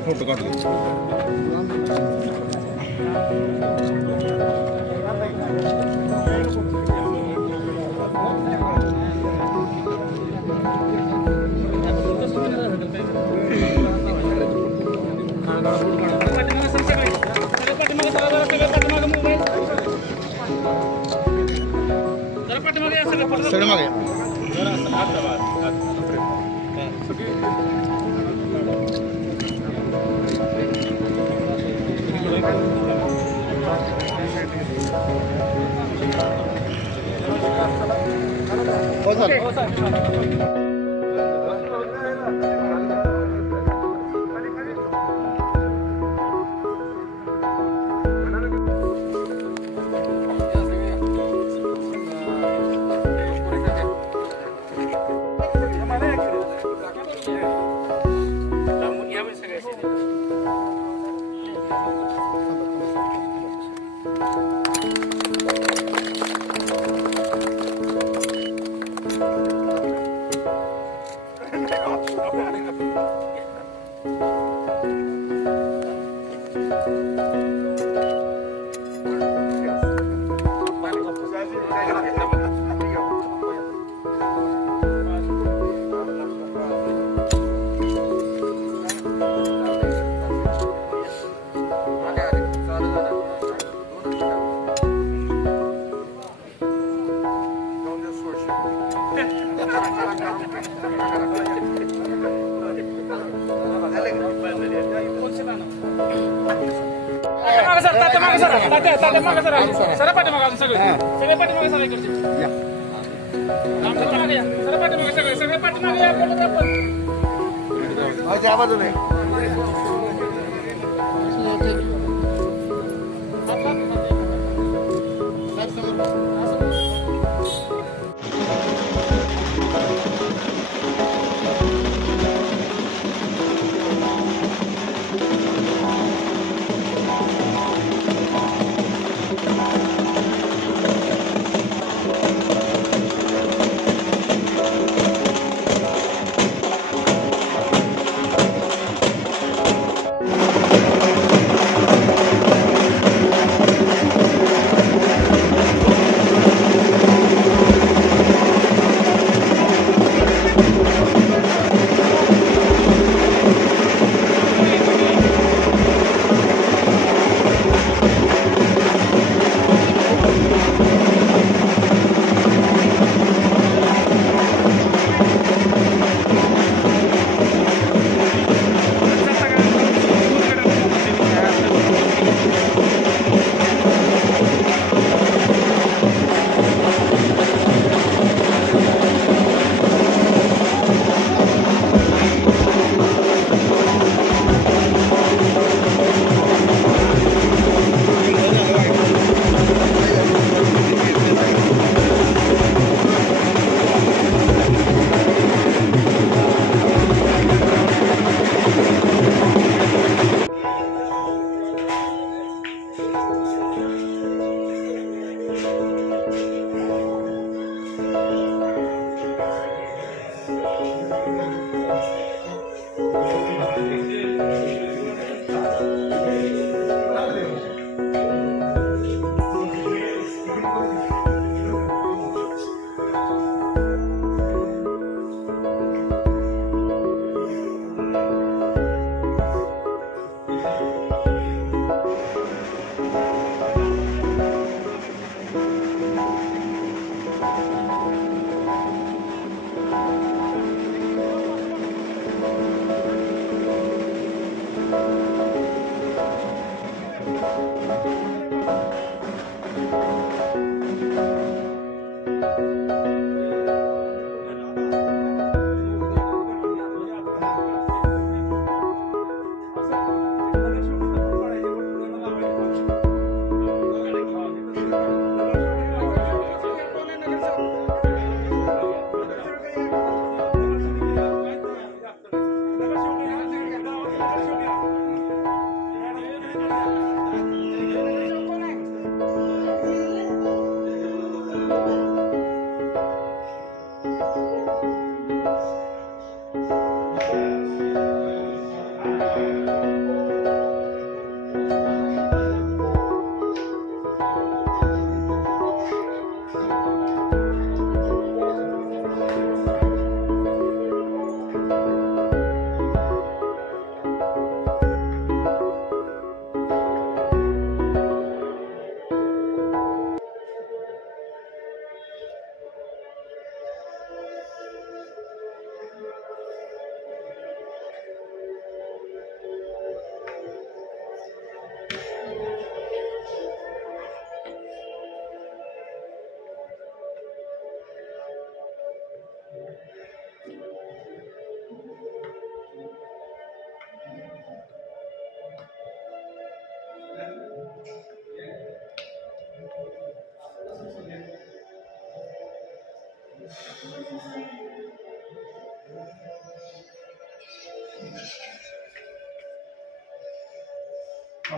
Photo काढ सगळं मागे तात्या मागे सरा, तात्या मागे सरा, सरा पाठीमागे अजून सगळे पाठीमागे सरा इकडचे. आमच्या मागे या, सरा पाठीमागे सगळे पाठीमागे या, फोटोग्राफर. त्या बाजूने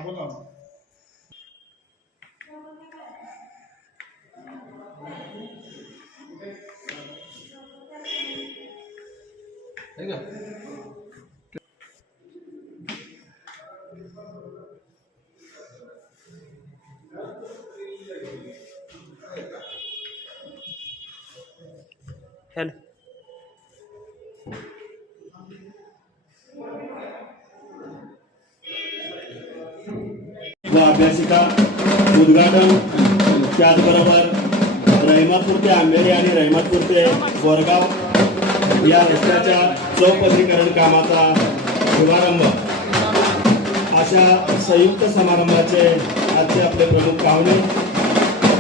बोला. हॅलो. व अभ्यासिका उद्घाटन, त्याचबरोबर रहिमातपूर ते आंबेरी आणि रहिमातपूर ते बोरगाव या रस्त्याच्या चौपदरीकरण कामाचा शुभारंभ अशा संयुक्त समारंभाचे आजचे आपले प्रमुख पाहुणे,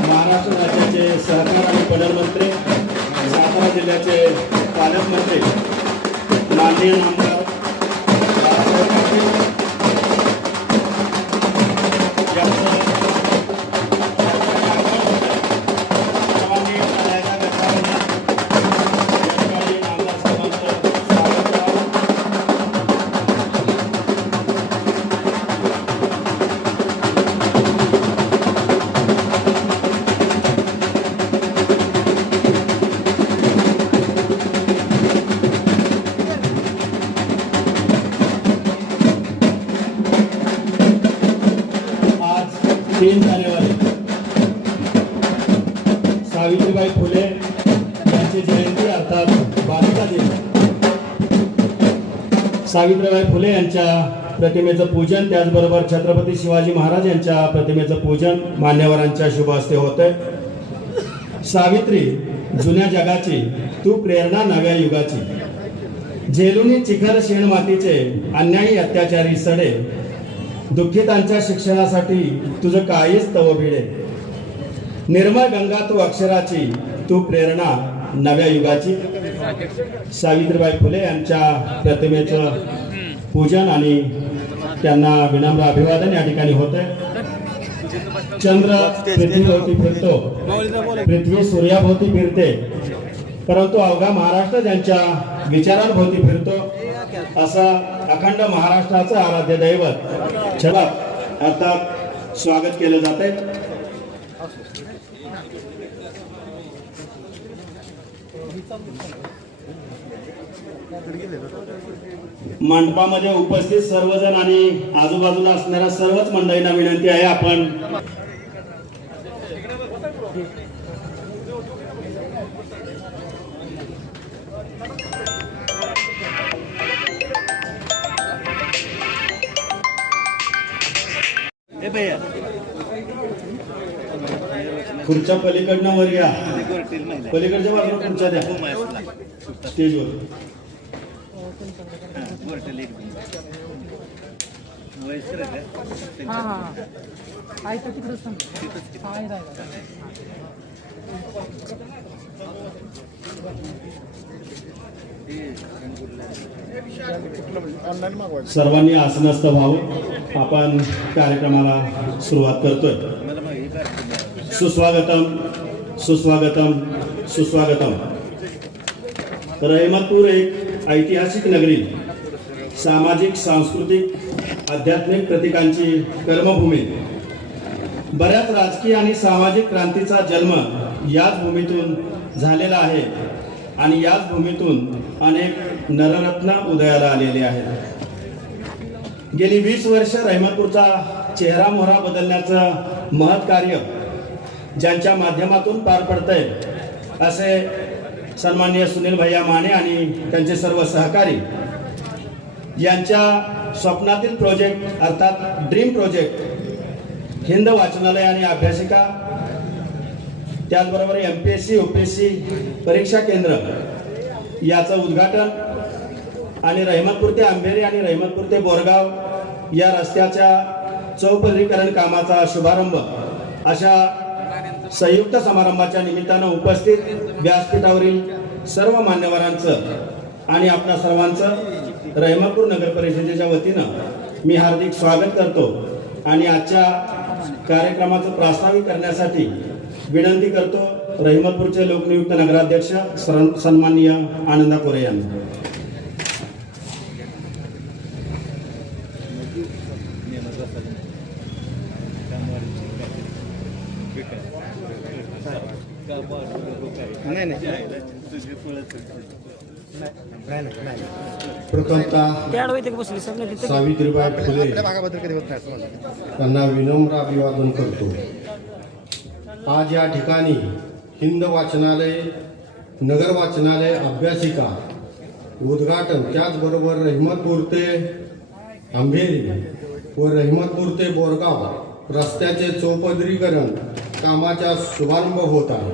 महाराष्ट्र राज्याचे सहकार आणि पणन मंत्री, सातारा जिल्ह्याचे पालकमंत्री माननीय आमदार बाळासाहेब पाटील यांचं सर्वांनी टाळ्या गजरावल्या. या ठिकाणी आमदार साहेबांचं स्वागत करावं. आज 3 जानेवारी सावित्रीबाई फुले यांची जयंती अर्थात बालिका दिन. सावित्रीबाई फुले यांच्या प्रतिमेचं पूजन, त्याचबरोबर छत्रपती शिवाजी महाराज यांच्या प्रतिमेचं पूजन मान्यवरांच्या शुभ हस्ते होते. सावित्री जुन्या जगाची, तू प्रेरणा नव्या युगाची. झेलुनी चिखल शेण मातीचे अन्यायी अत्याचारी सडे, दुःखितांच्या शिक्षणासाठी तुझं काहीच तव भिडे. निर्मळ गंगा तू अक्षराची, तू प्रेरणा नव्या युगाची. सावित्रीबाई फुले यांच्या प्रतिमेचं पूजन आणि त्यांना विनम्र अभिवादन या ठिकाणी होते. चंद्र पृथ्वीभोवती फिरतो, पृथ्वी सूर्याभोवती फिरते, परंतु अवघा महाराष्ट्र ज्यांच्या विचारांभोवती फिरतो, असा अखंड महाराष्ट्राचं आराध्य दैवत छबाब अर्थात स्वागत केलं जाते. मंडपामध्ये उपस्थित सर्वजण आणि आजूबाजूला असणाऱ्या सर्वच मंडळींना विनंती आहे, आपण खुर्च्या पलीकडनं वर या, पलीकडच्या बाजूला खुर्च्या द्या स्टेजवर. सर्वांनी आसनस्थ व्हावं. आपण कार्यक्रमाला सुरुवात करतोय. सुस्वागतम सुस्वागतम सुस्वागतम. रहमतपूर एक ऐतिहासिक नगरी, सामाजिक, सांस्कृतिक, आध्यात्मिक प्रतीकांची कर्मभूमी. बऱ्याच राजकीय आणि सामाजिक क्रांतीचा जन्म याच भूमीतून झालेला आहे आणि याच भूमीतून अनेक नररत्न उदयाला आलेले आहेत. गेली 20 वर्ष रहमतपूरचा चेहरा मोहरा बदलण्याचं महत् कार्य ज्यांच्या माध्यमातून पार पडतंय असे सन्माननीय सुनील भैया माने आणि त्यांचे सर्व सहकारी यांच्या स्वप्नातील प्रोजेक्ट अर्थात ड्रीम प्रोजेक्ट हिंद वाचनालय आणि अभ्यासिका, त्याचबरोबर MPSC UPSC परीक्षा केंद्र याचं उद्घाटन आणि रहमतपूर ते अंधेरी आणि रहमतपूर ते बोरगाव या रस्त्याच्या चौपदरीकरण कामाचा शुभारंभ अशा संयुक्त समारंभाच्या निमित्तानं उपस्थित व्यासपीठावरील सर्व मान्यवरांचं आणि आपल्या सर्वांचं रहमतपूर नगर परिषदेच्या वतीनं मी हार्दिक स्वागत करतो आणि आजच्या कार्यक्रमाचं प्रास्ताविक करण्यासाठी विनंती करतो रहमतपूरचे लोकनियुक्त नगराध्यक्ष सन्माननीय आनंदा कोरे यांना. प्रथमतः सावित्रीबाई फुले त्यांना विनम्र अभिवादन करतो. आज या ठिकाणी हिंद वाचनालय, नगर वाचनालय अभ्यासिका उद्घाटन, त्याचबरोबर रहमतपूर ते अंधेरी व रहमतपूर ते बोरगाव रस्त्याचे चौपदरीकरण कामाचा शुभारंभ होत आहे.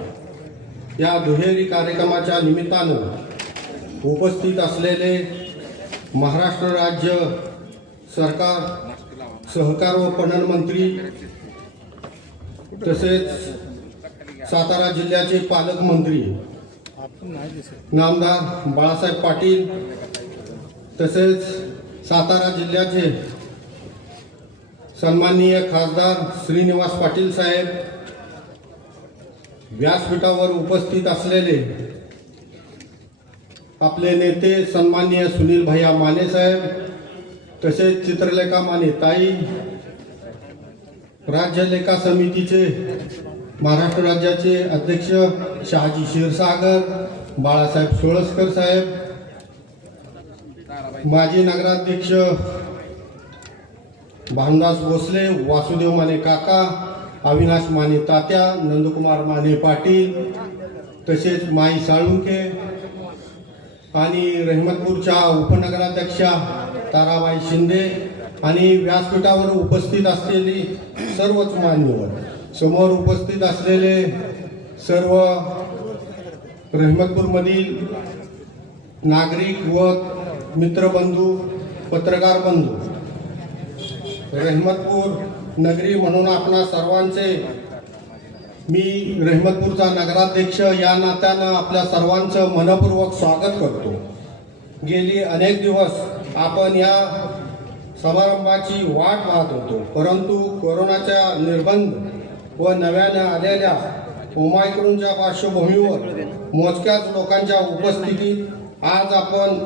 या दुहेरी कार्यक्रमाच्या निमित्तानं उपस्थित असलेले महाराष्ट्र राज्य सरकार सहकार व पणन मंत्री तसेच सातारा जिल्ह्याचे पालकमंत्री नामदार बाळासाहेब पाटील, तसेच सातारा जिल्ह्याचे सन्माननीय खासदार श्रीनिवास पाटील साहेब, व्यासपीठावर उपस्थित असलेले आपले नेते सन्माननीय सुनील भैया माने साहेब, तसेच चित्रलेखा माने ताई, राज्य लेखा समितीचे महाराष्ट्र राज्याचे अध्यक्ष शहाजी क्षीरसागर, बाळासाहेब सोळसकर साहेब, माजी नगराध्यक्ष भानदास भोसले, वासुदेव माने काका, अविनाश माने तात्या, नंदकुमार माने पाटील, तसेच माई साळुंके आणि रहमतपूरच्या उपनगराध्यक्षा ताराबाई शिंदे आणि व्यासपीठावर उपस्थित असलेली सर्वच मान्यवर, समोर उपस्थित असलेले सर्व रहमतपूरमधील नागरिक व मित्रबंधू, पत्रकार बंधू, रहमतपूर नगरी म्हणून आपणा सर्वांचे मी रहमतपूरचा नगराध्यक्ष या नात्यानं आपल्या सर्वांचं मनपूर्वक स्वागत करतो. गेली अनेक दिवस आपण या समारंभाची वाट पाहत होतो, परंतु कोरोनाच्या निर्बंध व नव्याने आलेल्या ओमायक्रॉनच्या पार्श्वभूमीवर मोजक्याच लोकांच्या उपस्थितीत आज आपण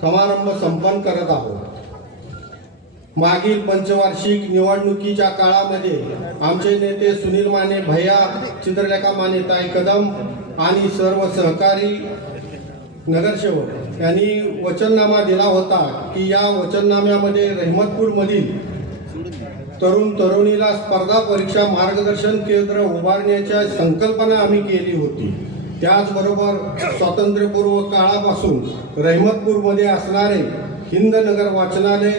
समारंभ संपन्न करत आहोत. मागील पंचवार्षिक निवडणुकीच्या काळामध्ये आमचे नेते सुनील माने भैया, चित्रलेखा माने ताई कदम आणि सर्व सहकारी नगरसेवक यांनी वचननामा दिला होता की या वचननाम्यामध्ये रहमतपूरमधील तरुण तरुणीला स्पर्धा परीक्षा मार्गदर्शन केंद्र उभारण्याची संकल्पना आम्ही केली होती. त्याचबरोबर स्वातंत्र्यपूर्व काळापासून रहमतपूरमध्ये असणारे हिंदनगर वाचनालय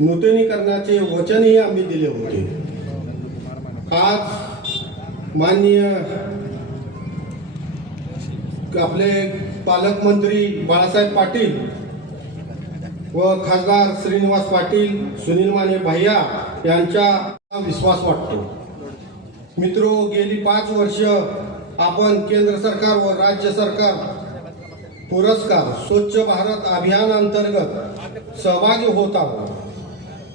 नूतनीकरणाचे वचनही आम्ही दिले होते. आज माननीय आपले पालकमंत्री बाळासाहेब पाटील व खासदार श्रीनिवास पाटील, सुनील माने भैया यांचा विश्वास वाटतो. मित्रो, गेली 5 वर्ष आपण केंद्र सरकार व राज्य सरकार पुरस्कार स्वच्छ भारत अभियानांतर्गत सहभागी होत आहोत.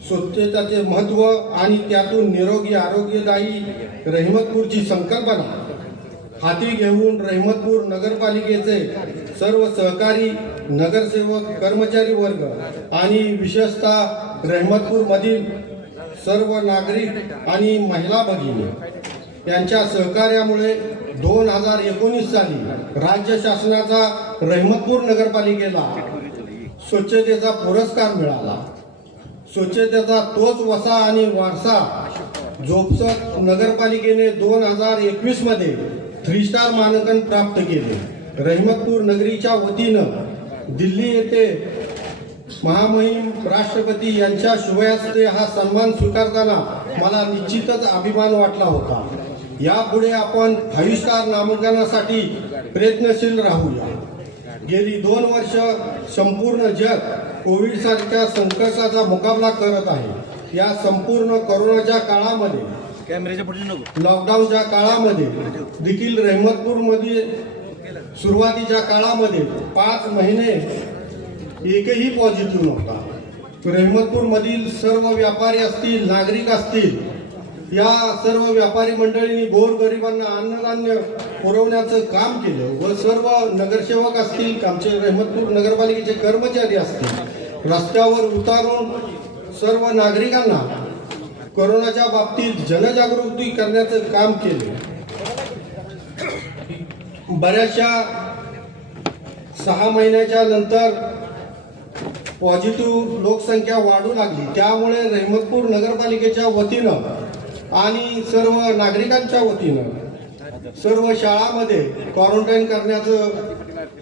स्वच्छतेचे महत्त्व आणि त्यातून निरोगी आरोग्यदायी रहमतपूरची संकल्पना हाती घेऊन रहमतपूर नगरपालिकेचे सर्व सहकारी नगरसेवक, कर्मचारी वर्ग आणि विशेषतः रहमतपूरमधील सर्व नागरिक आणि महिला भगिनी यांच्या सहकार्यामुळे 2019 साली राज्य शासनाचा रहमतपूर नगरपालिकेला स्वच्छतेचा पुरस्कार मिळाला. स्वच्छतेचा तोच वसा आणि वारसा जोपासत नगरपालिकेने 2021 मध्ये 3 स्टार मानांकन प्राप्त केले. रहमतपूर नगरीच्या वतीनं दिल्ली येथे महामहिम राष्ट्रपती यांच्या शुभहस्ते हा सन्मान स्वीकारताना मला निश्चितच अभिमान वाटला होता. यापुढे आपण 5 स्टार नामांकनासाठी प्रयत्नशील राहूया. गेली 2 वर्ष संपूर्ण जग कोविड सारख्या संकटाचा मुकाबला करत आहे. या संपूर्ण कोरोनाच्या काळामध्ये, लॉकडाऊनच्या काळामध्ये देखील रहमतपूरमध्ये सुरुवातीच्या काळामध्ये 5 महिने एकही पॉझिटिव्ह नव्हता. रहमतपूरमधील सर्व व्यापारी असतील, नागरिक असतील, या सर्व व्यापारी मंडळींनी गोरगरिबांना अन्नधान्य पुरवण्याचं काम केलं व सर्व नगरसेवक असतील, आमचे रहमतपूर नगरपालिकेचे कर्मचारी असतील, रस्त्यावर उतारून सर्व नागरिकांना कोरोनाच्या बाबतीत जनजागृती करण्याचं काम केले. बऱ्याचशा 6 महिन्याच्या नंतर पॉझिटिव्ह लोकसंख्या वाढू लागली. त्यामुळे रहमतपूर नगरपालिकेच्या वतीनं आणि सर्व नागरिकांच्या वतीनं सर्व शाळांमध्ये क्वारंटाईन करण्याचं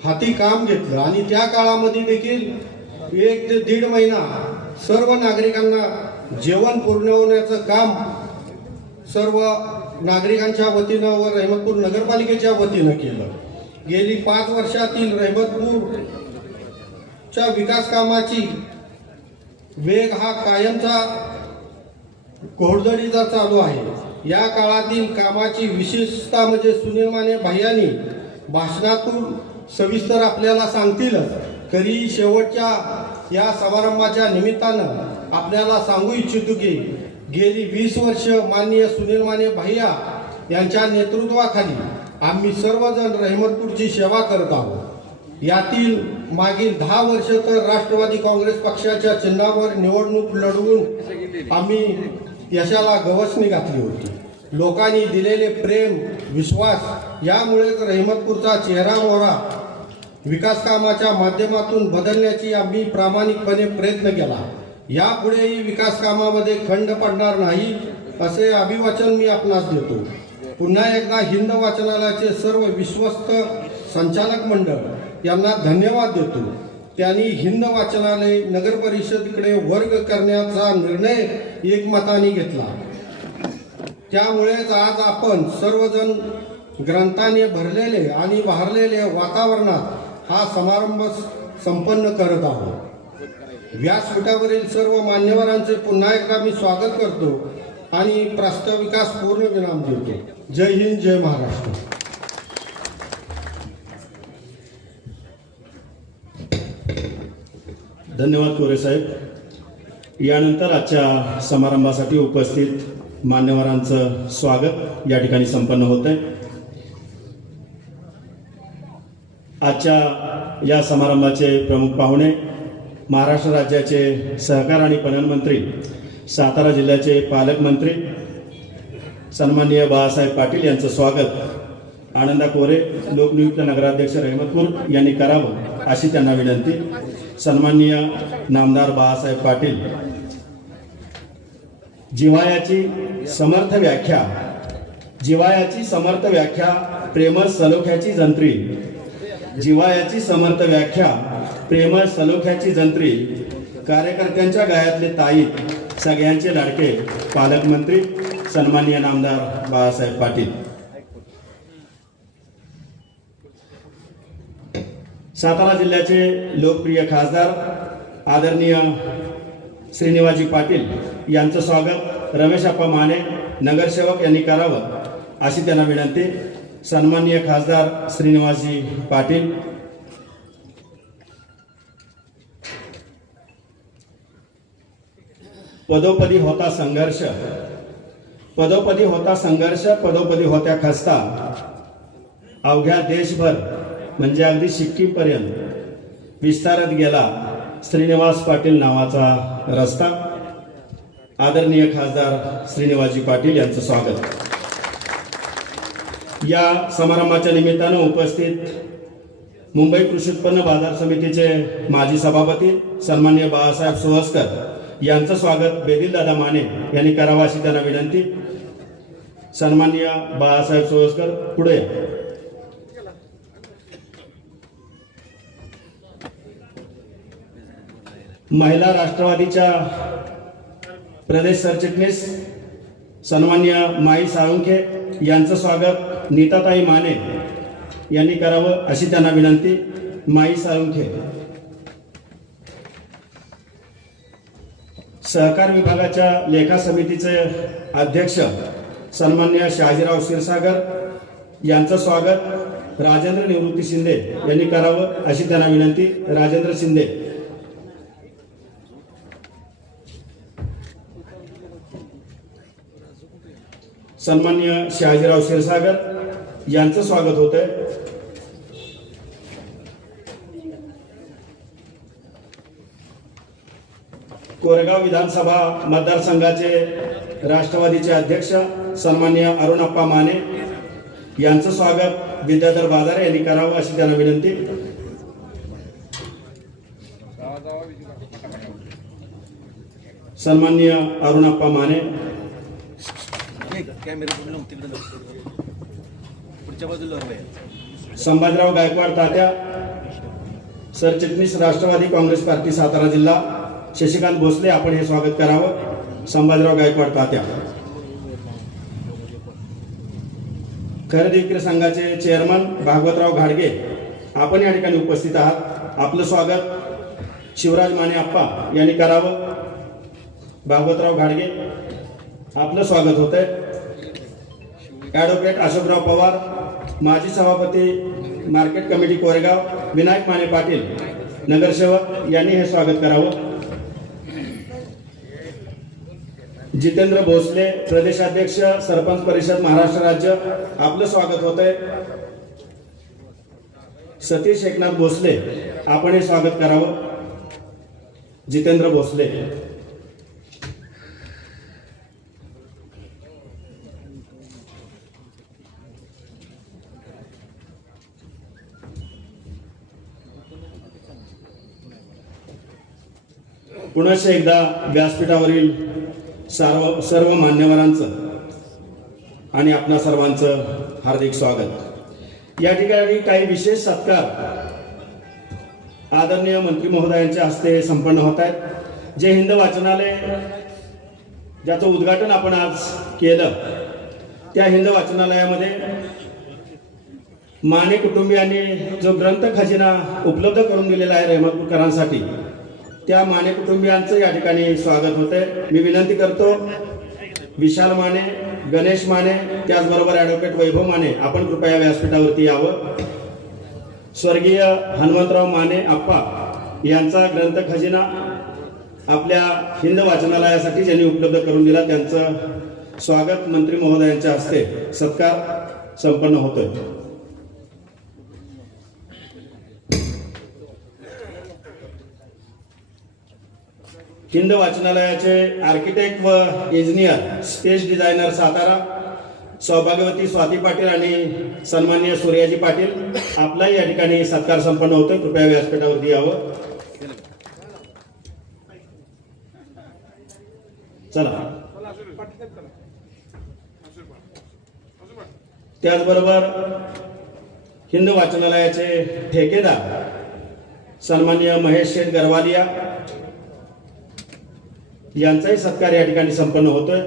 हाती काम घेतलं आणि त्या काळामध्ये देखील 1 ते 1.5 महिना सर्व नागरिकांना जेवण पुरवण्याचं काम सर्व नागरिकांच्या वतीनं व रहमतपूर नगरपालिकेच्या वतीनं केलं. गेली 5 वर्षातील रहमतपूरच्या विकास कामाची वेग हा कायमचा घोडदौडीचा चालू आहे. या काळातील कामाची विशेषता म्हणजे सुनील माने भैयांनी भाषणातून सविस्तर आपल्याला सांगतीलच, तरी शेवटच्या या समारंभाच्या निमित्तानं आपल्याला सांगू इच्छितो की गेली 20 वर्ष माननीय सुनील माने भैया यांच्या नेतृत्वाखाली आम्ही सर्वजण रहमतपूरची सेवा करत आहोत। यातील मागील 10 वर्ष तर राष्ट्रवादी काँग्रेस पक्षाच्या चिन्हावर निवडणूक लढवून आम्ही यशाला गवसणी घातली होती। लोकांनी दिलेले प्रेम विश्वास यामुळेच रहमतपूरचा चेहरा मोहरा विकास कामाच्या माध्यमातून बदलण्याची आम्ही प्रामाणिकपणे प्रयत्न केला। यापुढेही विकास कामामध्ये खंड पडणार नाही असे अभिवचन मी आपणास देतो। पुन्हा एकदा हिंद वाचनालयाचे सर्व विश्वस्त संचालक मंडळ यांना धन्यवाद देतो। त्यांनी हिंद वाचनालय नगर परिषदेकडे वर्ग करण्याचा निर्णय एकमताने घेतला। त्यामुळेच आज आपण सर्वजण ग्रंथाने भरलेले आणि बहरलेले वातावरणात हा समारंभ संपन्न करत आहोत। व्यासपीठावरील सर्व मान्यवरांचे पुन्हा एकदा मी स्वागत करतो आणि प्रास्ताविकास पूर्ण विराम देतो। जय हिंद, जय महाराष्ट्र। धन्यवाद कोरे साहेब। यानंतर आजच्या समारंभासाठी उपस्थित मान्यवरांचं स्वागत या ठिकाणी संपन्न होत आहे। आजच्या या समारंभाचे प्रमुख पाहुणे महाराष्ट्र राज्याचे सहकार आणि पणन मंत्री, सातारा जिल्ह्याचे पालकमंत्री सन्माननीय बाळासाहेब पाटील यांचं स्वागत आनंदा कोरे लोकनियुक्त नगराध्यक्ष रहमतपूर यांनी करावं अशी त्यांना विनंती। सन्माननीय नामदार बाळासाहेब पाटील। जिव्हाळ्याची समर्थ व्याख्या, जिव्हाळ्याची समर्थ व्याख्या प्रेमळ सलोख्याची जंत्री, जिव्हाळ्याची समर्थ व्याख्या प्रेमळ सलोख्याची जंत्री, कार्यकर्त्यांच्या गळ्यातले ताईत सगळ्यांचे लाडके पालकमंत्री सन्माननीय नामदार बाळासाहेब पाटील। सातारा जिल्ह्याचे लोकप्रिय खासदार आदरणीय श्रीनिवासजी पाटील यांचं स्वागत रमेशप्पा माने नगरसेवक यांनी करावं अशी त्यांना विनंती। सन्माननीय खासदार श्रीनिवासजी पाटील। पदोपदी होता संघर्ष, पदोपदी होता संघर्ष, पदोपदी होत्या खस्ता, अवघ्या देशभर म्हणजे अगदी सिक्कीम पर्यंत विस्तारत गेला श्रीनिवास पाटील नावाचा रस्ता। आदरणीय खासदार श्रीनिवासजी पाटील यांचं स्वागत। या समारंभाच्या निमित्तानं उपस्थित मुंबई कृषी उत्पन्न बाजार समितीचे माजी सभापती सन्माननीय बाळासाहेब सुहसकर यांचं स्वागत बेदिलदादा माने यांनी करावं अशी त्यांना विनंती। सन्माननीय बाळासाहेब सुहसकर पुढे। महिला राष्ट्रवादीच्या प्रदेश सरचिटणीस सन्माननीय माई साळुंखे यांचं स्वागत नीताताई माने यांनी करावं अशी त्यांना विनंती। माई साळुंखे। सहकार विभागाच्या लेखा समितीचे अध्यक्ष सन्माननीय शहाजीराव क्षीरसागर यांचं स्वागत राजेंद्र निवृत्ती शिंदे यांनी करावं अशी त्यांना विनंती। राजेंद्र शिंदे। सन्माननीय शहाजीराव क्षीरसागर यांचं स्वागत होत आहे। कोरेगाव विधानसभा मतदारसंघाचे राष्ट्रवादीचे अध्यक्ष सन्माननीय अरुणप्पा माने यांचं स्वागत विद्याधर बाजारे यांनी करावं अशी त्यांना विनंती। सन्माननीय अरुणप्पा माने। संभाजीराव गायकवाड तात्या सरचिटणीस राष्ट्रवादी काँग्रेस पार्टी सातारा जिल्हा शशिकांत भोसले आपण हे स्वागत करावं। संभाजीराव गायकवाड तात्या। खरेदी विक्री संघाचे चेअरमन भागवतराव घाडगे आपण या ठिकाणी उपस्थित आहात, आपलं स्वागत शिवराज माने आप्पा यांनी करावं। भागवतराव घाडगे आपलं स्वागत होत आहे। ॲडव्होकेट अशोकराव पवार, माजी सभापती मार्केट कमिटी कोरेगाव विनायक माने पाटील नगरसेवक यांनी हे स्वागत करावं. जितेंद्र भोसले प्रदेशाध्यक्ष सरपंच परिषद महाराष्ट्र राज्य आपलं स्वागत होत आहे. सतीश एकनाथ भोसले आपण हे स्वागत करावं. जितेंद्र भोसले. पुनश्च एकदा व्यासपीठावरील सर्व मान्यवरांचं आणि आपणा सर्वांचं हार्दिक स्वागत. या ठिकाणी काही विशेष सत्कार आदरणीय मंत्री महोदयांच्या हस्ते संपन्न होत आहेत. जे हिंद वाचनालय ज्याचं उद्घाटन आपण आज केलं, त्या हिंद वाचनालयामध्ये माने कुटुंबियांनी जो ग्रंथ खजिना उपलब्ध करून दिलेला आहे रहमतपूरकरांसाठी, त्या माने कुटुंबियांचं या ठिकाणी स्वागत होते. मी विनंती करतो विशाल माने, गणेश माने, त्याचबरोबर ॲडव्होकेट वैभव माने आपण कृपया व्यासपीठावरती यावं. स्वर्गीय हनुमंतराव माने आप्पा यांचा ग्रंथ खजिना आपल्या हिंद वाचनालयासाठी ज्यांनी उपलब्ध करून दिला, त्यांचं स्वागत मंत्री महोदयांच्या हस्ते सत्कार संपन्न होतोय. हिंद वाचनालयाचे आर्किटेक्ट व इंजिनियर, स्पेस डिझायनर सातारा सौभाग्यवती स्वाती पाटील आणि सन्माननीय सूर्याजी पाटील आपलाही या ठिकाणी सत्कार संपन्न होतोय. कृपया व्यासपीठावरती यावं. चला. त्याचबरोबर हिंद वाचनालयाचे ठेकेदार सन्माननीय महेश शेठ गरवालिया यांचाही सत्कार या ठिकाणी संपन्न होतोय.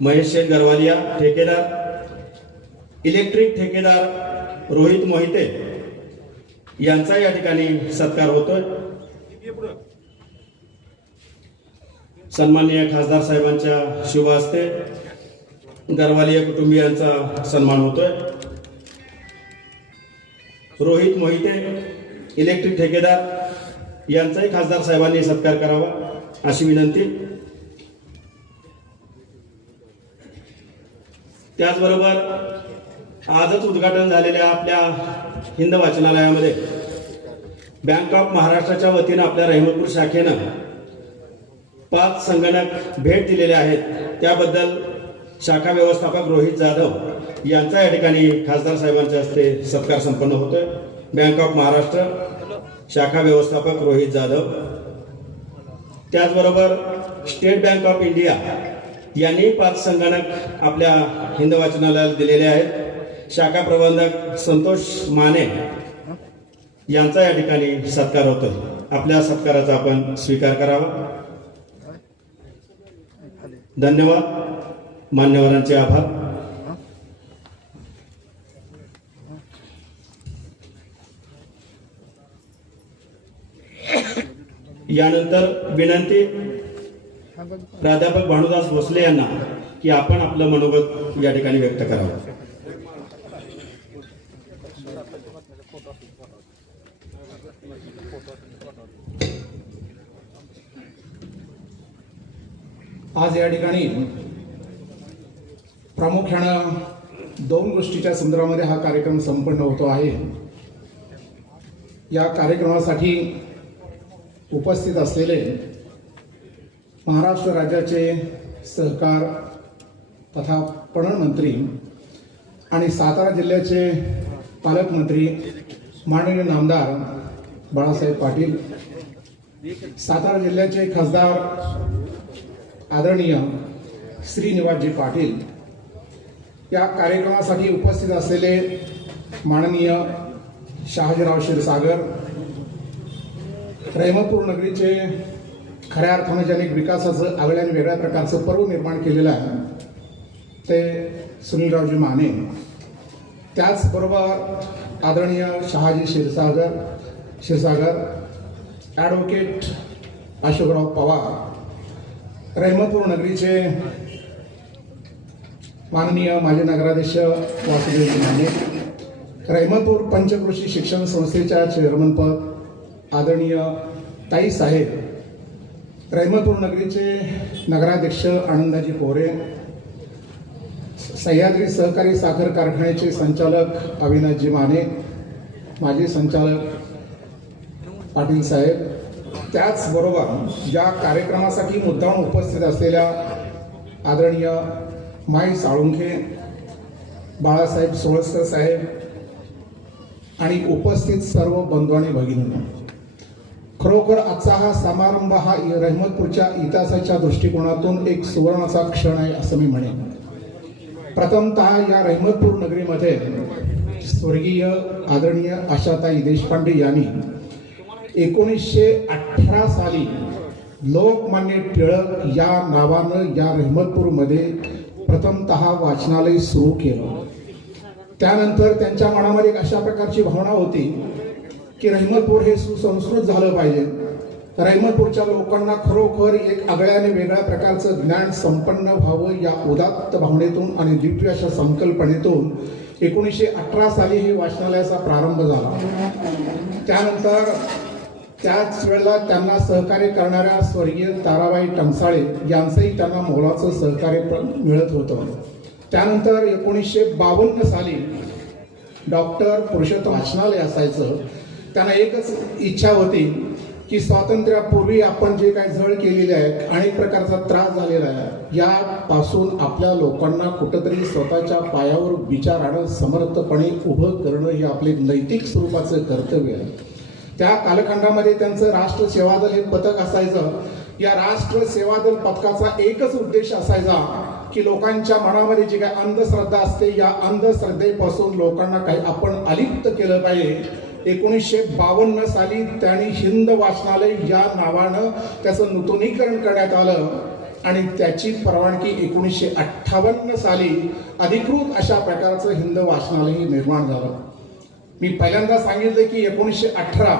महेश शेठ गरवालिया ठेकेदार, इलेक्ट्रिक ठेकेदार रोहित मोहिते यांचा या ठिकाणी सत्कार होतोय. सन्माननीय खासदार साहेबांच्या शुभ हस्ते गरवालिया कुटुंबियांचा सन्मान होतोय. रोहित मोहिते इलेक्ट्रिक ठेकेदार यांचाही खासदार साहेबांनी सत्कार करावा अशी विनंती. त्याचबरोबर आजच उद्घाटन झालेल्या आपल्या हिंद वाचनालयामध्ये बँक ऑफ महाराष्ट्राच्या वतीनं आपल्या रहमतपूर शाखेनं 5 संगणक भेट दिलेले आहेत. त्याबद्दल शाखा व्यवस्थापक रोहित जाधव यांचा या ठिकाणी खासदार साहेबांच्या हस्ते सत्कार संपन्न होतोय. बँक ऑफ महाराष्ट्र शाखा व्यवस्थापक रोहित जाधव. त्याचबरोबर स्टेट बँक ऑफ इंडिया यांनी 5 संगणक आपल्या हिंद वाचनालयाला दिलेले आहेत. शाखा प्रबंधक संतोष माने यांचा या ठिकाणी सत्कार होतोय. आपल्या सत्काराचा आपण स्वीकार करावा. धन्यवाद. मान्यवरांचे आभार. यानंतर विनंती प्राध्यापक भानुदास भोसले यांना की आपण आपलं मनोगत या ठिकाणी व्यक्त करावं. आज या ठिकाणी प्रामुख्यानं 2 गोष्टीच्या संदर्भामध्ये हा कार्यक्रम संपन्न होतो आहे. या कार्यक्रमासाठी उपस्थित असलेले महाराष्ट्र राज्याचे सहकार तथा पणन मंत्री आणि सातारा जिल्ह्याचे पालकमंत्री माननीय नामदार बाळासाहेब पाटील, सातारा जिल्ह्याचे खासदार आदरणीय श्रीनिवासजी पाटील, या कार्यक्रमासाठी उपस्थित असलेले माननीय शहाजीराव क्षीरसागर, रहमतपूर नगरीचे खऱ्या अर्थाने ज्यांनी विकासाचं आगळ्या आणि वेगळ्या प्रकारचं पर्व निर्माण केलेलं आहे ते सुनीलरावजी माने, त्याचबरोबर आदरणीय शहाजी क्षीरसागर, ॲडव्होकेट अशोकराव पवार, रहमतपूर नगरीचे माननीय माजी नगराध्यक्ष वासुदेव माने, रहमतपूर पंचकृषी शिक्षण संस्थेच्या चेअरमनपद आदरणीय ताई साहेब, रहमतपूर नगरीचे नगराध्यक्ष आनंदाजी पोरे, सह्याद्री सहकारी साखर कारखान्याचे संचालक अविनाशजी माने, माजी संचालक पाटील साहेब, त्याचबरोबर या कार्यक्रमासाठी मुद्दाम उपस्थित असलेल्या आदरणीय माई साळुंखे, बाळासाहेब सोळसकर साहेब आणि उपस्थित सर्व बंधू आणि भगिनींनो, खरोखर आजचा हा समारंभ हा रहमतपूरच्या इतिहासाच्या दृष्टिकोनातून एक सुवर्ण असा क्षण आहे असं मी म्हणेन. प्रथमतः या रहमतपूर नगरीमध्ये स्वर्गीय आदरणीय आशाताई देशपांडे यांनी 1918 साली लोकमान्य टिळक या नावानं या रहमतपूरमध्ये प्रथमतः वाचनालय सुरू केलं. त्यानंतर त्यांच्या मनामध्ये एक अशा प्रकारची भावना होती की रहमतपूर हे सुसंस्कृत झालं पाहिजे. रहमतपूरच्या लोकांना खरोखर एक आगळ्याने वेगळ्या प्रकारचं ज्ञान संपन्न व्हावं या उदात्त भावनेतून आणि दिव्य अशा संकल्पनेतून 1918 साली हे वाचनालयाचा प्रारंभ झाला. त्यानंतर त्याच वेळेला त्यांना सहकार्य करणाऱ्या स्वर्गीय ताराबाई टंकसाळे यांचंही त्यांना मोलाचं सहकार्य मिळत होतं. त्यानंतर 1952 साली डॉक्टर पुरुषोत्तम वाचनालय असायचं. त्यांना एकच इच्छा होती की स्वातंत्र्यापूर्वी आपण जे काही झळ केलेले आहे, अनेक प्रकारचा त्रास झालेला आहे, यापासून आपल्या लोकांना कुठंतरी स्वतःच्या पायावर विचारानं समर्थपणे उभं करणं हे आपले नैतिक स्वरूपाचं कर्तव्य आहे. त्या कालखंडामध्ये त्यांचं राष्ट्र सेवादल हे पथक असायचं. या राष्ट्र सेवादल पथकाचा एकच उद्देश असायचा की लोकांच्या मनामध्ये जी काही अंधश्रद्धा असते, या अंधश्रद्धेपासून लोकांना काही आपण अलिप्त केलं पाहिजे. 1952 साली त्यांनी हिंद वाचनालय या नावानं त्याचं नूतनीकरण करण्यात आलं आणि त्याची परवानगी 1958 साली अधिकृत अशा प्रकारचं हिंद वाचनालय निर्माण झालं. मी पहिल्यांदा सांगितलं की 1918,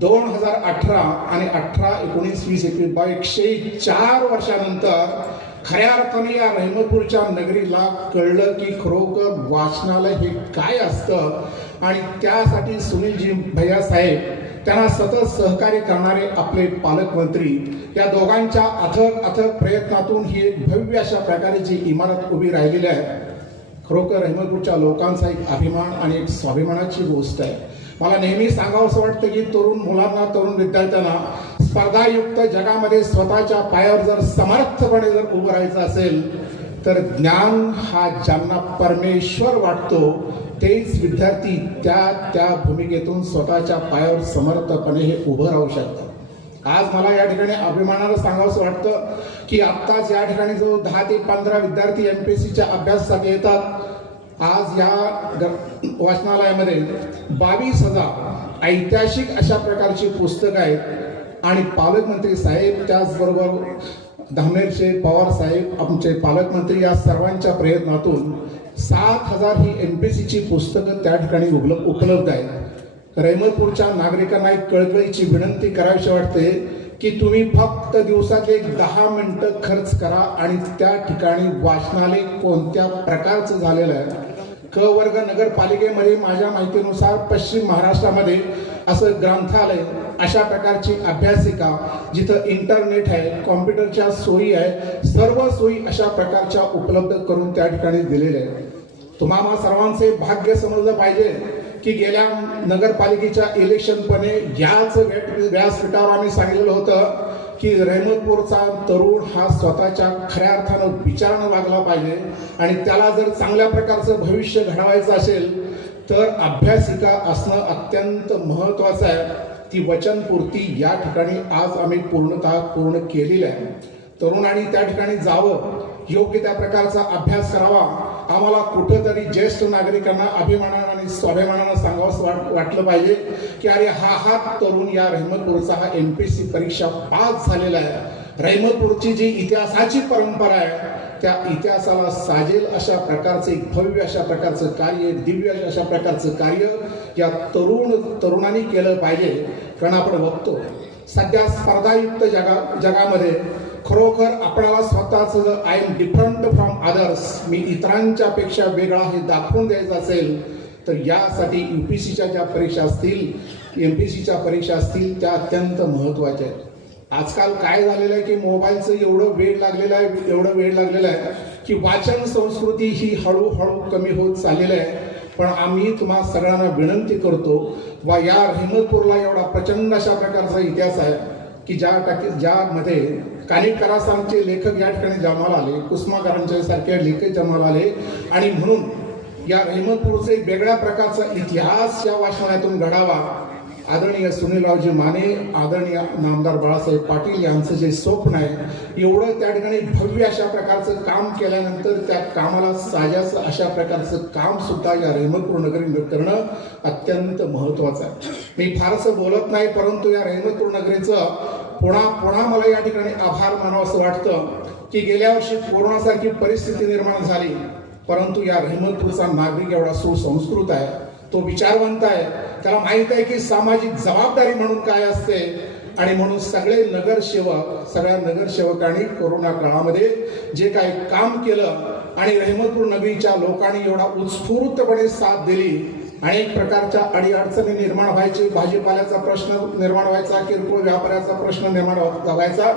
2018 आणि 18, 19, 20, 21 104 वर्षानंतर खऱ्या अर्थाने या रहमतपूरच्या नगरीला कळलं की खरोखर वाचनालय हे काय असतं. आणि त्यासाठी सुनीलजी भैया साहेब, त्यांना सतत सहकार्य करणारे आपले पालकमंत्री, या दोघांच्या अथक प्रयत्नातून ही एक भव्य अशा प्रकारची इमारत उभी राहिलेली आहे. खरोखर रहमतपूरच्या लोकांचा एक अभिमान आणि एक स्वाभिमानाची गोष्ट आहे. मला नेहमी सांगावंसं वाटतं की तरुण मुलांना, तरुण विद्यार्थ्यांना स्पर्धायुक्त जगामध्ये स्वतःच्या पायावर जर समर्थपणे जर उभं राहायचं असेल तर ज्ञान हा ज्यांना परमेश्वर वाटतो तेच विद्यार्थी त्या भूमिकेतून स्वतःच्या पायावर समर्थपणे हे उभं राहू शकतात. आज मला या ठिकाणी अभिमानानं सांगावंसं वाटतं की आत्ताच या ठिकाणी जो 10 ते 15 विद्यार्थी MPSCच्या अभ्यासासाठी येतात. आज या वाचनालयामध्ये 22,000 ऐतिहासिक अशा प्रकारची पुस्तकं आहेत आणि पालकमंत्री साहेब, त्याचबरोबर धामनेरचे पवार साहेब, आमचे पालकमंत्री, या सर्वांच्या प्रयत्नातून 7,000 ही MPSCची पुस्तकं त्या ठिकाणी उपलब्ध आहेत. रहमतपूरच्या नागरिकांना एक कळकळीची विनंती करावीशी वाटते की तुम्ही फक्त दिवसाचे 10 मिनिटं खर्च करा आणि त्या ठिकाणी वाचनालय कोणत्या प्रकारचं झालेलं आहे. क वर्ग नगरपालिकेमध्ये माझ्या माहितीनुसार पश्चिम महाराष्ट्रामध्ये असं ग्रंथालय, अशा प्रकारची अभ्यासिका जिथं इंटरनेट आहे, कॉम्प्युटरच्या सोयी आहे, सर्व सोयी अशा प्रकारच्या उपलब्ध करून त्या ठिकाणी दिलेल्या आहेत. तुम्हाला सर्वांचे भाग्य समजलं पाहिजे की गेल्या नगरपालिकेच्या इलेक्शनपणे याच व्यासपीठावर आम्ही सांगितलेलं होतं की रहमतपूरचा तरुण हा स्वतःच्या खऱ्या अर्थानं विचारानं वागला पाहिजे आणि त्याला जर चांगल्या प्रकारचं भविष्य घडवायचं असेल तर अभ्यासिका असणं अत्यंत महत्त्वाचं आहे. ती वचनपूर्ती या ठिकाणी आज आम्ही पूर्ण केलेली आहे. तरुणांनी त्या ठिकाणी जावं, योग्य त्या प्रकारचा अभ्यास करावा. आम्हाला कुठंतरी ज्येष्ठ नागरिकांना अभिमानानं आणि स्वाभिमानानं सांगावंसं वाटलं पाहिजे की अरे हा तरुण या रहमतपूरचा हा MPSC परीक्षा पास झालेला आहे. रहमतपूरची जी इतिहासाची परंपरा आहे त्या इतिहासाला साजेल अशा प्रकारचे एक भव्य अशा प्रकारचं कार्य, दिव्य अशा प्रकारचं कार्य या तरुणांनी केलं पाहिजे. कारण आपण बघतो सध्या स्पर्धायुक्त जगामध्ये खरोखर आपल्याला स्वतःच I am different from others, मी इतरांच्या पेक्षा वेगळा हे दाखवून द्यायचं असेल तर यासाठी UPSCच्या ज्या परीक्षा असतील, MPSCच्या परीक्षा असतील त्या अत्यंत महत्त्वाच्या आहेत. आजकाल काय झालेलं आहे की मोबाईलचं एवढं वेळ लागलेलं आहे की वाचन संस्कृती ही हळूहळू कमी होत चाललेली आहे. पण आम्ही तुम्हा सगळ्यांना विनंती करतो वा या रहमतपूरला एवढा प्रचंड अशा प्रकारचा इतिहास आहे की ज्यामध्ये कानिटकरांसारखे लेखक या ठिकाणी जन्माला आले, कुसुमाकरांच्या सारखे लेखक जन्माला आले आणि म्हणून या रहमतपूरचा एक वेगळ्या प्रकारचा इतिहास या वाचनातून घडावा. आदरणीय सुनीलरावजी माने, आदरणीय नामदार बाळासाहेब पाटील यांचं जे स्वप्न आहे एवढं त्या ठिकाणी भव्य अशा प्रकारचं काम केल्यानंतर त्या कामाला साजाचं अशा प्रकारचं काम सुद्धा या रहमतपूर नगरी करणं अत्यंत महत्त्वाचं आहे. मी फारसं बोलत नाही, परंतु या रहमतपूर नगरीचं पुन्हा मला या ठिकाणी आभार मानावं असं वाटतं की गेल्या वर्षी कोरोनासारखी परिस्थिती निर्माण झाली, परंतु या रहमतपूरचा नागरिक एवढा सुसंस्कृत आहे, तो विचारवंत आहे, त्याला माहित आहे की सामाजिक जबाबदारी म्हणून काय असते. आणि म्हणून सगळ्या नगरसेवकांनी कोरोना काळामध्ये जे काही काम केलं आणि रहमतपूर नगरीच्या लोकांनी एवढा उत्स्फूर्तपणे साथ दिली. अनेक प्रकारच्या अडीअडचणी निर्माण व्हायची, भाजीपाल्याचा प्रश्न निर्माण व्हायचा, किरकोळ व्यापाऱ्याचा प्रश्न निर्माण व्हायचा,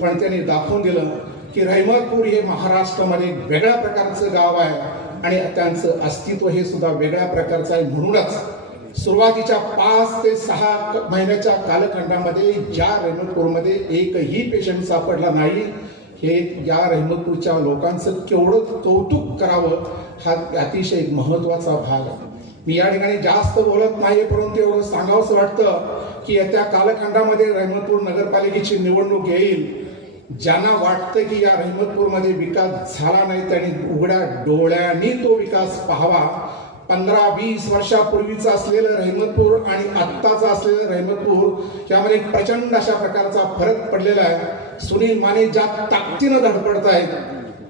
पण त्यांनी दाखवून दिलं की रहमतपूर हे महाराष्ट्रामध्ये वेगळ्या प्रकारचं गाव आहे आणि त्यांचं अस्तित्व हे सुद्धा वेगळ्या प्रकारचं आहे. म्हणूनच सुरुवातीच्या 5 ते 6 महिन्याच्या कालखंडामध्ये ज्या रहमतपूरमध्ये एकही पेशंट सापडला नाही, हे या रहमतपूरच्या लोकांचं केवढं कौतुक करावं हा अतिशय महत्त्वाचा भाग आहे. मी या ठिकाणी जास्त बोलत नाही, परंतु एवढं सांगावंसं वाटतं की येत्या कालखंडामध्ये रहमतपूर नगरपालिकेची निवडणूक येईल. ज्यांना वाटतं की या रहमतपूरमध्ये विकास झाला नाही त्यांनी उघड्या डोळ्यांनी तो विकास पाहावा. 15-20 वर्षापूर्वीचं असलेलं रहमतपूर आणि आत्ताचं असलेलं रहमतपूर यामध्ये एक प्रचंड अशा प्रकारचा फरक पडलेला आहे. सुनील माने ज्या ताकदीनं धडपडत आहेत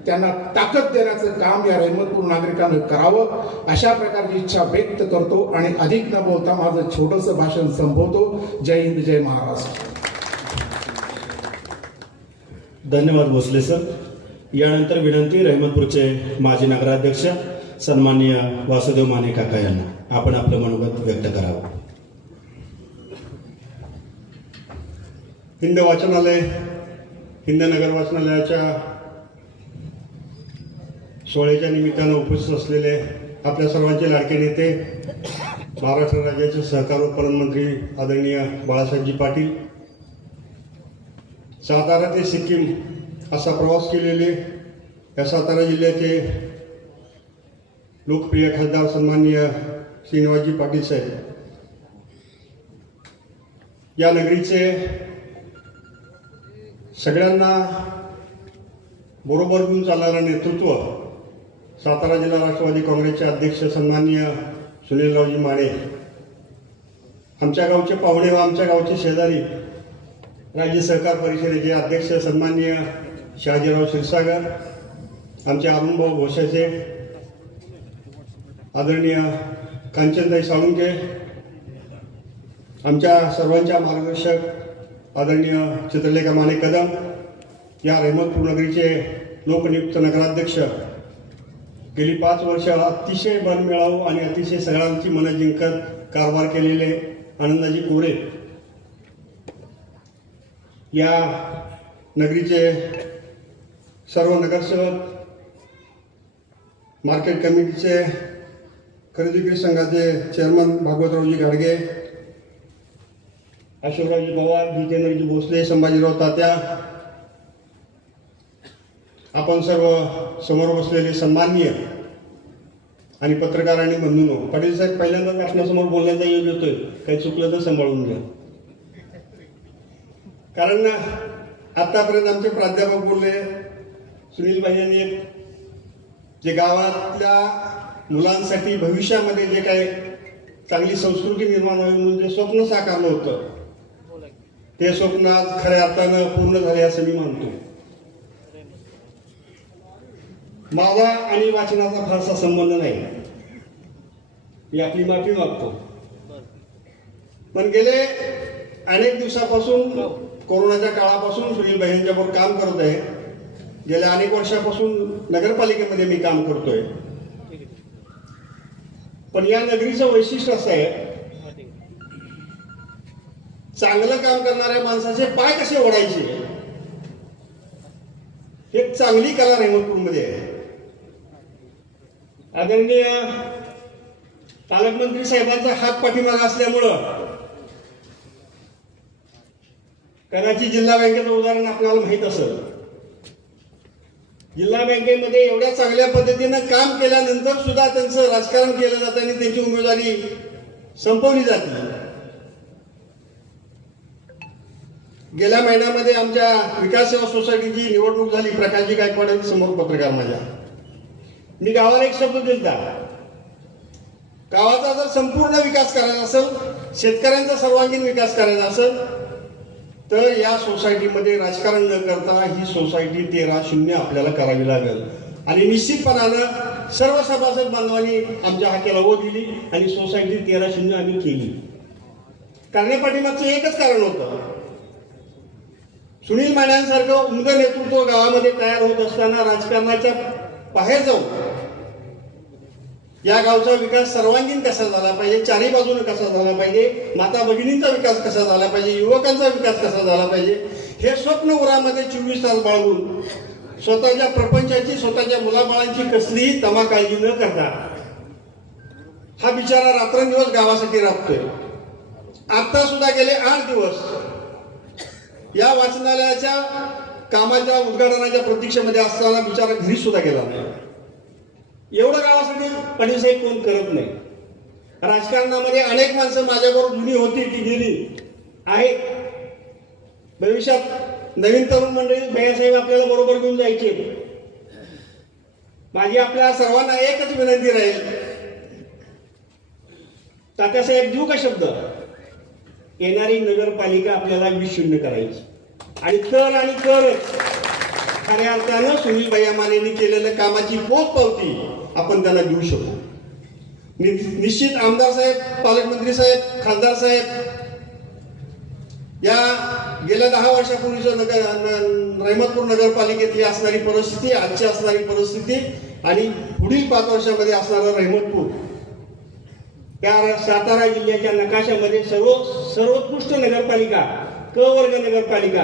त्यांना ताकद देण्याचं काम या रहमतपूर नागरिकांना करावं अशा प्रकारची इच्छा व्यक्त करतो आणि अधिक न बोलता माझं छोटंसं भाषण संपवतो. जय हिंद, जय महाराष्ट्र. धन्यवाद भोसले सर. यानंतर विनंती रहमतपूरचे माजी नगराध्यक्ष सन्माननीय वासुदेव माने काका यांना आपण आपलं मनोगत व्यक्त करावं. हिंद वाचनालय, हिंद नगर वाचनालयाच्या सोहळ्याच्या निमित्तानं उपस्थित असलेले आपल्या सर्वांचे लाडके नेते, महाराष्ट्र राज्याचे सहकार उत्पन्न मंत्री आदरणीय बाळासाहेबजी पाटील, सातारा ते सिक्कीम असा प्रवास केलेले या सातारा जिल्ह्याचे लोकप्रिय खासदार सन्माननीय श्रीनिवासजी पाटील साहेब, या नगरीचे सगळ्यांना बरोबर घेऊन चालणारं नेतृत्व सातारा जिल्हा राष्ट्रवादी काँग्रेसचे अध्यक्ष सन्माननीय सुनीलरावजी माने, आमच्या गावचे पाहुणे व आमच्या गावचे शेजारी राज्य सहकार परिषदेचे अध्यक्ष सन्माननीय शहाजीराव क्षीरसागर, आमचे अरुणभाऊ भोसाचे, आदरणीय कांचनताई साळुंके, आमच्या सर्वांच्या मार्गदर्शक आदरणीय चित्रलेखा माने कदम, या रहमतपूर नगरीचे लोकनियुक्त नगराध्यक्ष, गेली 5 वर्ष अतिशय मनमिळावू आणि अतिशय सगळ्यांची मनं जिंकत कारभार केलेले आनंदाजी कोरे, या नगरीचे सर्व नगरसेवक, मार्केट कमिटीचे खरेदी विक्री संघाचे चेअरमन भागवतरावजी गाडगे, अशोकरावजी पवार, जितेंद्रजी भोसले, संभाजीराव तात्या, आपण सर्व समोर बसलेले सन्माननीय आणि पत्रकार आणि बंधूंनो. पाटील साहेब, पहिल्यांदाच आपल्यासमोर बोलण्याचा योग येतोय, काही चुकलं तर सांभाळून घ्या. कारण आतापर्यंत आमचे प्राध्यापक बोलले, सुनील भाईंनी जे गावातल्या मुलांसाठी भविष्यामध्ये जे काही चांगली संस्कृती निर्माण व्हावी म्हणून जे स्वप्न साकारलं होतं ते स्वप्न आज खऱ्या अर्थानं पूर्ण झाले असं मी मानतो. माझा आणि वाचनाचा फारसा संबंध नाही, मी आपली माफी मागतो. पण गेले अनेक दिवसापासून कोरोनाच्या काळापासून सुनील भाई यांच्याबरोबर काम करत आहे. गेल्या अनेक वर्षापासून नगरपालिकेमध्ये मी काम करतोय. पण या नगरीचं वैशिष्ट्य असं आहे, चांगलं काम करणाऱ्या माणसाचे पाय कसे ओढायचे हे चांगली कला रेहमतपूरमध्ये आहे. आदरणीय पालकमंत्री साहेबांचा हात पाठीमागा असल्यामुळं कदाचित जिल्हा बँकेचं उदाहरण आपल्याला माहित असेल. जिल्हा बँकेमध्ये एवढ्या चांगल्या पद्धतीनं काम केल्यानंतर सुद्धा त्यांचं राजकारण केलं जातं आणि त्यांची उमेदवारी संपवली जाते. गेल्या महिन्यामध्ये आमच्या विकास सेवा सोसायटीची निवडणूक झाली. प्रकाशजी गायकवाड समोर पत्रकार माझ्या. मी गावाला एक शब्द दिलता, गावाचा जर संपूर्ण विकास करायचा असेल, शेतकऱ्यांचा सर्वांगीण विकास करायचा असेल तर या सोसायटीमध्ये राजकारण न करता ही सोसायटी 13-0 आपल्याला करावी लागेल. आणि निश्चितपणानं सर्व सभासद बांधवांनी आमच्या हाकेला हो दिली आणि सोसायटी 13-0 आम्ही केली. करण्यापाठीमागचं एकच कारण होतं, सुनील मान्यांसारखं उमदं नेतृत्व गावामध्ये तयार होत असताना राजकारणाच्या बाहेर जाऊन या गावचा विकास सर्वांगीण कसा झाला पाहिजे, चारी बाजूने कसा झाला पाहिजे, माता भगिनींचा विकास कसा झाला पाहिजे, युवकांचा विकास कसा झाला पाहिजे, हे स्वप्न उरामध्ये 24 तास बाळगून स्वतःच्या प्रपंचाची, स्वतःच्या मुलाबाळांची कसलीही तमा काळजी न करता हा बिचारा रात्रंदिवस गावासाठी राबतोय. आता सुद्धा गेले 8 दिवस या वाचनालयाच्या कामाच्या उद्घाटनाच्या प्रतीक्षेमध्ये असताना बिचारा घरी सुद्धा गेला नाही. एवढं गावासाठी पाटील साहेब कोण करत नाही. राजकारणामध्ये अनेक माणसं माझ्याबरोबर जुनी होती ती गेली आहेत. भविष्यात नवीन तरुण मंडळी भैयासाहेब आपल्याला बरोबर घेऊन जायचे. माझी आपल्या सर्वांना एकच विनंती राहील, तात्यासाहेब देऊ का शब्द, येणारी नगरपालिका आपल्याला 20-0 करायची आणि तरच खऱ्या अर्थानं सुनील भैया मानेंनी केलेल्या कामाची पोचपावती आपण त्यांना देऊ शकू. निश्चित आमदार साहेब, पालकमंत्री साहेब, खासदार साहेब या गेल्या 10 वर्षापूर्वीचं रहमतपूर नगरपालिकेतली असणारी परिस्थिती, आजची असणारी परिस्थिती आणि पुढील 5 वर्षामध्ये असणारं रहमतपूर त्या सातारा जिल्ह्याच्या नकाशामध्ये सर्वोत्कृष्ट नगरपालिका, क वर्ग नगरपालिका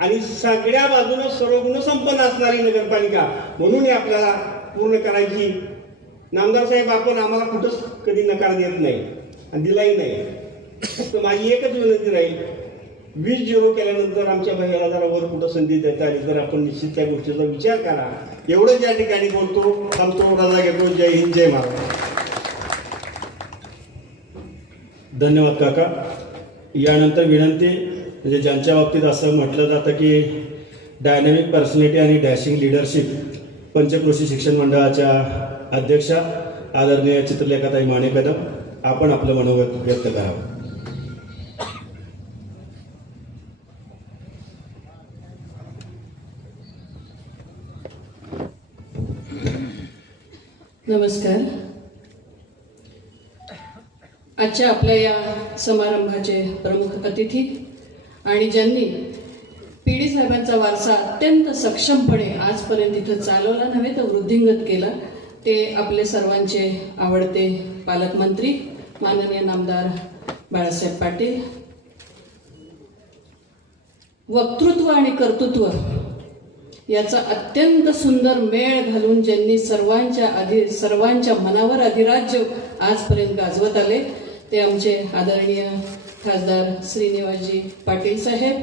आणि सगळ्या बाजूने सर्व गुणसंपन्न असणारी नगरपालिका म्हणून आपल्याला पूर्ण करायची. नामदार साहेब, आपण आम्हाला कुठंच कधी नकार देत नाही आणि दिलाही नाही. फक्त माझी एकच विनंती राहील, 20-0 केल्यानंतर आमच्या भैयाला जरा वर कुठं संधी देता आली तर आपण निश्चित त्या गोष्टीचा विचार करा. एवढंच या ठिकाणी बोलतो, थांबतो, रजा घेतो. जय हिंद, जय महाराष्ट्र. धन्यवाद काका. यानंतर विनंती, म्हणजे ज्यांच्या बाबतीत असं म्हटलं जातं की डायनॅमिक पर्सनॅलिटी आणि डॅशिंग लिडरशिप, पंचक्रोशी शिक्षण मंडळाच्या अध्यक्षा आदरणीय चित्रलेखाताई माने कदम, आपण आपलं मनोगत व्यक्त करावं. नमस्कार. आजच्या आपल्या या समारंभाचे प्रमुख अतिथी आणि ज्यांनी पीडी साहेबांचा वारसा अत्यंत सक्षमपणे आजपर्यंत इथं चालवला नव्हे तर वृद्धिंगत केला, ते आपले सर्वांचे आवडते पालकमंत्री माननीय नामदार बाळासाहेब पाटील. वक्तृत्व आणि कर्तृत्व याचा अत्यंत सुंदर मेळ घालून ज्यांनी सर्वांच्या मनावर अधिराज्य आजपर्यंत गाजवत आले ते आमचे आदरणीय खासदार श्रीनिवासजी पाटील साहेब.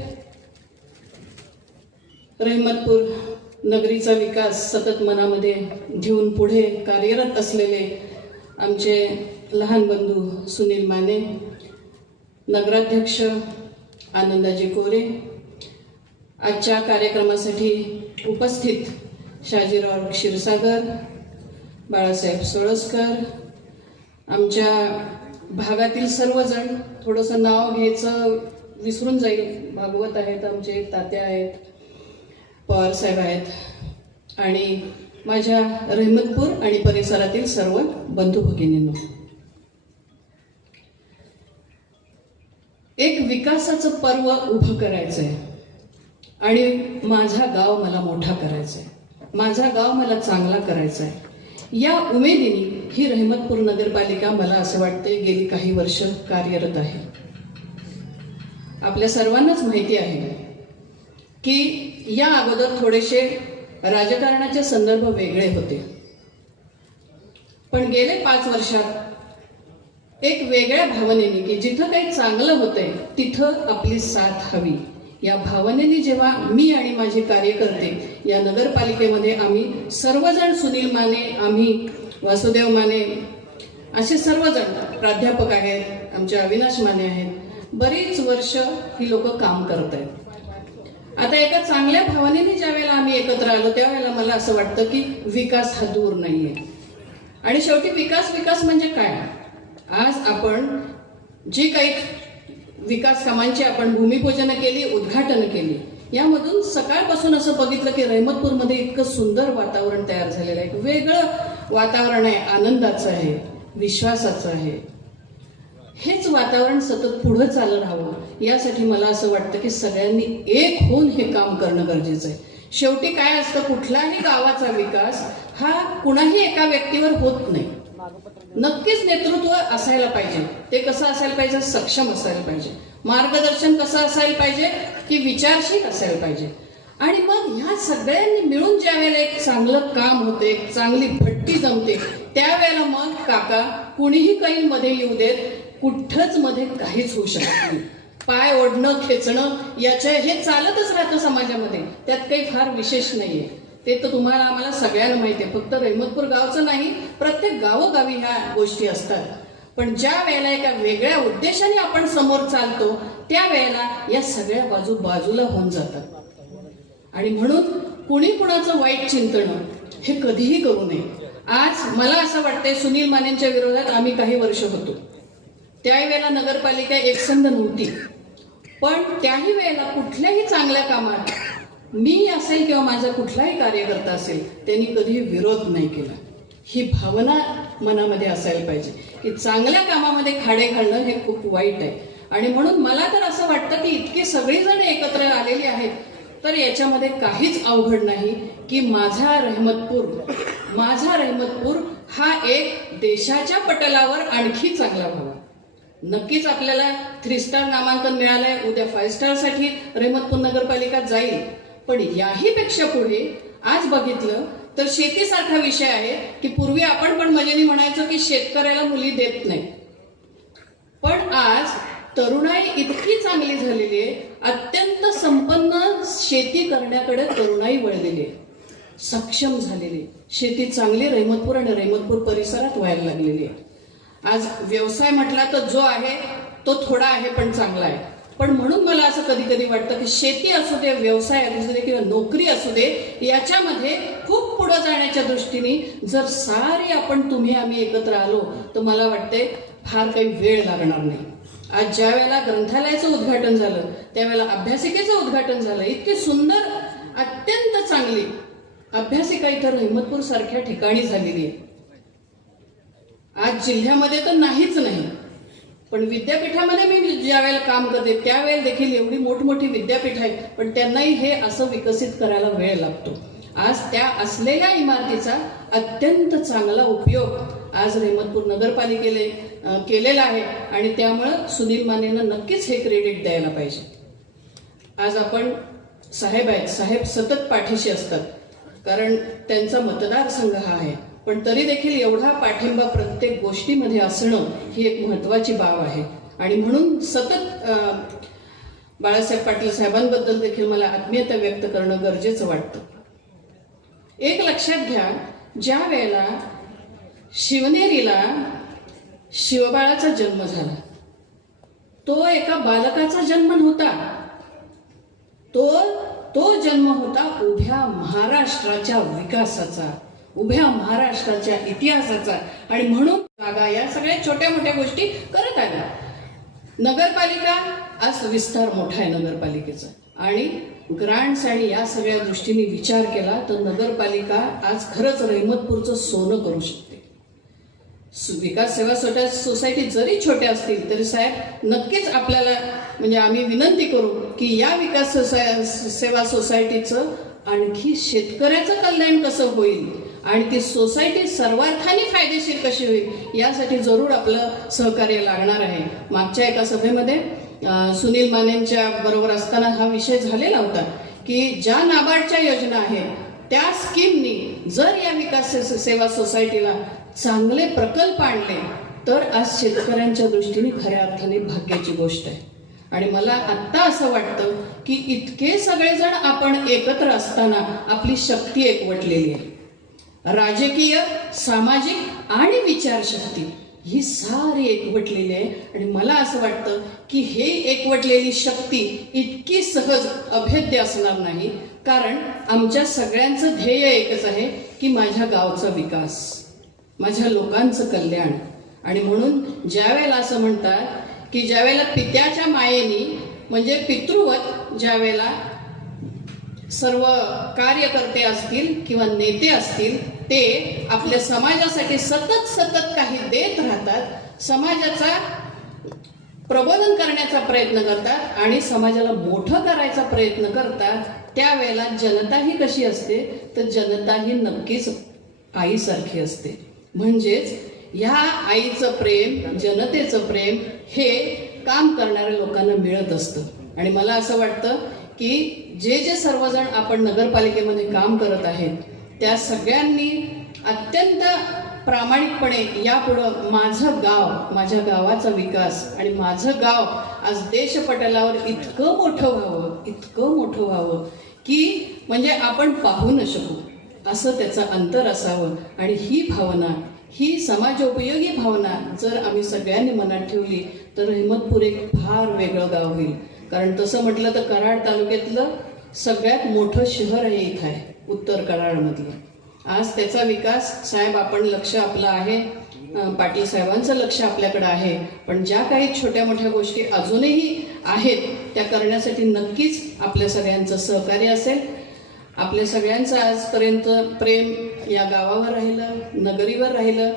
रहमतपूर नगरीचा विकास सतत मनामध्ये घेऊन पुढे कार्यरत असलेले आमचे लहान बंधू सुनील माने, नगराध्यक्ष आनंदाजी कोरे, आजच्या कार्यक्रमासाठी उपस्थित शाजीराव क्षीरसागर, बाळासाहेब सोळसकर, आमच्या भागातील सर्वजण. थोडंसं नाव घ्यायचं विसरून जाईल. भागवत आहेत, आमचे तात्या आहेत, पवार साहेब आहेत आणि माझ्या रहमतपूर आणि परिसरातील सर्व बंधू भगिनींनो, एक विकासाचं पर्व उभं करायचंय आणि माझा गाव मला मोठा करायचाय, माझा गाव मला चांगला करायचा आहे, या उमेदीने ही रहमतपूर नगरपालिका मला असं वाटते गेली काही वर्ष कार्यरत आहे. आपल्या सर्वांनाच माहिती आहे की या अगोदर थोडेसे राजकारणाचे संदर्भ वेगळे होते, पण गेले 5 वर्षात एक वेगळ्या भावनेने की जिथं काही चांगलं होतंय तिथं आपली साथ हवी या भावनेने जेव्हा मी आणि माझे कार्यकर्ते या नगरपालिकेमध्ये आम्ही सर्वजण, सुनील माने, आम्ही वासुदेव माने, असे सर्वजण प्राध्यापक आहेत, आमचे अविनाश माने आहेत, बरीच वर्ष ही लोक काम करत आहेत. आता एका चांगल्या भावनेने ज्या वेळेला आम्ही एकत्र आलो त्यावेळेला मला असं वाटतं की विकास हा दूर नाहीये. आणि शेवटी विकास म्हणजे काय? आज आपण जी काही विकास कामांची आपण भूमिपूजन केली, उद्घाटन केली, यामधून सकाळपासून असं बघितलं की रहमतपूरमध्ये इतकं सुंदर वातावरण तयार झालेलं आहे, एक वेगळं वातावरण आहे, आनंदाचं आहे, विश्वासाचं आहे. हेच वातावरण सतत पुढे चालू राहावं यासाठी मला असं वाटतं की सगळ्यांनी एक होऊन हे काम करणं गरजेचं आहे. शेवटी काय असतं, कुठलाही गावाचा विकास हा कुणाही एका व्यक्तीवर होत नाही. नक्कीच नेतृत्व असायला पाहिजे. ते कसं असायला पाहिजे? सक्षम असायला पाहिजे. मार्गदर्शन कसं असायला पाहिजे की विचारशील असायला पाहिजे. आणि मग ह्या सगळ्यांनी मिळून ज्या वेळेला एक चांगलं काम होते, एक चांगली भट्टी जमते, त्यावेळेला मग काका कुणीही काही मध्ये येऊ देत, कुठंच मध्ये काहीच होऊ शकत नाही. पाय ओढणं, खेचणं याच्या हे चालतच राहतं समाजामध्ये, त्यात काही फार विशेष नाहीये. ते तर तुम्हाला आम्हाला सगळ्यांना माहिती आहे. फक्त रहमतपूर गावचं नाही, प्रत्येक गावोगावी ह्या गोष्टी असतात. पण ज्या वेळेला एका वेगळ्या उद्देशाने आपण समोर चालतो त्यावेळेला या सगळ्या बाजूला होऊन जातात. आणि म्हणून कुणी कुणाचं वाईट चिंतन हे कधीही करू नये. आज मला असं वाटतंय सुनील मानेंच्या विरोधात आम्ही काही वर्ष होतो, त्यावेळेला नगरपालिका एकसंध नव्हती, पण त्याही वेळेला कुठल्याही चांगल्या कामात मी असेल किंवा माझा कुठलाही कार्यकर्ता असेल त्यांनी कधी विरोध नाही केला. ही भावना मनामध्ये असायला पाहिजे की चांगल्या कामामध्ये खाडे घालणं हे खूप वाईट आहे. आणि म्हणून मला तर असं वाटतं की इतकी सगळीजण एकत्र आलेली आहेत तर याच्यामध्ये काहीच अवघड नाही की माझा रहमतपूर हा एक देशाच्या पटलावर आणखी चांगला व्हावा. नक्कीच आपल्याला 3 स्टार नामांकन मिळालंय, उद्या 5 स्टार साठी रहमतपूर नगरपालिका जाईल. पण याही पेक्षा पुढे आज बघितलं तर शेतीसारखा विषय आहे की पूर्वी आपण पण मजेने म्हणायचो की शेतकऱ्याला मुली देत नाही, पण आज तरुणाई इतकी चांगली झालेली आहे, अत्यंत संपन्न शेती करण्याकडे तरुणाई वळलेली आहे, सक्षम झालेली. शेती चांगली रहमतपूर आणि रहमतपूर परिसरात व्हायला लागलेली आहे. आज व्यवसाय म्हटला तर जो आहे तो थोडा आहे पण चांगला आहे. पण म्हणून मला असं कधी कधी वाटतं की शेती असू दे, व्यवसाय असू दे किंवा नोकरी असू दे, याच्यामध्ये खूप पुढे जाण्याच्या दृष्टीने जर सारी तुम्ही आम्ही एकत्र आलो तर मला वाटते फार काही वेळ लागणार नाही. आज ज्या वेळेला ग्रंथालयाचं उद्घाटन झालं त्यावेळेला अभ्यासिकेचं उद्घाटन झालं. इतकी सुंदर, अत्यंत चांगली अभ्यासिका इथं रहमतपूर सारख्या ठिकाणी झालेली आहे. आज जिल्ह्यामध्ये तर नाहीच नाही, पण विद्यापीठामध्ये मी ज्या वेळेला काम करते त्यावेळेला देखील एवढी मोठमोठी विद्यापीठ आहेत, पण त्यांनाही हे असं विकसित करायला वेळ लागतो. आज त्या असलेल्या इमारतीचा अत्यंत चांगला उपयोग आज रहमतपूर नगरपालिकेने केलेला आहे आणि त्यामुळं सुनील मानेंना नक्कीच हे क्रेडिट द्यायला पाहिजे. आज आपण साहेब आहेत, साहेब सतत पाठीशी असतात कारण त्यांचा मतदारसंघ हा आहे, पण तरी देखील एवढा पाठिंबा प्रत्येक गोष्टीमध्ये असणं ही एक महत्वाची बाब आहे. आणि म्हणून सतत बाळासाहेब पाटील साहेबांबद्दल देखील मला आत्मीयता व्यक्त करणं गरजेचं वाटतं. एक लक्षात घ्या, ज्या वेळेला शिवनेरीला शिवबाळाचा जन्म झाला तो एका बालकाचा जन्म नव्हता, तो जन्म होता उभ्या महाराष्ट्राच्या विकासाचा, उभ्या महाराष्ट्राच्या इतिहासाचा. आणि म्हणून जागा या सगळ्या छोट्या मोठ्या गोष्टी करत आल्या. नगरपालिका आज विस्तार मोठा आहे नगरपालिकेचा आणि ग्रांट्स आणि या सगळ्या दृष्टीने विचार केला तर नगरपालिका आज खरंच रहमतपूरचं सोनं करू शकते. विकास सेवा सोसायटी जरी छोट्या असतील तरी साहेब नक्कीच आपल्याला म्हणजे आम्ही विनंती करू की या विकास सेवा सोसायटीचं आणखी शेतकऱ्याचं कल्याण कसं होईल आणि ती सोसायटी सर्वार्थाने फायदेशीर कशी होईल यासाठी जरूर आपलं सहकार्य लागणार आहे. मागच्या एका सभेमध्ये सुनील मानेंच्या बरोबर असताना हा विषय झालेला होता की ज्या नाबार्डच्या योजना आहेत त्या स्कीमनी जर या विकास सेवा सोसायटीला चांगले प्रकल्प आणले तर आज शेतकऱ्यांच्या दृष्टीने खऱ्या अर्थाने भाग्याची गोष्ट आहे. आणि मला आत्ता असं वाटतं की इतके सगळेजण आपण एकत्र असताना आपली शक्ती एकवटलेली आहे. राजकीय, सामाजिक आणि विचारशक्ती ही सारी एकवटलेली आहे. आणि मला असं वाटतं की हे एकवटलेली शक्ती इतकी सहज अभेद्य असणार नाही, कारण आमच्या सगळ्यांचं ध्येय एकच आहे की माझ्या गावचा विकास, माझ्या लोकांचं कल्याण. आणि म्हणून ज्या वेळेला असं म्हणतात की ज्या वेळेला पित्याच्या मायेनी म्हणजे पितृवत ज्या वेळेला सर्व कार्यकर्ते असतील किंवा नेते असतील ते आपल्या समाजासाठी सतत सतत काही देत राहतात, समाजाचा प्रबोधन करण्याचा प्रयत्न करतात आणि समाजाला मोठं करायचा प्रयत्न करतात, त्यावेळेला जनता ही कशी असते तर जनता ही नक्कीच आईसारखी असते. म्हणजेच ह्या आईचं प्रेम, जनतेचं प्रेम हे काम करणाऱ्या लोकांना मिळत असतं. आणि मला असं वाटतं की जे सर्वजण आपण नगरपालिकेमध्ये काम करत आहेत त्या सगळ्यांनी अत्यंत प्रामाणिकपणे यापुढं माझं गाव, माझ्या गावाचा विकास आणि माझं गाव आज देशपटलावर इतकं मोठं व्हावं की म्हणजे आपण पाहू न शकू असं त्याचं अंतर असावं. आणि ही भावना, ही समाजोपयोगी भावना जर आम्ही सगळ्यांनी मनात ठेवली तर अहमदपूर एक फार वेगळं गाव होईल. कारण तसं म्हटलं तर कराड तालुक्यातलं सगळ्यात मोठं शहर हे इथं आहे, उत्तर कराडमधलं. आज त्याचा विकास साहेब आपण लक्ष आपलं आहे, पाटील साहेबांचं लक्ष आपल्याकडे आहे. पण ज्या काही छोट्या मोठ्या गोष्टी अजूनही आहेत त्या करण्यासाठी नक्कीच आपल्या सगळ्यांचं सहकार्य असेल. आपल्या सगळ्यांचं आजपर्यंत प्रेम या गावावर राहिलं, नगरीवर राहिलं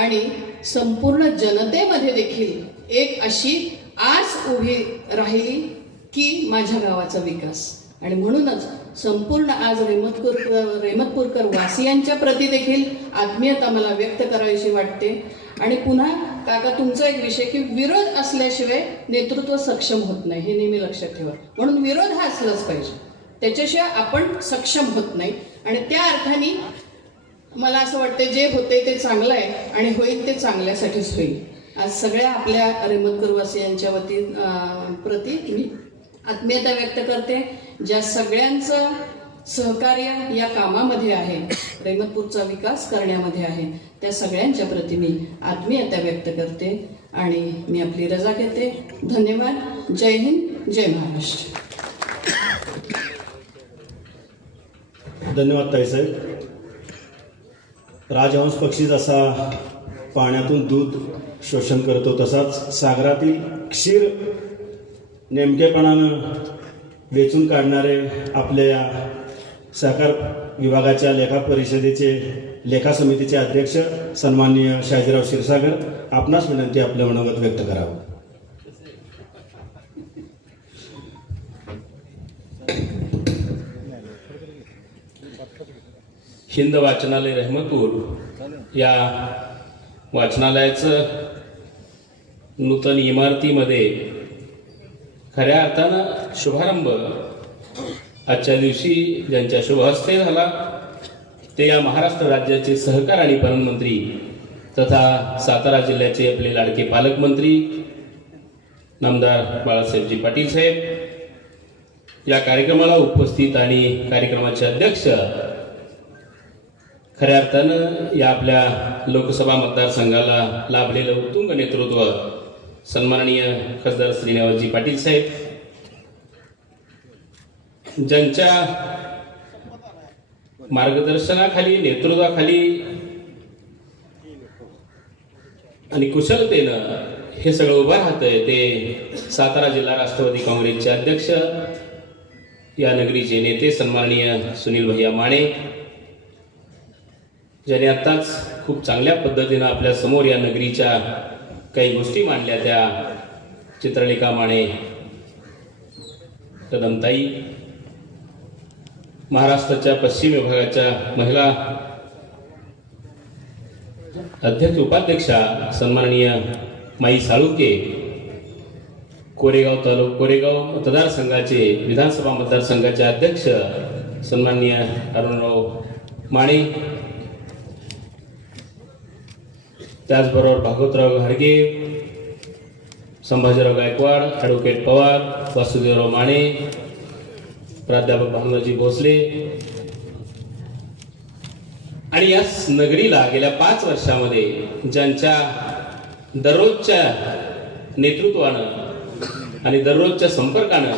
आणि संपूर्ण जनतेमध्ये देखील एक अशी आस उभी राहिली की माझ्या गावाचा विकास. आणि म्हणूनच संपूर्ण आज रेहमतपूरकर वासियांच्या प्रती देखील आत्मीयता मला व्यक्त करावीशी वाटते. आणि पुन्हा काका तुमचा एक विषय की विरोध असल्याशिवाय नेतृत्व सक्षम होत नाही, हे नेहमी लक्षात ठेवा. म्हणून विरोध हा असलाच पाहिजे, त्याच्याशिवाय आपण सक्षम होत नाही. आणि त्या अर्थाने मला असं वाटतं जे होते ते चांगलं आहे आणि होईल ते चांगल्यासाठीच होईल. आज सगळ्या आपल्या रेहमतपूरवासियांच्या प्रती मी आत्मीयता व्यक्त करते. ज्या सगळ्यांचं सहकार्य या कामामध्ये आहे, रेहमतपूरचा विकास करण्यामध्ये आहे, त्या सगळ्यांच्या प्रती मी आत्मीयता व्यक्त करते आणि मी आपली रजा घेते. धन्यवाद. जय हिंद, जय महाराष्ट्र. धन्यवाद ताईसाहेब. राजहंस पक्षी जसा पाण्यातून दूध शोषण करतो तसाच सागरातील क्षीर नेमकेपणानं वेचून काढणारे आपल्या या सहकार विभागाच्या लेखा परिषदेचे लेखा समितीचे अध्यक्ष सन्माननीय शाहीजीराव क्षीरसागर, आपणास विनंती आपलं मनोगत व्यक्त करावं. हिंद वाचनालय रेहमतपूर या वाचनालयाचं नूतन इमारतीमध्ये खऱ्या अर्थानं शुभारंभ आजच्या दिवशी ज्यांच्या शुभहस्ते झाला ते या महाराष्ट्र राज्याचे सहकार आणि पणन मंत्री तथा सातारा जिल्ह्याचे आपले लाडके पालकमंत्री नामदार बाळासाहेबजी पाटील साहेब या कार्यक्रमाला उपस्थित आणि कार्यक्रमाचे अध्यक्ष खऱ्या अर्थानं या आपल्या लोकसभा मतदारसंघाला लाभलेलं उत्तुंग नेतृत्व सन्माननीय खासदार श्रीनिवासजी पाटील साहेब, ज्यांच्या मार्गदर्शनाखाली, नेतृत्वाखाली आणि कुशलतेनं हे सगळं उभं राहतंय ते सातारा जिल्हा राष्ट्रवादी काँग्रेसचे अध्यक्ष या नगरीचे नेते सन्माननीय सुनील भैया माने, ज्याने आत्ताच खूप चांगल्या पद्धतीनं आपल्या समोर या नगरीच्या काही गोष्टी मांडल्या. त्या चित्रलेखा माने कदमताई, महाराष्ट्राच्या पश्चिम विभागाच्या महिला अध्यक्ष उपाध्यक्षा सन्माननीय माई साळुंके, कोरेगाव मतदारसंघाचे विधानसभा मतदारसंघाचे अध्यक्ष सन्माननीय अरुणराव माने, त्याचबरोबर भागवतराव घाडगे, संभाजीराव गायकवाड, ॲडव्होकेट पवार, वासुदेवराव माने, प्राध्यापक भानुजी भोसले आणि या नगरीला गेल्या 5 वर्षामध्ये ज्यांच्या दररोजच्या नेतृत्वानं आणि दररोजच्या संपर्कानं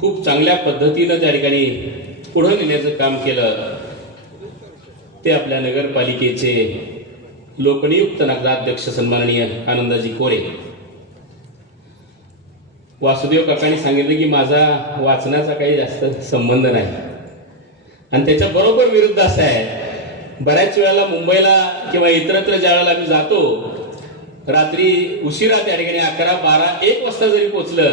खूप चांगल्या पद्धतीनं त्या ठिकाणी पुढे नेण्याचं काम केलं ते आपल्या नगरपालिकेचे लोकनियुक्त नगराध्यक्ष सन्माननीय आनंदाजी कोरे. वासुदेव काकांनी सांगितलं की माझा वाचनाचा काही जास्त संबंध नाही आणि त्याच्या बरोबर विरुद्ध असं आहे, बऱ्याच वेळेला मुंबईला किंवा इतरत्र ज्या वेळेला आम्ही जातो, रात्री उशिरा त्या ठिकाणी 11, 12, 1 वाजता जरी पोहोचलं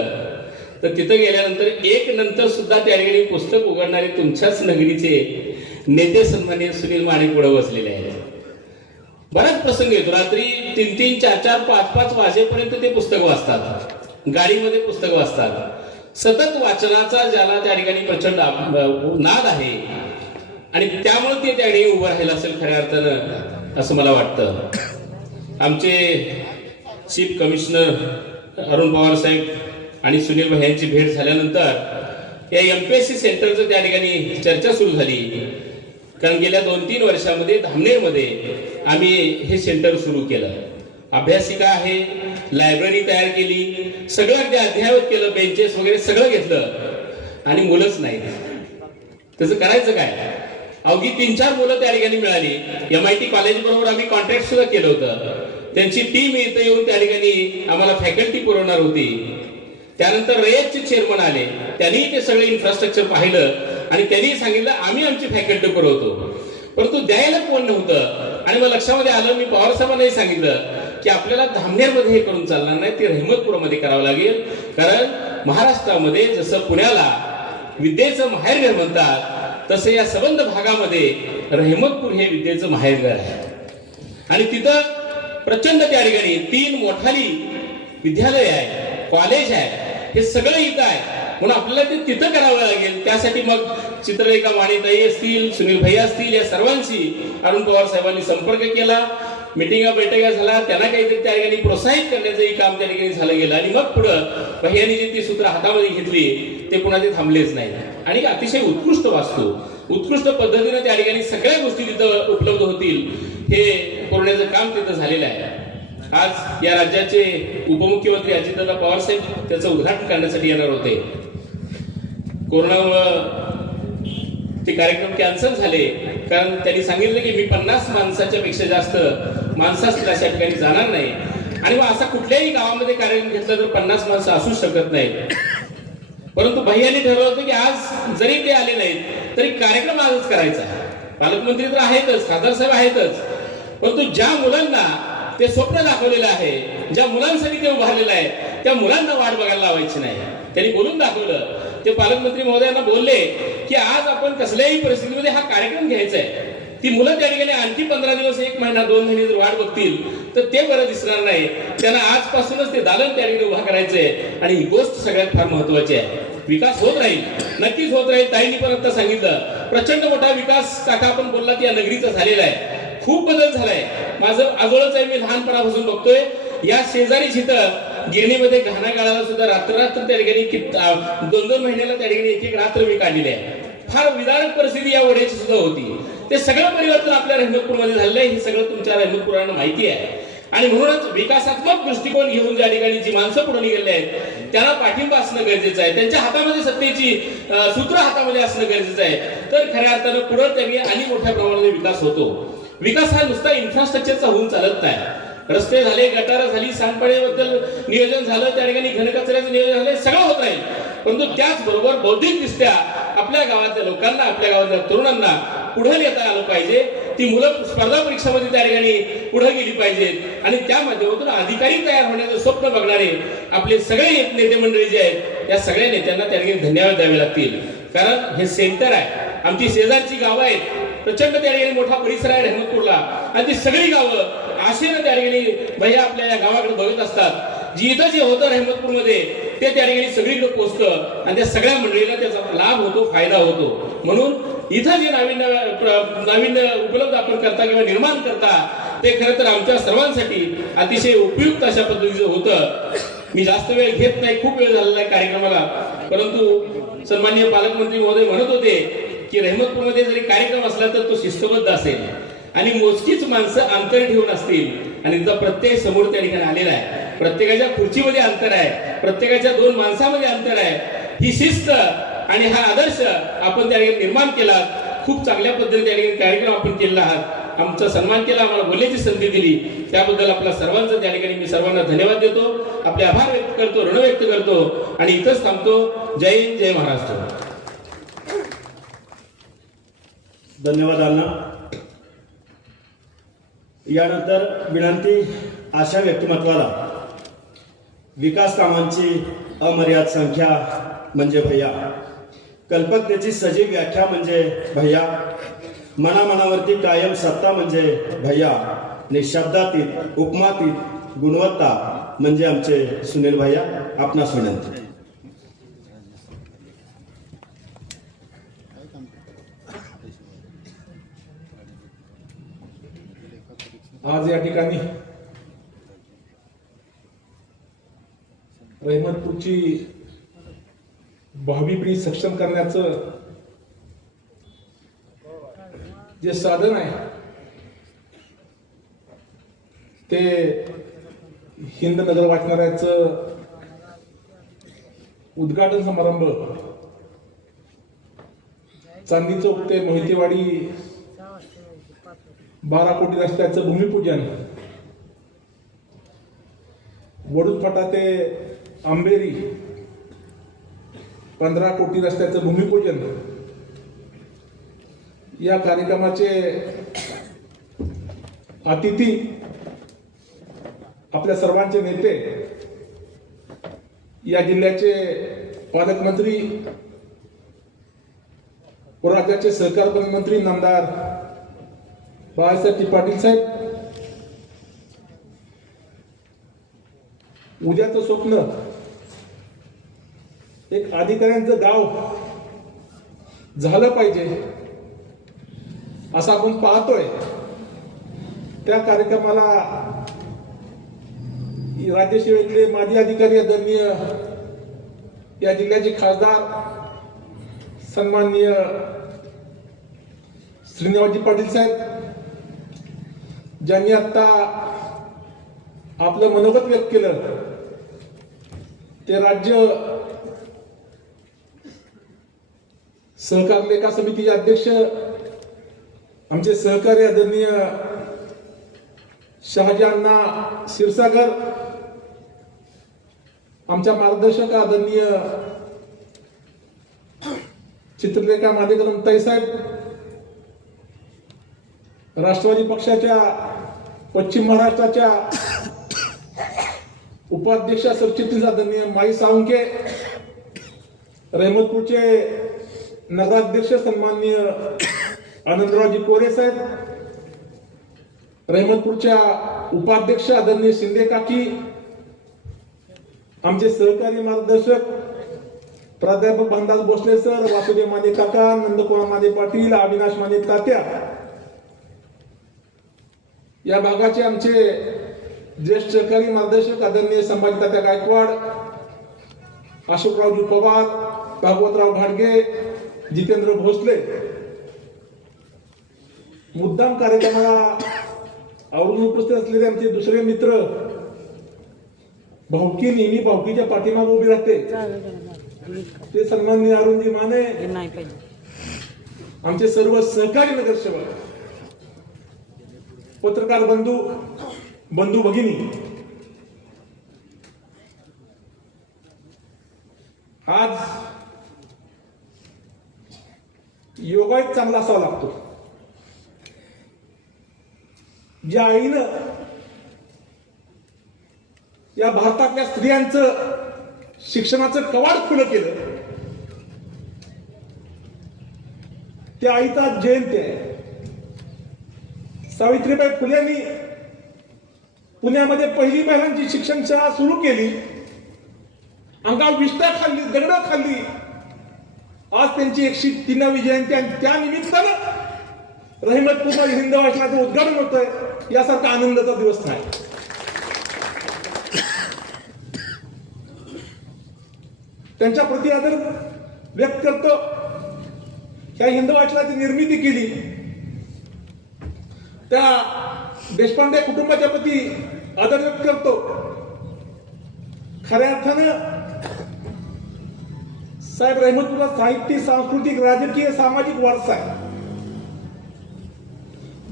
तर तिथं गेल्यानंतर 1 नंतर सुद्धा त्या ठिकाणी पुस्तक उघडणारे तुमच्याच नगरीचे नेते सन्माननीय सुनील माने पुढे बसलेले आहेत. बराच प्रसंग येतो, रात्री 3-3, 4-4, 5-5 वाजेपर्यंत ते पुस्तक वाचतात, गाडीमध्ये पुस्तक वाचतात. सतत वाचनाचा ज्याला त्या ठिकाणी प्रचंड नाद आहे आणि त्यामुळे ते त्या ठिकाणी उभं राहिलं असेल खऱ्या अर्थानं, असं मला वाटतं. आमचे चीफ कमिशनर अरुण पवार साहेब आणि सुनील भाई यांची भेट झाल्यानंतर या MPSC सेंटरचं त्या ठिकाणी चर्चा सुरू झाली, कारण गेल्या 2-3 वर्षामध्ये धामनेरमध्ये आम्ही हे सेंटर सुरू केलं. अभ्यासिका आहे, लायब्ररी तयार केली, सगळं अगदी अद्ययावत केलं, बेंचेस वगैरे सगळं घेतलं आणि मुलंच नाही. त्याचं करायचं काय? अवघी 3-4 मुलं त्या ठिकाणी मिळाली. MIT कॉलेज बरोबर आम्ही कॉन्ट्रॅक्ट सुद्धा केलं होतं. त्यांची टीम इथं येऊन त्या ठिकाणी आम्हाला फॅकल्टी पुरवणार होती. त्यानंतर रयतचे चेअरमन आले, त्यांनी ते सगळे इन्फ्रास्ट्रक्चर पाहिलं आणि त्यांनी सांगितलं आम्ही आमची फॅकल्टी पुरवतो, परंतु द्यायला कोण नव्हतं. आणि मग लक्षामध्ये आलं, मी पवार साहेबांनाही सांगितलं की आपल्याला धामनेरमध्ये हे करून चालणार नाही, ते रहमतपूरमध्ये करावं लागेल, कारण महाराष्ट्रामध्ये जसं पुण्याला विद्येचं माहेरघर म्हणतात तसं या सबंध भागामध्ये रहमतपूर हे विद्येचं माहेरघर आहे. आणि तिथं प्रचंड त्या ठिकाणी 3 मोठाली विद्यालय आहे, कॉलेज आहे, हे सगळं इथं आहे, म्हणून आपल्याला ते तिथं करावं लागेल. त्यासाठी मग चित्रलेखा माणिताई असतील, सुनील भाई असतील, या सर्वांशी अरुण पवार साहेबांनी संपर्क केला, मिटिंगा बैठका झाला, त्यांना काहीतरी त्या ठिकाणी प्रोत्साहित करण्याचंही काम त्या ठिकाणी झालं गेलं. आणि मग पुढं भैयानी जी ती सूत्र हातामध्ये घेतली ते पुन्हा ते थांबलेच नाही आणि अतिशय उत्कृष्ट वास्तू, उत्कृष्ट पद्धतीने त्या ठिकाणी सगळ्या गोष्टी तिथं उपलब्ध होतील हे करण्याचं काम तिथं झालेलं आहे. आज या राज्याचे उपमुख्यमंत्री अजितदादा पवार साहेब त्याचं उद्घाटन करण्यासाठी येणार होते. कोरोनामुळे ते कार्यक्रम कॅन्सल झाले, कारण त्यांनी सांगितलं की मी 50 माणसाच्या पेक्षा जास्त माणसाच त्या ठिकाणी जाणार नाही. आणि मग असा कुठल्याही गावामध्ये कार्यक्रम घेतला तर 50 माणसं असू शकत नाहीत. परंतु भैयानी ठरवलं होतं की आज जरी ते आले नाहीत तरी कार्यक्रम आजच करायचा. पालकमंत्री तर आहेतच, खासदार साहेब आहेतच, परंतु ज्या मुलांना ते स्वप्न दाखवलेलं आहे, ज्या मुलांसाठी ते उभारलेलं आहे, त्या मुलांना वाट बघायला लावायची नाही. त्यांनी बोलून दाखवलं. ते पालकमंत्री महोदयांना बोलले की आज आपण कसल्याही परिस्थितीमध्ये हा कार्यक्रम घ्यायचा आहे. ती मुलं त्या ठिकाणी आणखी 15 दिवस, 1 महिना, 2 महिने जर वाट बघतील तर ते बरं दिसणार नाही. त्यांना आजपासूनच ते दालन त्या ठिकाणी उभा करायचंय आणि ही गोष्ट सगळ्यात फार महत्वाची आहे. विकास होत राहील, नक्कीच होत राहील. ताईंनी पण आता सांगितलं प्रचंड मोठा विकास काका आपण बोलला की या नगरीचा झालेला आहे. खूप बदल झालाय. माझं आजोळच आहे, मी लहानपणापासून बघतोय. या शेजारी जिथं गिरणीमध्ये घाणा गाळाला सुद्धा रात्र त्या ठिकाणी 2-2 महिन्याला त्या ठिकाणी 1-1 रात्र मी काढलेली आहे. फार विदारक परिस्थिती या ओढ्याची सुद्धा होती. ते सगळं परिवर्तन आपल्या रहमतपूरमध्ये झालेलं आहे. हे सगळं तुमच्या रहमतपुरांना माहिती आहे. आणि म्हणूनच विकासात्मक दृष्टिकोन घेऊन ज्या ठिकाणी जी माणसं पुढे निघाली आहेत त्यांना पाठिंबा असणं गरजेचं आहे. त्यांच्या हातामध्ये सत्तेची सूत्र हातामध्ये असणं गरजेचं आहे. तर खऱ्या अर्थानं पुढे त्यांनी आणि मोठ्या प्रमाणात विकास होतो. विकास हा नुसता इन्फ्रास्ट्रक्चरचा होऊन चालत नाही. रस्ते झाले, गटारं झाली, सांडपाण्याबद्दल नियोजन झालं, त्या ठिकाणी घनकचऱ्याचं नियोजन झालं, सगळं होत राहील. परंतु त्याचबरोबर बौद्धिकदृष्ट्या आपल्या गावातल्या लोकांना, आपल्या गावातल्या तरुणांना पुढे नेता आलं पाहिजे. ती मुलं स्पर्धा परीक्षामध्ये त्या ठिकाणी पुढे गेली पाहिजेत आणि त्या माध्यमातून अधिकारी तयार होण्याचं स्वप्न बघणारे आपले सगळे नेते मंडळी जे आहेत, या सगळ्या नेत्यांना त्या ठिकाणी धन्यवाद द्यावे लागतील. कारण हे सेंटर आहे, आमची शेजारची गावं आहेत, प्रचंड त्या ठिकाणी मोठा परिसर आहे रहमतपूरला आणि ती सगळी गावं आशेनं त्या ठिकाणी भैया आपल्या या गावाकडे बघत असतात. जी इथं जे होतं रहमतपूरमध्ये ते त्या ठिकाणी सगळीकडे पोहोचतं आणि त्या सगळ्या मंडळीला त्याचा लाभ होतो, फायदा होतो. म्हणून इथं जे नाविन्य उपलब्ध आपण करता किंवा निर्माण करता ते खरं तर आमच्या सर्वांसाठी अतिशय उपयुक्त अशा पद्धतीचं होतं. मी जास्त वेळ घेत नाही, खूप वेळ झालेला आहे कार्यक्रमाला, परंतु सन्माननीय पालकमंत्री महोदय म्हणत होते की रहमतपूरमध्ये जरी कार्यक्रम असला तर तो शिस्तबद्ध असेल आणि मोजकीच माणसं अंतर ठेवून असतील आणि तिचा प्रत्येक समोर त्या ठिकाणी आलेला आहे. प्रत्येकाच्या खुर्चीमध्ये अंतर आहे, प्रत्येकाच्या 2 माणसामध्ये अंतर आहे. ही शिस्त आणि हा आदर्श आपण त्या ठिकाणी निर्माण केला. खूप चांगल्या पद्धतीने त्या ठिकाणी कार्यक्रम आपण केलेला आहात. आमचा सन्मान केला, आम्हाला बोलण्याची संधी दिली, त्याबद्दल आपल्या सर्वांचं त्या ठिकाणी मी सर्वांना धन्यवाद देतो, आपले आभार व्यक्त करतो, ऋण व्यक्त करतो आणि इथंच थांबतो. जय हिंद, जय महाराष्ट्र. धन्यवाद अण्णा. यानंतर विनंती अशा व्यक्तिमत्वाला विकास कामांची अमर्याद संख्या म्हणजे भैया, कल्पकतेची सजीव व्याख्या म्हणजे भैया, मनामनावरती कायम सत्ता म्हणजे भैया, निशब्दातीत उपमातीत गुणवत्ता म्हणजे आमचे सुनील भैया. आपणास विनंती. आज या ठिकाणी रहमतपूरची भावी पिढी सक्षम करण्याचं जे साधन आहे ते हिंद नगर वाचनालयाचं उद्घाटन समारंभ चांदी चौक ते मोहितेवाडी 12 कोटी रस्त्याचं भूमिपूजन, वडूद फाटा ते आंबेरी 15 कोटी रस्त्याचं भूमिपूजन, या कार्यक्रमाचे अतिथी आपल्या सर्वांचे नेते, या जिल्ह्याचे पालकमंत्री व राज्याचे सहकार मंत्री नामदार बाळासाहेब पाटील साहेब. उद्याचं स्वप्न एक अधिकाऱ्यांचं गाव झालं पाहिजे असं आपण पाहतोय. त्या कार्यक्रमाला राज्यसेवेतले माजी अधिकारी आदरणीय या जिल्ह्याचे खासदार सन्माननीय श्रीनिवासजी पाटील साहेब, ज्यांनी आता आपलं मनोगत व्यक्त केलं, ते राज्य सहकार लेखा समितीचे अध्यक्ष आमचे सहकारी आदरणीय शहाजीअण्णा क्षीरसागर, आमच्या मार्गदर्शक आदरणीय चित्रलेखा मादेकरम ताई साहेब, राष्ट्रवादी पक्षाच्या पश्चिम महाराष्ट्राच्या उपाध्यक्ष सरचिटणीस आदरणीय माई साळुंखे, रहमतपूरचे नगराध्यक्ष सन्माननीय आनंदरावजी कोरे साहेब, रहमतपूरच्या उपाध्यक्ष आदरणीय शिंदे काकी, आमचे सहकारी मार्गदर्शक प्राध्यापक भानदास भोसले सर, वासुदेव माने काका, नंदकुमार माने पाटील, अविनाश माने तात्या, या भागाचे आमचे ज्येष्ठ सहकारी मार्गदर्शक आदरणीय संभाजी तात्या गायकवाड, अशोकरावजी पवार, भागवतराव घाडगे, जितेंद्र भोसले. मुद्दाम कार्यक्रमाला आवडून उपस्थित असलेले आमचे दुसरे मित्र, भाऊकी नेहमी भाऊकीच्या पाठीमागे उभी राहते, ते सन्माननीय अरुणजी माने, आमचे सर्व सहकारी नगरसेवक, पत्रकार बंधू भगिनी, आज योगायोग चांगला असावा लागतो. ज्या आईनं या भारतातल्या स्त्रियांचं शिक्षणाचं कवाड खुलं केलं, त्या आईचा जयंती आहे. सावित्रीबाई फुलेंनी पुण्यामध्ये पहिली महिलांची शिक्षण शाळा सुरू केली. अंगावर विष्ठा खाल्ली, दगडं खाल्ली. आज त्यांची 103वी जयंती आणि त्या निमित्तानं रहिमतपूरमध्ये हिंद वाचनाचं उद्घाटन होत आहे. यासारखा आनंदाचा दिवस नाही. त्यांच्या प्रति आदर व्यक्त करतो. ह्या हिंद वाचनाची निर्मिती केली त्या देशपांडे कुटुंबाच्या प्रती आदर व्यक्त करतो. खऱ्या अर्थानं साहेब रहिमतपूरला साहित्यिक, सांस्कृतिक, राजकीय, सामाजिक वारसा आहे.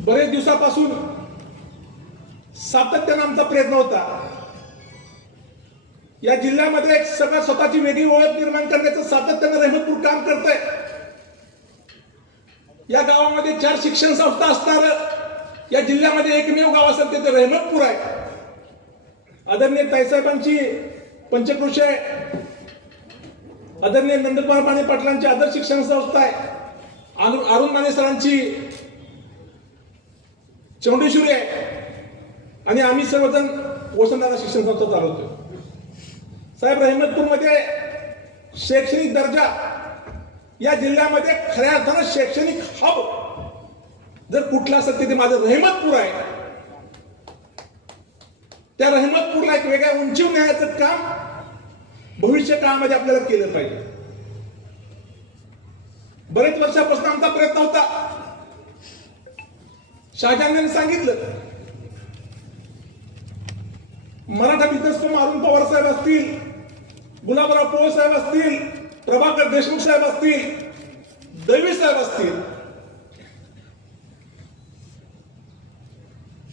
बरेच दिवसापासून सातत्यानं आमचा प्रयत्न होता या जिल्ह्यामध्ये एक सगळं स्वतःची वेगळी ओळख निर्माण करण्याचं सातत्यानं रहिमतपूर काम करतंय. या गावामध्ये 4 शिक्षण संस्था असणार या जिल्ह्यामध्ये एकमेव गाव असेल ते रहिमतपूर आहे. आदरणीय ताईसाहेबांची पंचक्रोशी आहे. आदरणीय नंदकुमार माने पाटलांची आदर्श शिक्षण संस्था आहे. अरुण माने सरांची चौंडेश्वरी आहे. आणि आम्ही सर्वजण वसंतदादा शिक्षण संस्था चालवतोय. साहेब रहिमतपूरमध्ये शैक्षणिक दर्जा या जिल्ह्यामध्ये खऱ्या अर्थानं शैक्षणिक हब जर कुठला असेल ते माझं रहिमतपूर आहे. त्या रहिमतपूरला एक वेगळ्या उंचीवर नेण्याचं काम भविष्य काळामध्ये आपल्याला केलं पाहिजे. बरेच वर्षापासून आमचा प्रयत्न होता. शहाजानने सांगितलं मराठा बिझनेस फर्म अरुण पवार साहेब असतील, गुलाबराव पोळ साहेब असतील, प्रभाकर देशमुख साहेब असतील, दैवी साहेब असतील,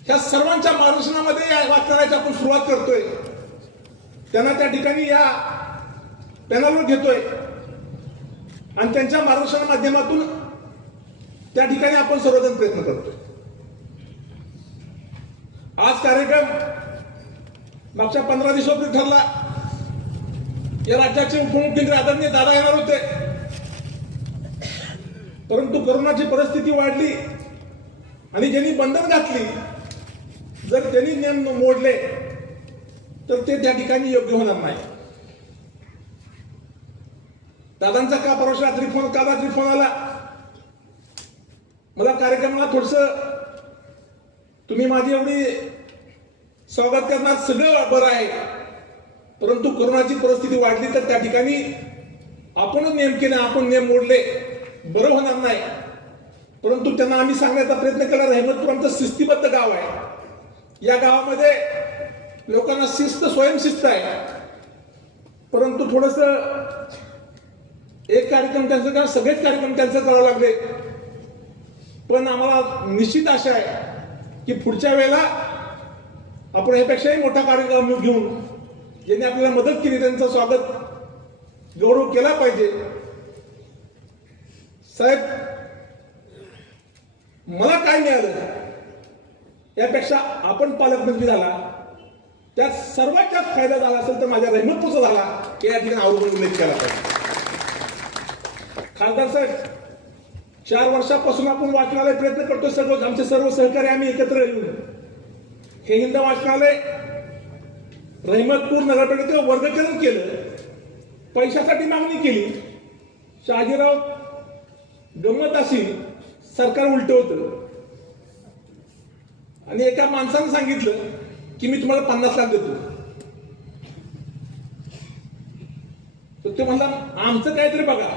या सर्वांच्या मार्गदर्शनामध्ये या वाचनाची आपण सुरुवात करतोय. त्यांना त्या ठिकाणी या पॅनलवर घेतोय आणि त्यांच्या मार्गदर्शना माध्यमातून त्या ठिकाणी आपण सर्वजण प्रयत्न करतोय. आज कार्यक्रम मागच्या 15 दिवसापूर्वी ठरला. या राज्याचे उपमुख्यमंत्री आदरणीय दादा येणार होते, परंतु कोरोनाची परिस्थिती वाढली आणि ज्यांनी बंधन घातली, जर त्यांनी नियम मोडले तर ते त्या ठिकाणी योग्य होणार नाही. दादांचा का परवा रात्री फोन, काल रात्री फोन आला मला कार्यक्रमाला, थोडस तुम्ही माझी एवढी स्वागत करणार सगळं बरं आहे, परंतु कोरोनाची परिस्थिती वाढली तर त्या ठिकाणी आपणच नियम केले, आपण नियम मोडले, बरं होणार नाही. परंतु त्यांना आम्ही सांगण्याचा प्रयत्न केला. रहिमतपूर आमचं शिस्तीबद्ध गाव आहे. या गावामध्ये लोकांना शिस्त, स्वयंशिस्त आहे. परंतु थोडस एक कार्यक्रम त्यांचं का सगळेच कार्यक्रम त्यांचं करावं लागले. पण आम्हाला निश्चित आशा आहे की पुढच्या वेळेला आपण यापेक्षाही मोठा कार्यक्रम घेऊन ज्यांनी आपल्याला मदत केली त्यांचं स्वागत, गौरव केला पाहिजे. साहेब मला काय मिळालं यापेक्षा आपण पालकमंत्री झाला त्यात सर्वात जास्त फायदा झाला असेल तर माझ्या रहिमतपूरचा झाला की या ठिकाणी आवर्जून उल्लेख केला पाहिजे. खासदार साहेब 4 वर्षापासून आपण वाचनालय प्रयत्न करतो. सर्व आमचे सर्व सहकारी आम्ही एकत्र येऊन हे हिंद वाचनालय रहिमतपूर नगरपालिकेचं वर्गीकरण केलं. पैशासाठी मागणी केली. शहाजीराव गंमत अशी सरकार उलट होतं आणि एका माणसानं सांगितलं की मी तुम्हाला 50 लाख देतो. तर ते म्हणला आमचं काहीतरी बघा.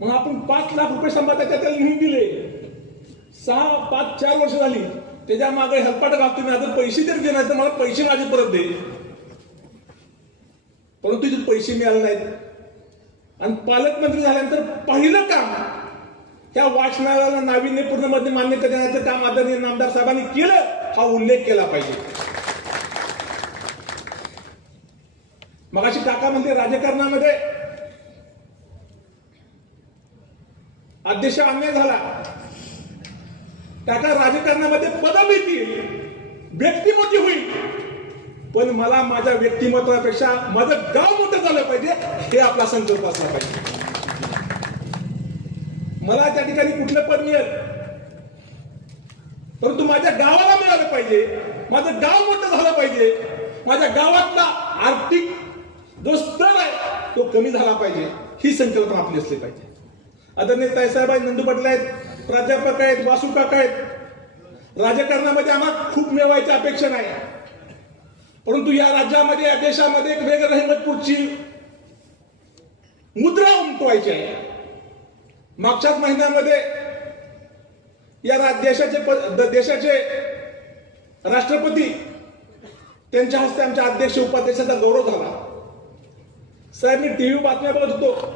मग आपण 5 लाख रुपये संपादकाच्या त्याला लिहून दिले. 4 वर्ष झाली. त्याच्या मागे हेलपाट घालतो मी, आता पैसे तरी देणार तर मला पैसे माझे परत दे. परंतु तिथे पैसे मिळाले नाहीत. आणि पालकमंत्री झाल्यानंतर पहिलं काम त्या वाचनालयाला नाविन्यपूर्ण मध्ये मान्यता देण्याचं काम आदरणीय नामदार साहेबांनी केलं, हा उल्लेख केला पाहिजे. मगाशी काका म्हणते राजकारणामध्ये अध्यक्ष अन्याय झाला, टाका राजकारणामध्ये पदं मिळतील, व्यक्ती मोठी होईल, पण मला माझ्या व्यक्तिमत्वापेक्षा माझं गाव मोठं झालं पाहिजे हे आपला संकल्प असला पाहिजे. मला त्या ठिकाणी कुठलं पद मिळेल, परंतु माझ्या गावाला मिळालं पाहिजे, माझं गाव मोठं झालं पाहिजे, माझ्या गावातला आर्थिक जो स्तर आहे तो कमी झाला पाहिजे, ही संकल्पना आपली असली पाहिजे. आदरणीय ताईसाहेब आहेत, नंदू पाटील आहेत, प्राध्यापक आहेत, वासू काका आहेत. राजकारणामध्ये आम्हाला खूप मिळवायची अपेक्षा नाही, परंतु या राज्यामध्ये या देशामध्ये एक वेगळं रहमतपूरची मुद्रा उमटवायची आहे. मागच्याच महिन्यामध्ये या देशाचे राष्ट्रपती त्यांच्या हस्ते आमच्या अध्यक्ष उपाध्यक्षाचा गौरव झाला. साहेब, मी टीव्ही बातम्या बघत होतो,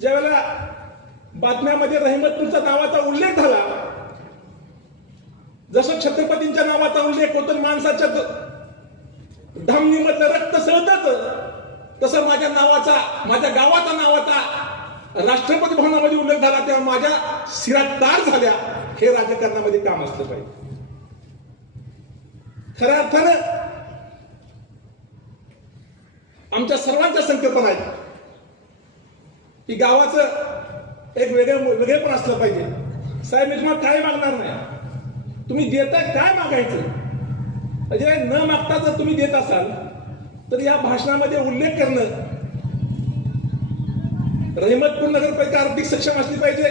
ज्यावेळेला बातम्यामध्ये रहमतपूरच्या नावाचा उल्लेख झाला, जसं छत्रपतींच्या नावाचा उल्लेख होतो, माणसाच्या धामणीमधलं रक्त सळतं, तसं माझ्या गावाचा नावाचा राष्ट्रपती भवनामध्ये उल्लेख झाला, तेव्हा माझ्या शिरात तार झाल्या. हे राजकारणामध्ये काम असलं पाहिजे. खऱ्या अर्थानं आमच्या सर्वांच्या संकल्पना आहेत की गावाचं एक वेगळेपण असलं पाहिजे. साहेब, मी तुम्हाला काय मागणार नाही, तुम्ही देताय काय मागायचं, म्हणजे न मागता जर तुम्ही देत असाल तर या भाषणामध्ये उल्लेख करणं, रहमतपूर नगरपालिका आर्थिक सक्षम असली पाहिजे,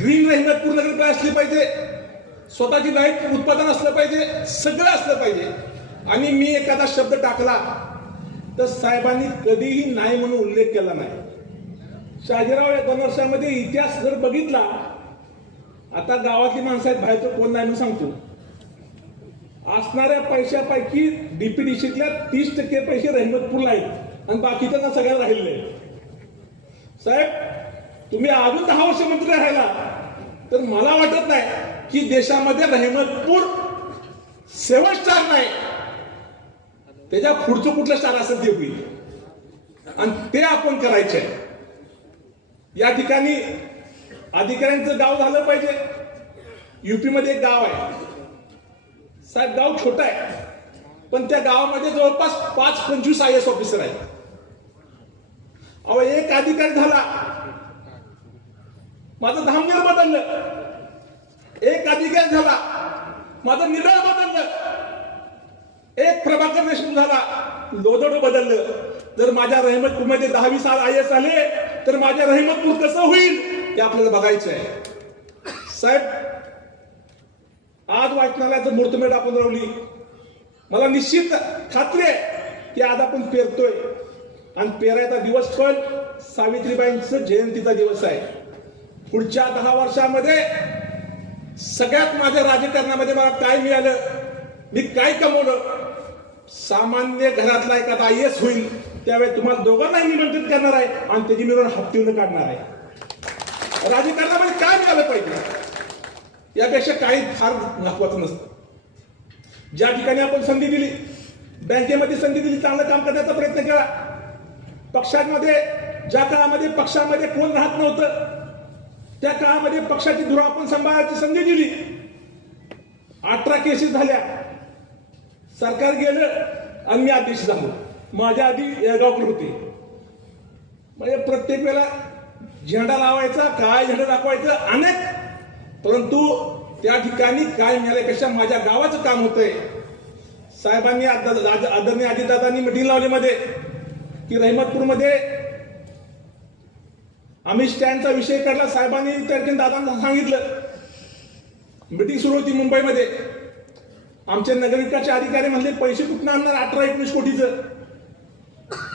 ग्रीन रहमतपूर नगरपालिका असली पाहिजे, स्वतःची लाईट उत्पादन असलं पाहिजे, सगळं असलं पाहिजे. आणि मी एखादा शब्द टाकला तर साहेबांनी कधीही नाही म्हणून उल्लेख केला नाही. शहाजीराव या 2 वर्षामध्ये इतिहास जर बघितला, आता गावातली माणसं आहेत, बाहेरचं कोण नाही म्हणून सांगतो, असणाऱ्या पैशापैकी डीपीडीसीतल्या 30% पैसे रहमतपूरला आहेत आणि बाकीच्यांना सगळ्या राहिले. साहेब, तुम्ही अजून 10 वर्ष मंत्री राहिला तर मला वाटत नाही की देशामध्ये रहमतपूर 7 स्टार नाही, त्याच्या पुढचं कुठलं स्टार असेल ते होईल, आणि ते आपण करायचे. या ठिकाणी अधिकाऱ्यांचं गाव झालं पाहिजे. युपी मध्ये एक गाव आहे साहेब, गाव छोटं आहे, पण त्या गावामध्ये जवळपास 5-25 IAS ऑफिसर आहेत. अहो, एक अधिकारी झाला, माझं धामनेर बदललं, एक अधिकारी झाला, माझं निडाळ बदललं, एक प्रभाकर देशमुख झाला, लोदोड बदललं. जर माझ्या रहमतपूरमध्ये 10-20 IAS आले तर माझ्या रहमतपूर कसं होईल हे आपल्याला बघायचं आहे. साहेब, आज वाचनालयाचं मुहूर्तमेढ आपण रवली, मला निश्चित खात्री आहे की आज आपण पेरतोय, आणि पेरायचा दिवस पण सावित्रीबाईंचं जयंतीचा दिवस आहे. पुढच्या 10 वर्षामध्ये सगळ्यात माझ्या राजकारणामध्ये मला काय मिळालं, मी काय कमवलं, सामान्य घरातला एखादा IAS होईल त्यावेळी तुम्हाला दोघांनाही निमंत्रित करणार आहे आणि त्याची मिळून हप्तीवरून काढणार आहे. राजकारणामध्ये काय मिळालं पाहिजे यापेक्षा काही फार महत्वाचं नसतं. ज्या ठिकाणी आपण संधी दिली, बँकेमध्ये संधी दिली, चांगलं काम करण्याचा प्रयत्न केला. पक्षांमध्ये ज्या काळामध्ये पक्षामध्ये कोण राहत नव्हतं त्या काळामध्ये पक्षाची धुरा आपण सांभाळायची संधी दिली. 18 केसेस झाल्या, सरकार गेलं आणि मी अध्यक्ष झालो. माझ्या आधी येळगावकर होते. म्हणजे प्रत्येक वेळेला झेंडा लावायचा, काय झेंडा दाखवायचं अनेक, परंतु त्या ठिकाणी काय मिळाल्यापेक्षा माझ्या गावाचं काम होतंय. साहेबांनी आदरणीय अजितदादांनी मीटिंग लावलीमध्ये की रहमतपूरमध्ये आम्ही स्टँडचा विषय काढला. साहेबांनी त्या ठिकाणी दादांना सांगितलं, मीटिंग सुरू होती मुंबईमध्ये. आमचे नगरविकासचे अधिकारी म्हणले पैसे कुठून आणणार 18-19 कोटीचं.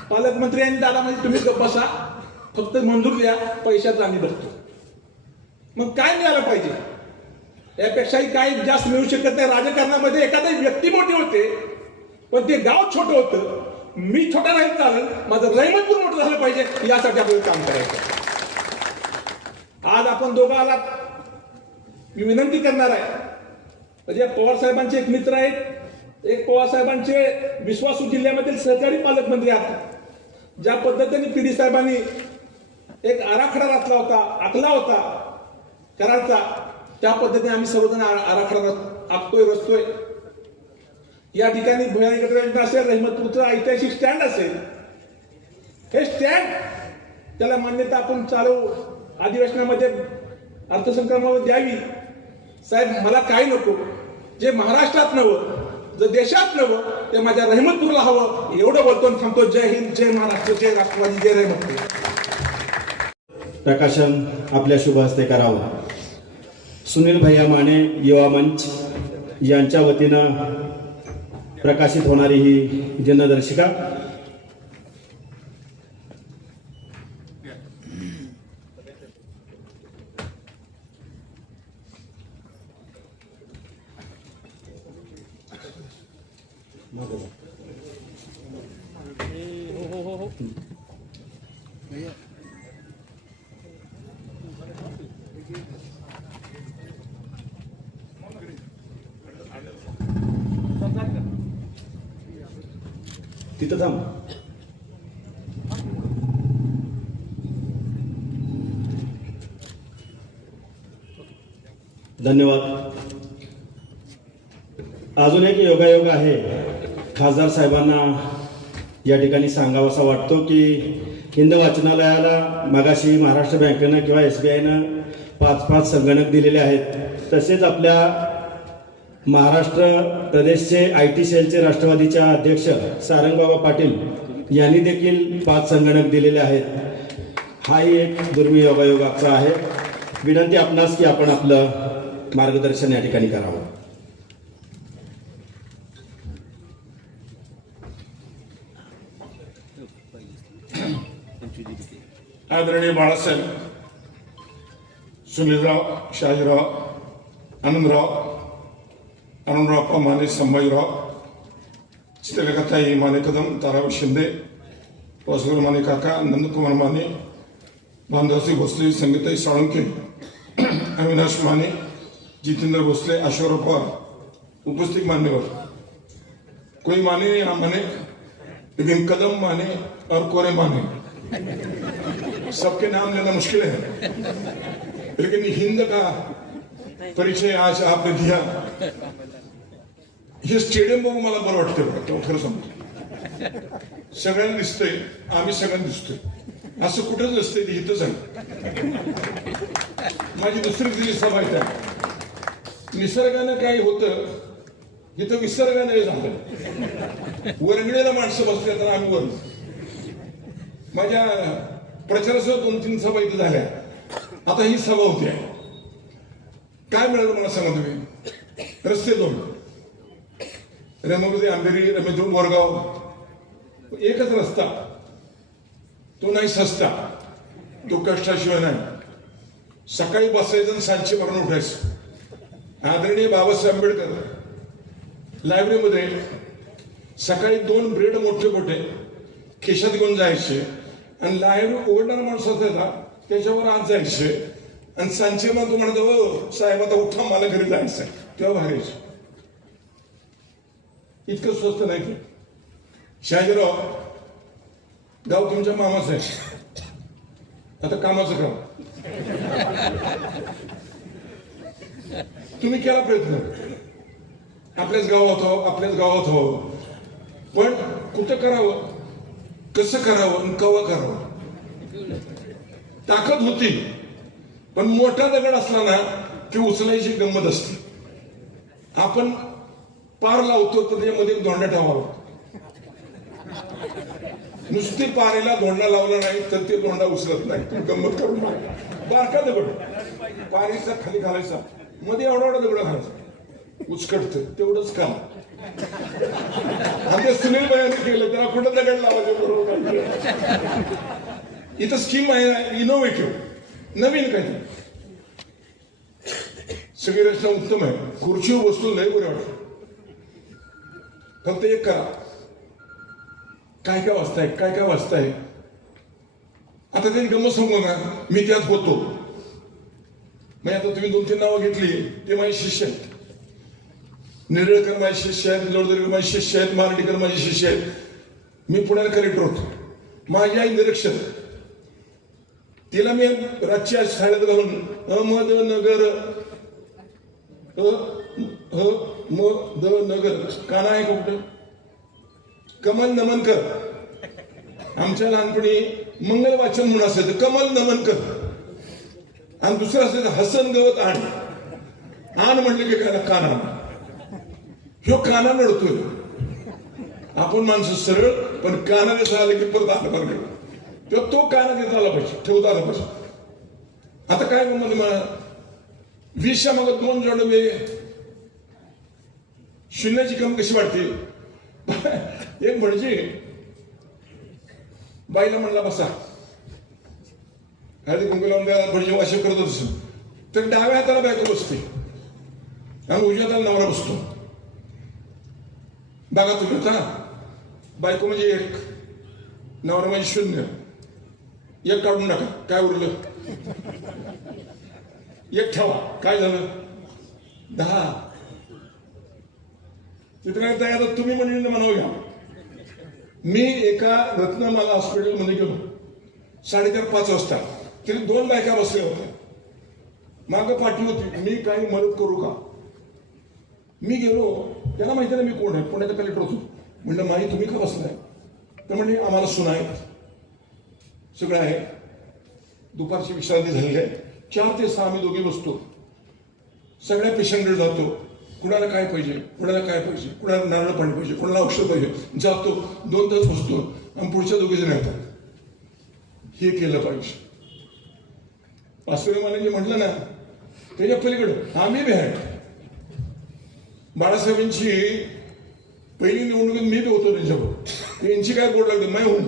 पालकमंत्री यांनी दादा म्हणजे तुम्ही गप्प बसा, फक्त मंजूर द्या, पैशाचं आम्ही बघतो. मग काय मिळालं पाहिजे, यापेक्षाही काही जास्त मिळू शकत नाही. राजकारणामध्ये एखादी व्यक्ती मोठी होते पण ते गाव छोटं होतं. मी छोटा राहील चालेल, माझं रहमतपूर मोठं झालं पाहिजे, यासाठी आपल्याला काम करायचं. आज आपण दोघं आलात, मी विनंती करणार आहे, म्हणजे पवार साहेबांचे एक मित्र आहेत, एक पवार साहेबांचे विश्वासू जिल्ह्यामधील सहकारी पालकमंत्री आहेत. ज्या पद्धतीने PD साहेबांनी एक आराखडा रचला होता, आखला होता करारचा. त्या पद्धतीने आम्ही सर्वजण आराखडा आखतोय, रचतोय. या ठिकाणी भुयारी गटर योजना असेल, रहिमतपूरचं ऐतिहासिक स्टँड असेल, हे स्टँड त्याला मान्यता आपण चालू अधिवेशनामध्ये अर्थसंकल्पामध्ये द्यावी. साहेब, मला काही नको, जे महाराष्ट्रात नवं, जे देशात नवं, ते माझ्या रहिमतपूरला हवं. एवढं बोलतो आणि थांबतो. जय हिंद, जय महाराष्ट्र, जय राष्ट्रवादी, जय रहिमतपूर. प्रकाशन आपल्या शुभ हस्ते करावं. सुनील भैया माने युवा मंच यांच्या वतीनं प्रकाशित होणारी ही दिनदर्शिका तिथं थांब. धन्यवाद. अजून एक योगायोग आहे, खासदार साहेबांना या ठिकाणी सांगावासा वाटतो की हिंद वाचनालयाला मगाशी महाराष्ट्र बँकेनं किंवा SBIनं 5-5 संगणक दिलेले आहेत. तसेच आपल्या महाराष्ट्र प्रदेशचे IT सेलचे राष्ट्रवादीच्या अध्यक्ष सारंगबाबा पाटील यांनी देखील 5 संगणक दिलेले आहेत. हाही एक दुर्मिळ योगायोगाचा आहे. विनंती आपणास की आपण आपलं मार्गदर्शन या ठिकाणी करावं. आदरणीय बाळासाहेब, सुनीलराव, शहाजीराव, आनंदराव माने, संभाजीराव, चित्रलेखाताई माने कदम, ताराबाई शिंदे, वासुदेव माने काका, नंदकुमार माने, भानुदास भोसले, संगीताई साळुंखे, अविनाश माने, जितेंद्र भोसले, अशोकराव पवार, उपस्थित मान्यवर. कोई माने नहीं, हम माने, लेकिन कदम माने और कोरे माने, सबके नाम लेना मुश्किल है, लेकिन हिंद का परिचय आज आपने दिया. हे स्टेडियम बघून मला बरं वाटतं. खरं सांगतो, सगळ्यांना दिसतंय, आम्ही सगळ्यांना दिसतोय. असं कुठंच नसतंय, ते इथंच आहे. माझी दुसरी दिली सभा आहे. निसर्गानं काय होतं, इथं विसर्गानं हे झालं. वर्गणीला माणसं बसल्या तर आम्ही वरलो. माझ्या प्रचारासह 2-3 सभा इथं झाल्या. आता ही सभा होती आहे. काय मिळालं मला सांगा तुम्ही? रस्ते 2, रेमोगदी, आंबेरी, रमेदूर, मोरगाव. एकच रस्ता, तो नाही सस्ता, तो कष्टाशिवाय नाही. सकाळी बसायचं आणि सांजचे भरून उठायचं. आदरणीय बाबासाहेब आंबेडकर लायब्ररीमध्ये सकाळी 2 ब्रेड मोठे मोठे खिशात घेऊन जायचे आणि लायब्ररी उघडणारा माणूस असायचा त्याच्यावर आज जायचे आणि सांचे मग तू म्हणतो, हो साहेब आता उठा, मला घरी जायचं आहे, तेव्हा बाहेर. इतकं स्वस्त नाही की. शहाजीराव, गाव तुमच्या मामाचं आहे, आता कामाचं काम. तुम्ही केला प्रयत्न, आपल्याच गावात हो, पण कुठं करावं, कसं करावं आणि केव्हा करावं. ताकद होती, पण मोठा दगड असला ना की उचलायची गंमत असते. आपण पार लावतो तर त्यामध्ये एक धोंडा ठेवावा. नुसती पारेला धोंडा लावला नाही तर ते धोंडा उचलत नाही. गंमत करून बारका दगड पारीचा खाली घालायचा, मध्ये एवढा दगड घालायचा, उचकटत, तेवढंच काम. आणि ते सुनील भाईंनी केलं, त्याला कुठं दगड लावायचं बरोबर. इथं स्कीम आहे इनोव्हेटिव्ह, नवीन काही. सगळी रचना उत्तम आहे. खुर्चीवर बसतो लय बरं वाटतं. फक्त एक करा, काय काय वाचताय. आता त्यांनी गंमत सांगू ना, मी त्यात होतो. मग आता तुम्ही 2-3 नावं घेतली, ते माझे शिष्य आहेत. निरळकर माझे शिष्य आहेत, लोणदरेकर माझे शिष्य आहेत, मारडीकर माझे शिष्य आहेत. मी पुण्याला कलेक्टर होतो. माझी आई निरीक्षक. तिला मी रातच्या शाळेत घालून अहमदनगर अहमदनगर काना आहे का कुठं कमल नमनकर. आमच्या लहानपणी मंगल वाचन म्हणून असायचं कमल नमनकर आणि दुसरं असायचं हसन गवत आण म्हणले की काय काना. ह्यो काना नडतोय. आपण माणसं सरळ पण काना देता आले की परत आलं बरं किंवा तो काना देता आला पाहिजे ठेवता आला पाहिजे. आता काय म्हणजे मला 20च्या मग 2 जोडवे शून्याची कम कशी वाटते. एक म्हणजे बाईला म्हणला बसा हळदी कुंकू लावून द्यायला भटजी वाशे करत होत तर डाव्या हाताला बायको बसते आणि उजव्या हाताला नवरा बसतो. बघा तुम्ही आता बायको म्हणजे 1 नवरा म्हणजे 0 1 काढून टाका काय उरलं 1 ठेवा काय झालं 10. तिथे आता तुम्ही म्हणजे म्हणावं घ्या. मी एका रत्नमाला हॉस्पिटलमध्ये गेलो 4:30-5 वाजता. तिथे 2 बायका बसल्या होत्या. मागं पाठी होती. मी काही मदत करू का. मी गेलो त्यांना माहिती नाही मी कोण आहे. पुण्याचा कलेक्टर होतो. म्हणलं माही तुम्ही का बसलाय. तर म्हणजे आम्हाला सुना आहेत सगळं आहे. दुपारची विश्रांती झालेली आहे. 4 ते 6 आम्ही दोघे बसतो. सगळ्या पेशंटकडे जातो. कुणाला काय पाहिजे कुणाला काय पाहिजे कुणाला नारळ पाणी पाहिजे कुणाला औषध पाहिजे जातो 2 तास बसतो आणि पुढच्या 2 जण येतात. हे केलं पाहिजे. पाचोरे मला जे म्हटलं ना त्याच्या पलीकडं आम्ही बी आहे. बाळासाहेबांची पहिली निवडणुकीत मी बी होतो त्यांच्यावर. यांची काय बोर्ड लागली मैं हूं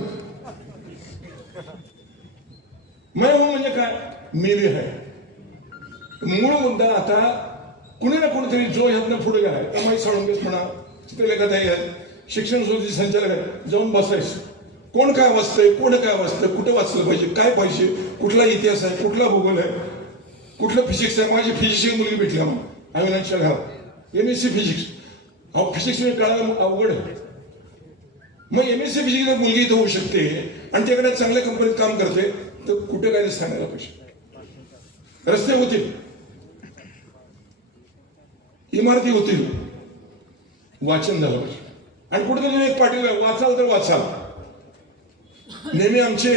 म्हणजे काय मी बी आहे. मूळ मुद्दा आता कुणी ना कोणीतरी जो ह्यातनं पुढे आहे अमाई साळुंकेच म्हणा चित्रलेखाताई आहे शिक्षण संस्थेचे संचालक आहे जाऊन बसायचं. कोण काय वाचतंय कोण काय वाचतंय कुठं वाचलं पाहिजे काय पाहिजे कुठला इतिहास आहे कुठला भूगोल आहे कुठलं फिजिक्स आहे. माझी फिजिक्सची मुलगी भेटली आम्हाला अविनाशच्या घरात MSc फिजिक्स. अहो फिजिक्स कळायला अवघड आहे. मग MSc फिजिक्स मुलगी इथं होऊ शकते आणि त्याकडे चांगल्या कंपनीत काम करते तर कुठे काय सांगायला पाहिजे. रस्ते होतील इमारती होतील वाचन झालं पाहिजे. आणि कुठेतरी एक पाटील वाचाल तर वाचाल. नेहमी आमचे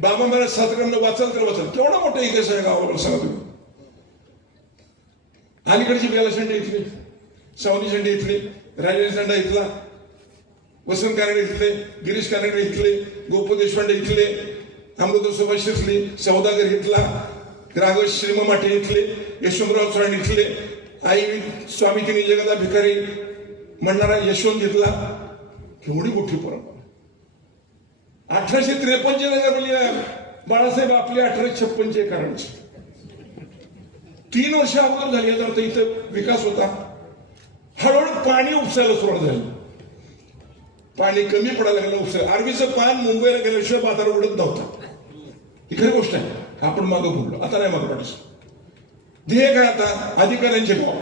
बाबा महाराज सातारकडनं वाचाल तर वाचाल. केवढा मोठा इतिहास आहे गावावर सांगा तुम्ही. अलीकडची बेलाशंडे इथली सावनी शेंडे इथले राजेश झंडा इथला वसंत कानडे इथले गिरीश कानडे इथले गोप देशपांडे इथले अमृत सुभाष इथले सौदागर इथला राघव श्रीमाटे इथले यशवंतराव चव्हाण इथले आई स्वामी तिने जगदा भिकारी म्हणणारा यशवंत इथला. केवढी मोठी परंपरा. 1853 बाळासाहेब आपले 1856 करायचे. 3 वर्ष अगोदर झाली तर इथं विकास होता. हळूहळू पाणी उपसायला सुरुवात झाली. पाणी कमी पडायला लागलं उपसायला. आरवीचं पान मुंबईला गेल्याशिवाय बाजार उडत नव्हता. ही खरी गोष्ट आहे. आपण मागं बोललो आता नाही मागं पडायचं. ध्येय काय आता अधिकाऱ्यांचे गाव.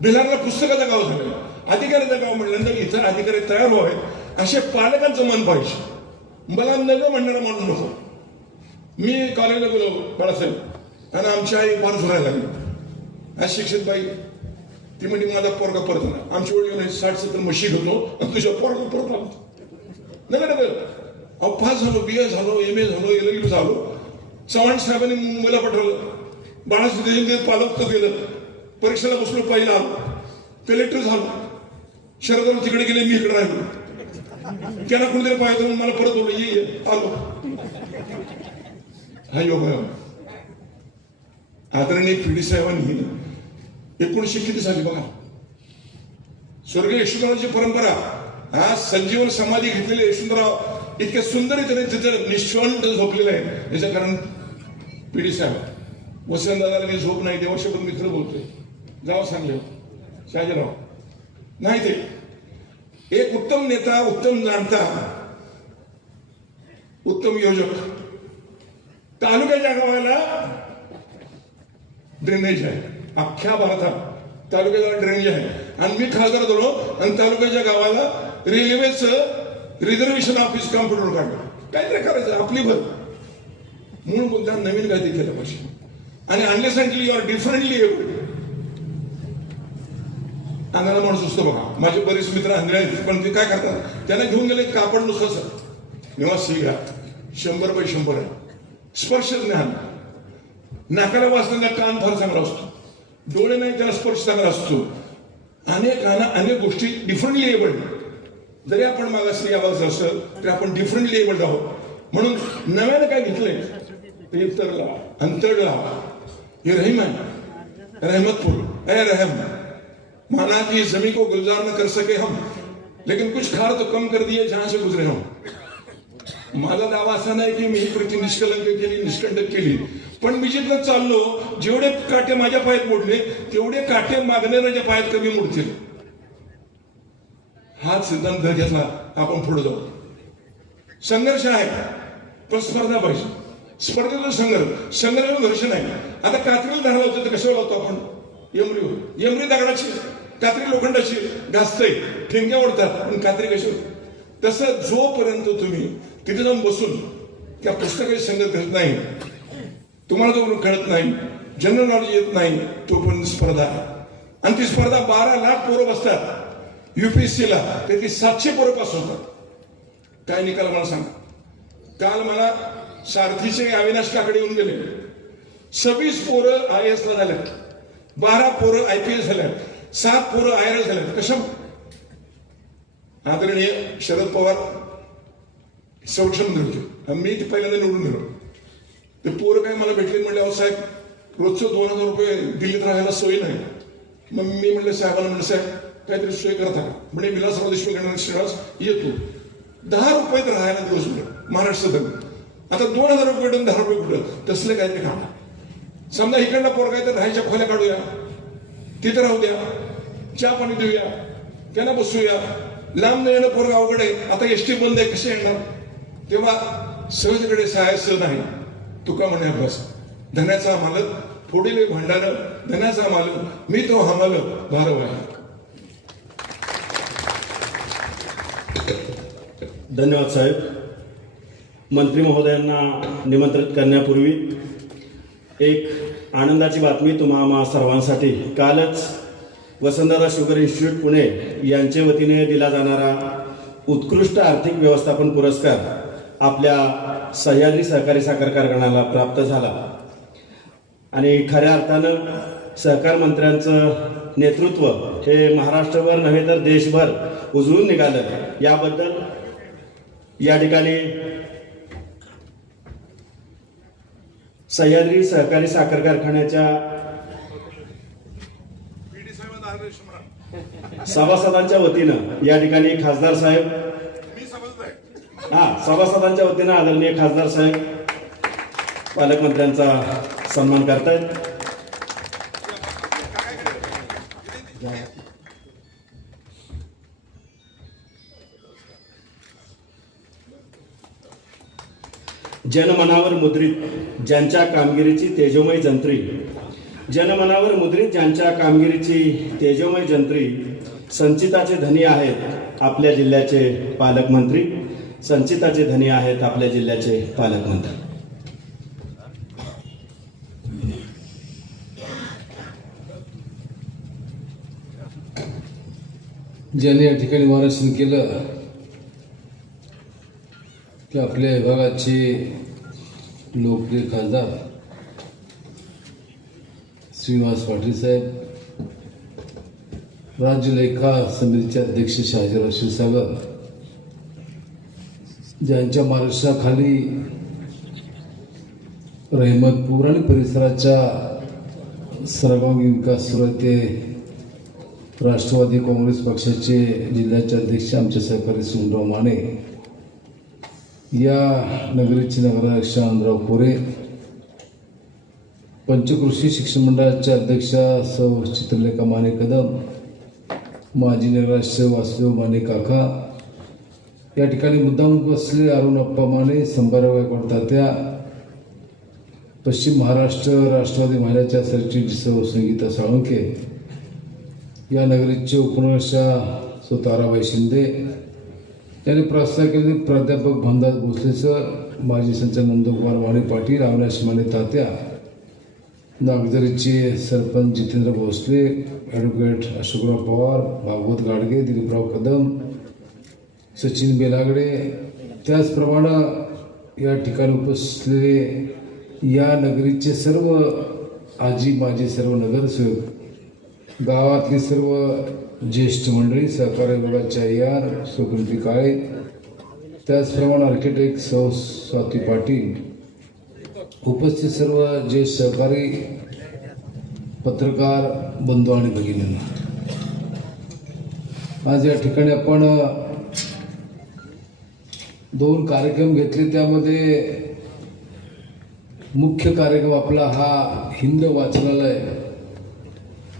बिहारला पुस्तकाचं गाव झालं. अधिकाऱ्याचं गाव म्हटल्यानंतर इतर अधिकारी तयार व्हावे असे पालकांचं मन पाहिजे. मला नगं म्हणणारा माणूस नको. मी कॉलेजला गेलो बाळासाहेब आणि आमची आई फार झुरायला लागली. आज शिक्षित बाई ती म्हणजे माझा पोरगा परत ना. आमची वडील 60-70 म्हशी घेतो आणि तुझ्या पोरगा परत लागतो. नका अहो पास झालो BA झालो MA झालो LLB झालो. चव्हाण साहेबांनी मुंबईला पाठवलं. बाळासाहेब पालक गेलं. परीक्षेला बसलो पहिला आलो कलेक्टर झालो. शरदराव तिकडे गेले मी इकडे राहिलो. त्यांना कोणतरी पाहिजे मला परत बोललो ये आलो. हा योग आदरणीय PD साहेबांनी 1900 किती साली बघा स्वर्गीय यशवंतरावची परंपरा. हा संजीवन समाधी घेतलेले यशवंतराव इतके सुंदर तिथे निश्चवंत झोपलेले आहे. याचं कारण PD साहेब. वसंतदादाला मी झोप नाही देवासोबत मित्र बोलतोय जावं सांगले शहाजीराव नाही. ते एक उत्तम नेता उत्तम जाणता उत्तम योजक. तालुक्याच्या गावाला ड्रेनेज आहे. अख्ख्या भारतात तालुक्याला ड्रेनेज आहे. आणि मी खासदार झालो आणि तालुक्याच्या गावाला रेल्वेचं रिझर्वेशन ऑफिस कॉम्प्युटर काढलं. काहीतरी करायचं आपली भर. मूळ मुद्दा नवीन काहीतरी केलं पाहिजे. आणि unless until you are differently able. अंगाला माणूस असतो बघा, माझे बरेच मित्र आंधळे आहेत, पण ते काय करतात, त्यांना घेऊन गेले कापड नुसतं निवासी घ्या 100/100 आहे. स्पर्श ज्ञान, नाकाला वाचलेला कान फार चांगला असतो, डोळे नाही त्याला स्पर्श चांगला असतो. अनेक गोष्टी डिफरंटली एबल्ड. जरी आपण मागासरी आवाज असेल तरी आपण डिफरंटली एबल्ड आहोत. म्हणून नव्यानं काय घेतलंय ते इतर लावा, अंतड लावा. ये रहीम है, रहमतपुर ए रहम, माना कि जमी को गुलजार न कर सके हम, लेकिन कुछ खार तो कम कर दिए जहां से गुजरे हम. माझा दावा असा नाही की मी ही कृती निष्कलंक केली, निष्कंटक केली, पण मी जिथं चाललो जेवढे काटे माझ्या पायात मोडले तेवढे काटे मागणाऱ्याच्या पायात कमी मोडतील. हाच सिद्धांत घेतला आपण पुढे जाऊ. संघर्ष आहे पण स्पर्धा पाहिजे. स्पर्धेचा संघर्ष घर्षण आहे. आता कात्रीला धरला होतं तर कशावर लावतो आपण? यमरी दगडाची, कात्री लोखंडाची घासतय, ठेंग्या ओढतात, पण कात्री कशी होते? तसं जोपर्यंत तुम्ही तिथे जाऊन बसून त्या पुस्तकाची संगत करत नाही, तुम्हाला जोपर्यंत कळत नाही, जनरल नॉलेज येत नाही, तोपर्यंत स्पर्धा आहे. आणि ती स्पर्धा 12 लाख पोरं बसतात युपीएससीला, त्याची 700 पोरं पास होतात. काय निकाल मला सांगा. काल मला सारथीचे अविनाश काकडे येऊन गेले. 26 पोरं IAS ला झाल्यात, 12 पोरं IPS झाल्यात, 7 पोरं IRS झाल्यात. कशा? आदरणीय शरद पवार संरक्षण मंत्री होते, मी ते पहिल्यांदा निवडून दिलो. ते पोरं काय मला भेटले, म्हणले अहो साहेब रोजचं 2000 रुपये दिल्लीत राहायला सोय नाही. मग मी म्हणलं साहेबांना, म्हणलं साहेब काहीतरी सोय करता का? म्हणजे विलासराव देशमुख श्रीनिवास येतो, 10 रुपयात राहायला दिवस महाराष्ट्रात. आता 2000 रुपये 10 रुपये कुठं? तसले काहीतरी काढा. समजा इकडला पोर काय तर राहायच्या खोल्या काढूया, तिथं राहू द्या, चहा पाणी देऊया, त्यांना बसूया. लांब न येणं पोरग अवघड आहे. आता एसटी बंद आहे, कसे येणार? तेव्हा सहजकडे सहाय्य नाही. तुका म्हणे अभ्यास, धन्याचा मालक फोडिले भांडार, धन्याचा मालक मी तो हा मालक भारव आहे. धन्यवाद साहेब. मंत्री महोदयांना निमंत्रित करण्यापूर्वी एक आनंदाची बातमी तुम्हा सर्वांसाठी. कालच वसंतदादा शुगर इन्स्टिट्यूट पुणे यांच्या वतीने दिला जाणारा उत्कृष्ट आर्थिक व्यवस्थापन पुरस्कार आपल्या सह्याद्री सहकारी साखर कारखान्याला प्राप्त झाला. आणि खऱ्या अर्थानं सहकार मंत्र्यांचं नेतृत्व हे महाराष्ट्रभर नव्हे तर देशभर उजळून निघालं. याबद्दल या ठिकाणी सह्याद्री सहकारी साखर कारखान्याच्या सभासदांच्या वतीनं या ठिकाणी खासदार साहेब, सभासदांच्या वतीनं आदरणीय खासदार साहेब पालकमंत्र्यांचा सन्मान करतायत. जनमनावर मुद्रित ज्यांच्या कामगिरीची तेजोमय जंत्री, जनमनावर मुद्रित ज्यांच्या कामगिरीची तेजोमय जंत्री, संचिताचे धनी आहेत आपल्या जिल्ह्याचे पालकमंत्री, संचिताचे धनी आहेत आपल्या जिल्ह्याचे पालकमंत्री. ज्यांनी या ठिकाणी मार्गदर्शन केलं की आपल्या विभागाचे लोकप्रिय खासदार श्रीनिवास पाटील साहेब, राज्य लेखा समितीचे अध्यक्ष शहाजीराव क्षीरसागर, ज्यांच्या मार्गदर्शनाखाली रहमतपूर आणि परिसराच्या सर्वांगीण विकास सुरू आहे, ते राष्ट्रवादी काँग्रेस पक्षाचे जिल्ह्याचे अध्यक्ष आमचे सहकारी सुंदरराव माने, या नगरीचे नगराध्यक्ष आनंदराव कोरे, पंचकृषी शिक्षण मंडळाच्या अध्यक्षा सौ चित्रलेखा माने कदम, माजी नगराध्यक्ष वासुदेव माने काका, या ठिकाणी मुद्दाम बसले अरुणप्पा माने, संभाराव गायकवाड तात्या, पश्चिम महाराष्ट्र राष्ट्रवादी महिलाच्या सरचिटणीस संगीता साळुंके, या नगरीचे उपनगराध्यक्षा ताराबाई शिंदे, त्यांनी प्रस्ताव केले प्राध्यापक भंडार भोसले सर, माजी संचालक नंदकुमार माने पाटील, अविनाश माने तात्या, नागझरीचे सरपंच जितेंद्र भोसले, ॲडव्होकेट अशोकराव पवार, भागवत गाडगे, दिलीपराव कदम, सचिन बेलागडे, त्याचप्रमाणे या ठिकाणी उपस्थित असलेले या नगरीचे सर्व आजी माजी सर्व नगरसेवक, गावातली सर्व ज्येष्ठ मंडळी, सहकारी विभागाच्या AR सुकृती काळे, त्याचप्रमाणे आर्किटेक्ट सौ स्वाती पाटील, उपस्थित सर्व ज्येष्ठ सहकारी पत्रकार बंधू आणि भगिनींना, आज या ठिकाणी आपण 2 कार्यक्रम घेतले. त्यामध्ये मुख्य कार्यक्रम आपला हा हिंद वाचनालय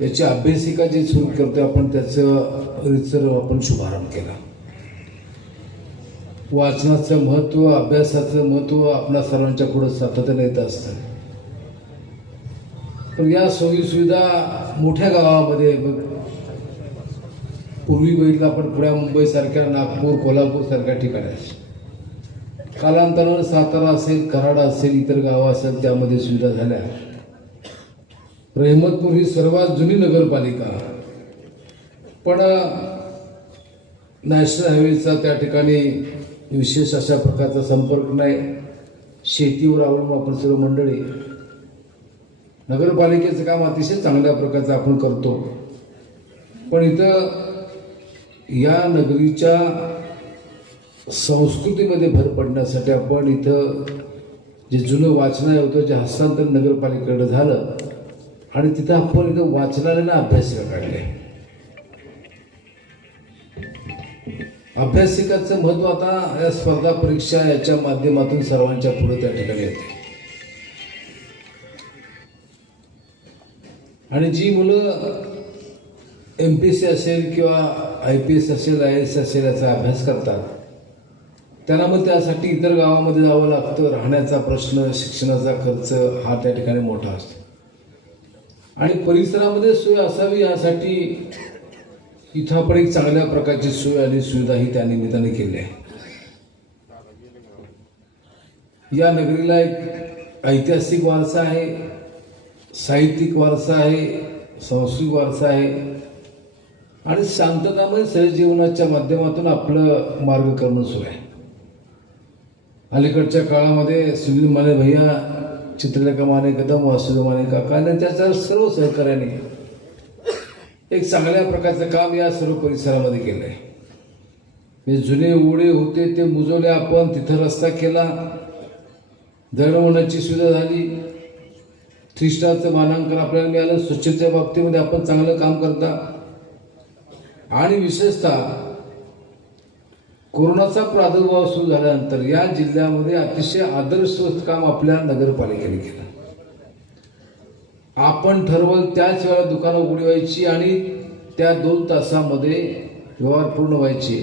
याची अभ्यासिका जी सुरू करतो आपण, त्याचं रितसर आपण शुभारंभ केला. वाचनाचं महत्त्व, अभ्यासाचं महत्त्व आपल्या सर्वांच्या पुढे सातत्याने येत असतं. पण या सोयीसुविधा मोठ्या गावामध्ये, पूर्वी बघितलं आपण पुण्या मुंबईसारख्या, नागपूर कोल्हापूर सारख्या ठिकाणी, कालांतरानं सातारा असेल, कराड असेल, इतर गावं असेल, त्यामध्ये सुविधा झाल्या. रहमतपूर ही सर्वात जुनी नगरपालिका, पण नॅशनल हायवेचा त्या ठिकाणी विशेष अशा प्रकारचा संपर्क नाही. शेतीवर अवलंबून आपण सर्व मंडळी, नगरपालिकेचं काम अतिशय चांगल्या प्रकारचं आपण करतो. पण इथं या नगरीच्या संस्कृतीमध्ये भर पडण्यासाठी आपण इथं जे जुनं वाचनालय होतं, जे हस्तांतरण नगरपालिकेकडे झालं, आणि तिथं आपण इथं वाचनालयाला अभ्यासिका काढले. अभ्यासिकाचं महत्त्व आता या स्पर्धा परीक्षा याच्या माध्यमातून सर्वांच्या पुढे त्या ठिकाणी येते. आणि जी मुलं MPSC असेल किंवा IPS असेल, IAS असेल याचा अभ्यास करतात, त्यांना मग त्यासाठी इतर गावामध्ये जावं लागतं. राहण्याचा प्रश्न, शिक्षणाचा खर्च हा त्या ठिकाणी मोठा असतो. आणि परिसरामध्ये सोय असावी यासाठी इथं आपण एक चांगल्या प्रकारची सोय आणि सुविधा ही त्या निमित्ताने केली आहे. या नगरीला एक ऐतिहासिक वारसा आहे, साहित्यिक वारसा आहे, सांस्कृतिक वारसा आहे, आणि शांततामय सहजीवनाच्या माध्यमातून आपलं मार्ग करणं सुरू आहे. अलीकडच्या काळामध्ये सुनील माने भैया, चित्रलेखा माने कदम, वासुदेव माने काका आणि त्याच्या सर्व सहकार्याने एक चांगल्या प्रकारचं काम या सर्व परिसरामध्ये केलं आहे. हे जुने ओढे होते ते मुजवले आपण, तिथं रस्ता केला, दळणवळणाची सुविधा झाली, 3 स्टारचं मानांकन आपल्याला मिळालं, स्वच्छतेच्या बाबतीमध्ये आपण चांगलं काम करता. आणि विशेषतः कोरोनाचा प्रादुर्भाव सुरू झाल्यानंतर या जिल्ह्यामध्ये अतिशय आदर्श काम आपल्या नगरपालिकेने केलं. आपण ठरवलं त्याच वेळेला दुकानं उघडी व्हायची आणि त्या 2 तासामध्ये व्यवहार पूर्ण व्हायचे.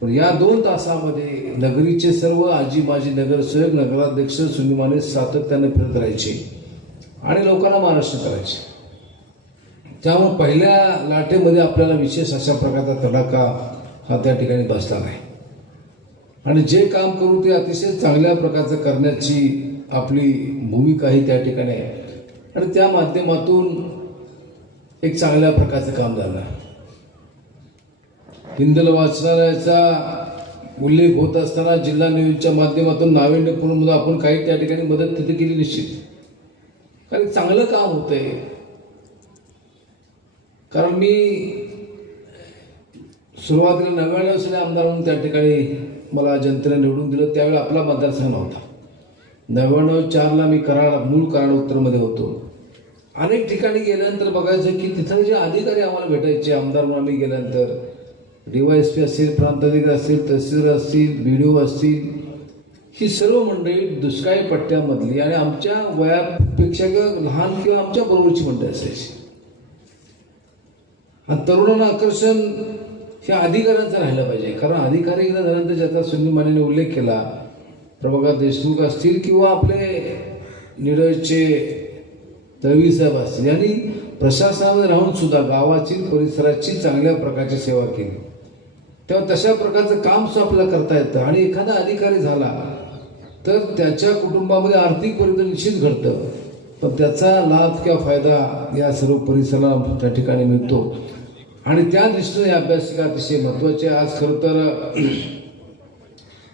पण या 2 तासामध्ये नगरीचे सर्व आजी माजी नगरसेवक, नगराध्यक्ष, सुनिमाने सातत्याने फिरत राहायचे आणि लोकांना मार्गदर्शन करायचे. त्यामुळे पहिल्या लाटेमध्ये आपल्याला विशेष अशा प्रकारचा तडाखा हा त्या ठिकाणी बसला नाही. आणि जे काम करू ते अतिशय चांगल्या प्रकारचं करण्याची आपली भूमिका ही त्या ठिकाणी आहे. आणि त्या माध्यमातून एक चांगल्या प्रकारचं काम झालं. हिंदल वाचनालयाचा उल्लेख होत असताना जिल्हा न्यूजच्या माध्यमातून नाविन्यपूर्ण मध्ये आपण काही त्या ठिकाणी मदत तिथे केली निश्चित, कारण चांगलं काम होतंय. कारण मी सुरुवातीला 99 साली आमदार म्हणून त्या ठिकाणी मला जनतेने निवडून दिलं. त्यावेळी आपला मतदारसंघ नव्हता. 99-4ला मी मूळ कराड उत्तरमध्ये होतो. अनेक ठिकाणी गेल्यानंतर बघायचं की तिथं जे अधिकारी आम्हाला भेटायचे, आमदार म्हणून आम्ही गेल्यानंतर DYSP असेल, प्रांताधिकारी असेल, तहसीलदार असतील, BDO असतील, ही सर्व मंडळी दुष्काळी पट्ट्यामधली आणि आमच्या वयापेक्षा लहान किंवा आमच्या बरोबरची मंडळी असायची. आणि तरुणांना आकर्षण ह्या अधिकाऱ्यांचं राहिलं पाहिजे. कारण अधिकारी झाल्यानंतर ज्याचा सुनील मानेने उल्लेख केला, प्रभाकर देशमुख असतील किंवा आपले निडळचे तळवी साहेब असतील, यांनी प्रशासनामध्ये राहून सुद्धा गावाची, परिसराची चांगल्या प्रकारची सेवा केली. तेव्हा तशा प्रकारचं काम सुद्धा आपल्याला करता येतं. आणि एखादा अधिकारी झाला तर त्याच्या कुटुंबामध्ये आर्थिक परिवर्तन निश्चित घडतं, पण त्याचा लाभ किंवा फायदा या सर्व परिसराला त्या ठिकाणी मिळतो. आणि त्या दृष्टीने हे अभ्यासिका अतिशय महत्त्वाचे. आज खरं तर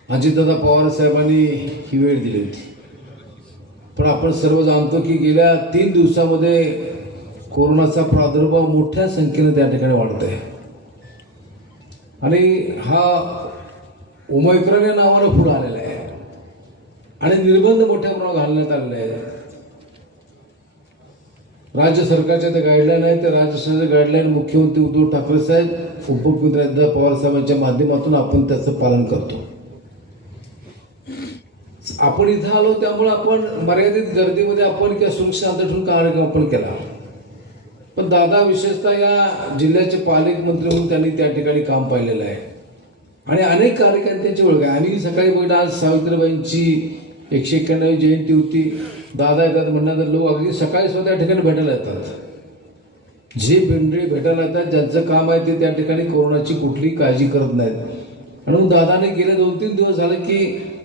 अजितदादा पवार साहेबांनी ही वेळ दिली होती, पण आपण सर्व जाणतो की गेल्या 3 दिवसामध्ये कोरोनाचा प्रादुर्भाव मोठ्या संख्येने त्या ठिकाणी वाढत आहे. आणि हा ओमायक्रॉन या नावानं पुढे आलेला आहे आणि निर्बंध मोठ्या प्रमाणात घालण्यात आलेले आहेत. राज्य सरकारच्या त्या गाईडलाईन आहेत, त्या राज्य सरकारच्या गाईडलाईन मुख्यमंत्री उद्धव ठाकरे साहेब, उपमुख्यमंत्री अजितदादा पवार साहेबांच्या माध्यमातून आपण त्याचं पालन करतो. आपण इथं आलो त्यामुळे आपण मर्यादित गर्दीमध्ये आपण किंवा सुरक्षा अंतर ठेवून कार्यक्रम आपण केला, पण दादा विशेषतः या जिल्ह्याचे पालकमंत्री म्हणून त्यांनी त्या ठिकाणी काम पाहिलेलं आहे आणि अनेक कार्यकर्त्यांची ओळख आहे. आम्ही सकाळी बघितलं, आज सावित्रीबाईंची 191वी जयंती होती. दादा येतात म्हणण्यानंतर लोक अगदी सकाळी सुद्धा त्या ठिकाणी भेटायला येतात. जे पिंडे भेटायला येतात, ज्यांचं काम आहे ते त्या ठिकाणी कोरोनाची कुठलीही काळजी करत नाहीत. म्हणून दादाने गेले 2-3 दिवस झाले की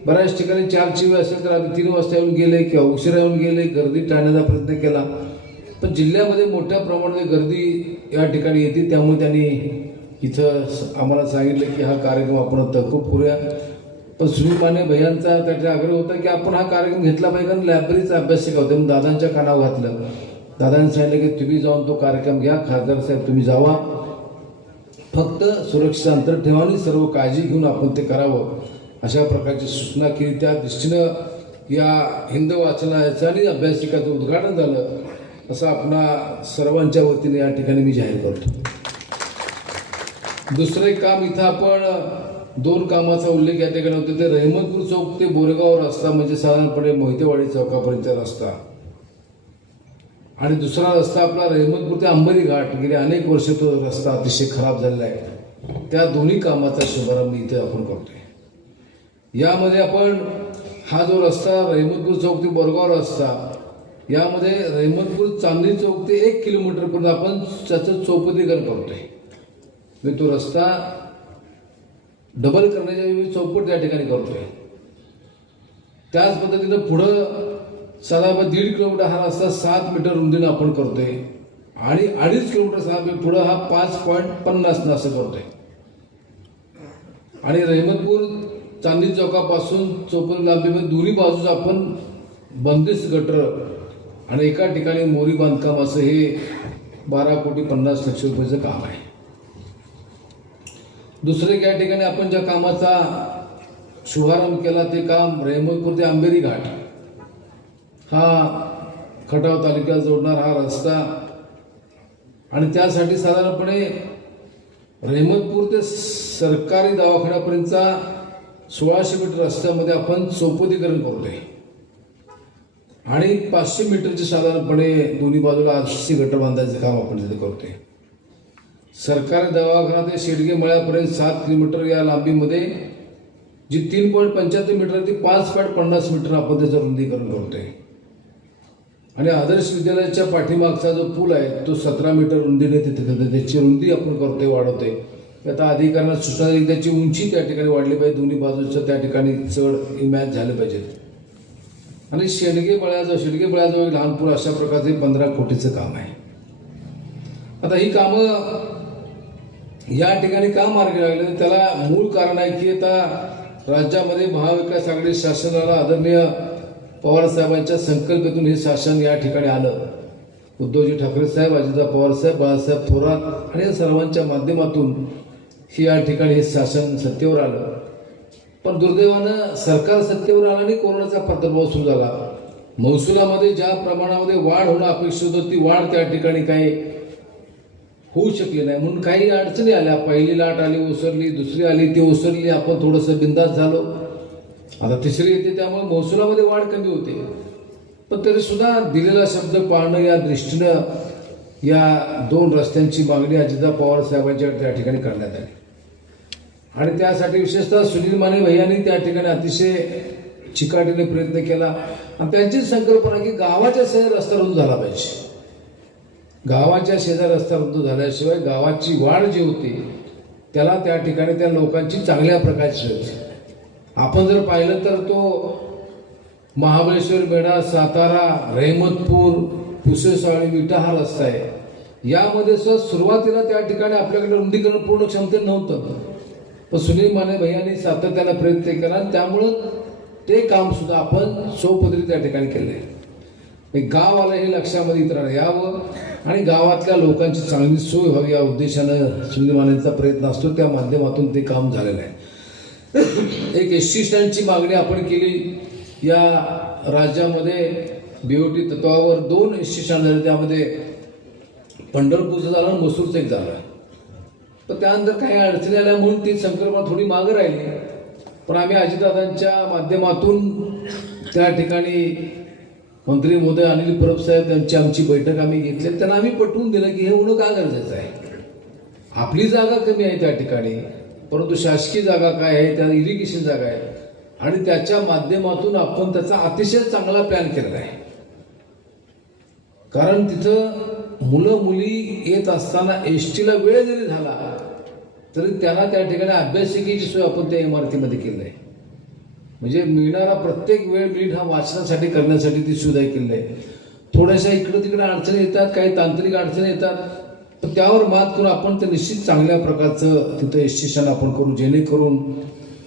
बऱ्याच ठिकाणी 4ची वेळ असेल तर आधी 3 वाजता येऊन गेले किंवा उशिरा येऊन गेले, गर्दी टाळण्याचा प्रयत्न केला. पण जिल्ह्यामध्ये मोठ्या प्रमाणात गर्दी या ठिकाणी येते, त्यामुळे त्यांनी इथं आम्हाला सांगितलं की हा कार्यक्रम आपण तहकूब करूया. पण सुनील माने भैयांचा त्याचा आग्रह होता की आपण हा कार्यक्रम घेतला पाहिजे, कारण लायब्ररीचा अभ्यासिका होता. म्हणून दादांच्या कानावर घातलं. दादांनी सांगितलं की तुम्ही जाऊन तो कार्यक्रम घ्या, खासदार साहेब तुम्ही जावा, फक्त सुरक्षित अंतर ठेवा आणि सर्व काळजी घेऊन आपण ते करावं, अशा प्रकारची सूचना केली. त्या दृष्टीनं या हिंद वाचनालयाचं आणि अभ्यासिकाचं उद्घाटन झालं, असं आपणा सर्वांच्या वतीने या ठिकाणी मी जाहीर करतो. दुसरं एक काम इथं आपण 2 कामाचा उल्लेख या ठिकाणी होतो, ते रहमतपूर चौक ते बोरेगाव रस्ता, म्हणजे साधारणपणे मोहितेवाडी चौकापर्यंतचा रस्ता, आणि दुसरा रस्ता आपला रहमतपूर ते अंबरी घाट. गेले अनेक वर्ष तो रस्ता अतिशय खराब झालेला आहे. त्या दोन्ही कामाचा शुभारंभ इथे आपण करतोय. यामध्ये आपण हा जो रस्ता रहमतपूर चौक ते बोरगाव रस्ता, यामध्ये रहमतपूर चांदणी चौक ते 1 किलोमीटरपर्यंत आपण त्याचं चौपदीकरण करतोय. म्हणजे तो रस्ता डबल करण्याच्या वेळी चौपट त्या ठिकाणी करतोय. त्याच पद्धतीनं पुढं साधारण 1.5 किलोमीटर हा रस्ता 7 मीटर रुंदीनं आपण करतोय आणि 2.5 किलोमीटर 6 मीटर पुढं हा 5.50 असं करतोय. आणि रहमतपूर चांदणी चौकापासून चौपदी लांबीमध्ये दोन्ही बाजूस आपण बंदिस्त गटर आणि एका ठिकाणी मोरी बांधकाम, असं हे 12,50,00,000 रुपयाचं काम आहे. दुसरे या ठिकाणी आपण ज्या कामाचा शुभारंभ केला ते काम रहमतपूर ते अंबेरी घाट, हा खटाव तालुक्यात जोडणारा हा रस्ता, आणि त्यासाठी साधारणपणे रहमतपूर ते सरकारी दवाखान्यापर्यंतचा 1600 मीटर रस्त्यामध्ये आपण चौपदीकरण करतोय आणि 500 मीटरचे साधारणपणे दोन्ही बाजूला आरसीसी गटर बांधायचं काम आपण तिथे करतोय. सरकारी दवाखाना ते शेडगे मळ्यापर्यंत 7 किलोमीटर या लांबीमध्ये जी 3.75 मीटर ती 5.50 मीटर आपण त्याचं रुंदीकरण करतोय. आणि आदर्श विद्यालयाच्या पाठीमागचा जो पूल आहे तो 17 मीटर रुंदीने तिथे त्याची रुंदी आपण करतोय, वाढवतोय. आता अधिकाऱ्यांना सूचना दिली त्याची उंची त्या ठिकाणी वाढली पाहिजे, दोन्ही बाजूचं त्या ठिकाणी चढ मॅच झाले पाहिजेत. आणि शेडगे बळ्याजवळ एक लहान पूल, अशा प्रकारचे 15 कोटीचं काम आहे. आता ही कामं या ठिकाणी का मार्गी लागले, त्याला मूळ कारण आहे की आता राज्यामध्ये महाविकास आघाडी शासनाला आदरणीय पवार साहेबांच्या संकल्पनेतून हे शासन या ठिकाणी आलं. उद्धवजी ठाकरे साहेब, अजितदादा पवार साहेब, बाळासाहेब थोरात आणि या सर्वांच्या माध्यमातून ही या ठिकाणी हे शासन सत्तेवर आलं. पण दुर्दैवानं सरकार सत्तेवर आलं आणि कोरोनाचा प्रादुर्भाव सुरू झाला. महसुलामध्ये ज्या प्रमाणामध्ये वाढ होणं अपेक्षित होती, ती वाढ त्या ठिकाणी काही होऊ शकली नाही. म्हणून काही अडचणी आल्या. पहिली लाट आली, ओसरली, दुसरी आली, ती ओसरली, आपण थोडंसं बिंदास झालो. आता तिसरी येते, त्यामुळे महसुलामध्ये वाढ कमी होते. पण तरी सुद्धा दिलेला शब्द पाळणं या दृष्टीनं या 2 रस्त्यांची मागणी अजितदादा पवार साहेबांच्या त्या ठिकाणी करण्यात आली. आणि त्यासाठी विशेषतः सुनील माने भैयांनी त्या ठिकाणी अतिशय चिकाटीने प्रयत्न केला. आणि त्यांची संकल्पना की गावाच्या शेजारी रस्ता रुंद झाला पाहिजे. गावाच्या शेजारी रस्ता रुंद झाल्याशिवाय गावाची वाढ जी होती त्याला त्या ठिकाणी त्या लोकांची चांगल्या प्रकारची होती. आपण जर पाहिलं तर तो महाबळेश्वर, मेढा, सातारा, रहमतपूर, पुसेसाळी, विटा हा रस्ता आहे. यामध्ये सुरुवातीला त्या ठिकाणी आपल्याकडे रुंदीकरण पूर्ण क्षमतेने नव्हतं, पण सुनील माने भैयांनी सातत्याने प्रयत्न केला आणि त्यामुळं ते काम सुद्धा आपण सोपदरी त्या ठिकाणी केले. गाव आलं हे लक्षामध्ये इतरांना यावं आणि गावातल्या लोकांची चांगली सोय व्हावी या उद्देशानं सुनील मानेंचा प्रयत्न असतो. त्या माध्यमातून ते काम झालेलं आहे. एक एसटी स्टँडची मागणी आपण केली. या राज्यामध्ये बीओटी तत्वावर 2 एसटी स्टँड झाले, त्यामध्ये पंढरपूरचं झालं आणि मसूरचं एक झालं. पण त्यानंतर काही अडचणी आल्या म्हणून ती संकल्पना थोडी मागं राहिली. पण आम्ही अजितदादांच्या माध्यमातून त्या ठिकाणी मंत्री महोदय अनिल परब साहेब यांची आमची बैठक आम्ही घेतली. त्यांना आम्ही पटवून दिलं की हे होणं का गरजेचं आहे. आपली जागा कमी आहे त्या ठिकाणी, परंतु शासकीय जागा काय आहे, त्या इरिगेशन जागा आहे आणि त्याच्या माध्यमातून आपण त्याचा अतिशय चांगला प्लॅन केलेला आहे. कारण तिथं मुलं मुली येत असताना एसटीला वेळ जरी झाला तरी त्यांना त्या ठिकाणी अभ्यासिकेची सोय आपण त्या इमारतीमध्ये केली आहे. म्हणजे मिळणारा प्रत्येक वेळ मिनिट हा वाचनासाठी करण्यासाठी ती सुविधा केली आहे. थोड्याशा इकडं तिकडे अडचणी येतात, काही तांत्रिक अडचणी येतात, तर त्यावर मात करून आपण ते निश्चित चांगल्या प्रकारचं तिथं एस्टिशन आपण करू, जेणेकरून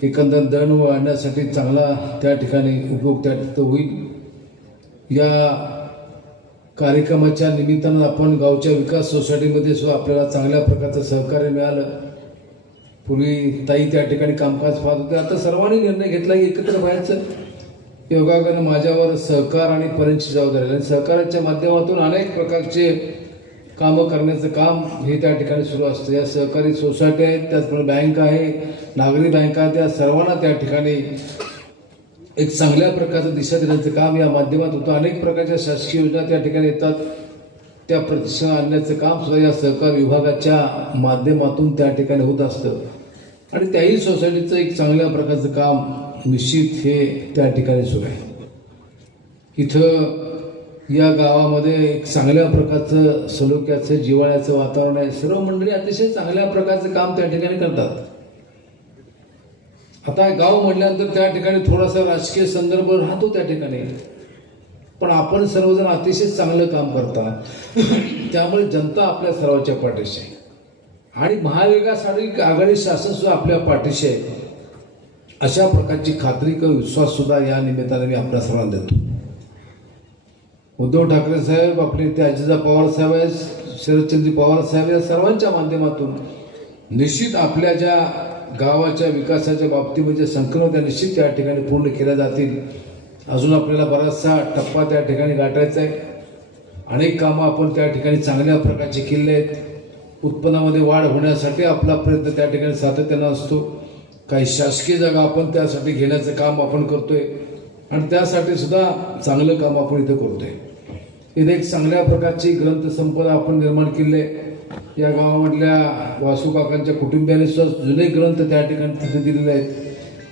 एकंदर दळण वाढण्यासाठी चांगला त्या ठिकाणी उपयोग त्या तिथं होईल. या कार्यक्रमाच्या निमित्तानं आपण गावच्या विकास सोसायटीमध्ये सुद्धा आपल्याला चांगल्या प्रकारचं सहकार्य मिळालं. पूर्वी ताई त्या ठिकाणी कामकाज पाहत होते, आता सर्वांनी निर्णय घेतला की एकत्र व्हायचं. योगायोगानं माझ्यावर सहकार आणि पर्यंतची जबाबदारी आणि सहकाराच्या माध्यमातून अनेक प्रकारचे कामं करण्याचं काम हे त्या ठिकाणी सुरू असतं. या सहकारी सोसायटी आहेत, त्याचप्रमाणे बँक आहे, नागरी बँका, त्या सर्वांना त्या ठिकाणी एक चांगल्या प्रकारचं दिशा देण्याचं काम या माध्यमात होतं. अनेक प्रकारच्या शासकीय योजना त्या ठिकाणी येतात, त्या प्रतिष्ठान आणण्याचं काम सुद्धा या सहकार विभागाच्या माध्यमातून त्या ठिकाणी होत असतं आणि त्याही सोसायटीचं एक चांगल्या प्रकारचं काम निश्चित हे त्या ठिकाणी सुरू आहे. इथं या गावामध्ये एक चांगल्या प्रकारचं सलोख्याचं जिव्हाळ्याचं वातावरण आहे. सर्व मंडळी अतिशय चांगल्या प्रकारचं काम त्या ठिकाणी करतात. आता गाव म्हटल्यानंतर त्या ठिकाणी थोडासा राजकीय संदर्भ राहतो त्या ठिकाणी, पण आपण सर्वजण अतिशय चांगलं काम करतात. त्यामुळे जनता आपल्या सर्वांच्या पाठीशी आहे आणि महाविकास आघाडी शासन सुद्धा आपल्या पाठीशी आहे. अशा प्रकारची खात्री किंवा विश्वास सुद्धा या निमित्ताने मी आपल्या सर्वांना देतो. उद्धव ठाकरे साहेब, आपले ते अजितदा पवार साहेब आहेत, शरदचंद्र पवार साहेब, या सर्वांच्या माध्यमातून निश्चित आपल्या ज्या गावाच्या विकासाच्या बाबतीमध्ये संकल्प त्या निश्चित त्या ठिकाणी पूर्ण केल्या जातील. अजून आपल्याला बराचसा टप्पा त्या ठिकाणी गाठायचा आहे. अनेक कामं आपण त्या ठिकाणी चांगल्या प्रकारचे केले आहेत. उत्पन्नामध्ये वाढ होण्यासाठी आपला प्रयत्न त्या ठिकाणी सातत्यानं असतो. काही शासकीय जागा आपण त्यासाठी घेण्याचं काम आपण करतोय आणि त्यासाठी सुद्धा चांगलं काम आपण इथं करतोय. इथे एक चांगल्या प्रकारची ग्रंथसंपदा आपण निर्माण केली आहे. या गावामधल्या वासू काकांच्या कुटुंबियांनी सुद्धा जुने ग्रंथ त्या ठिकाणी तिथे दिलेले आहेत.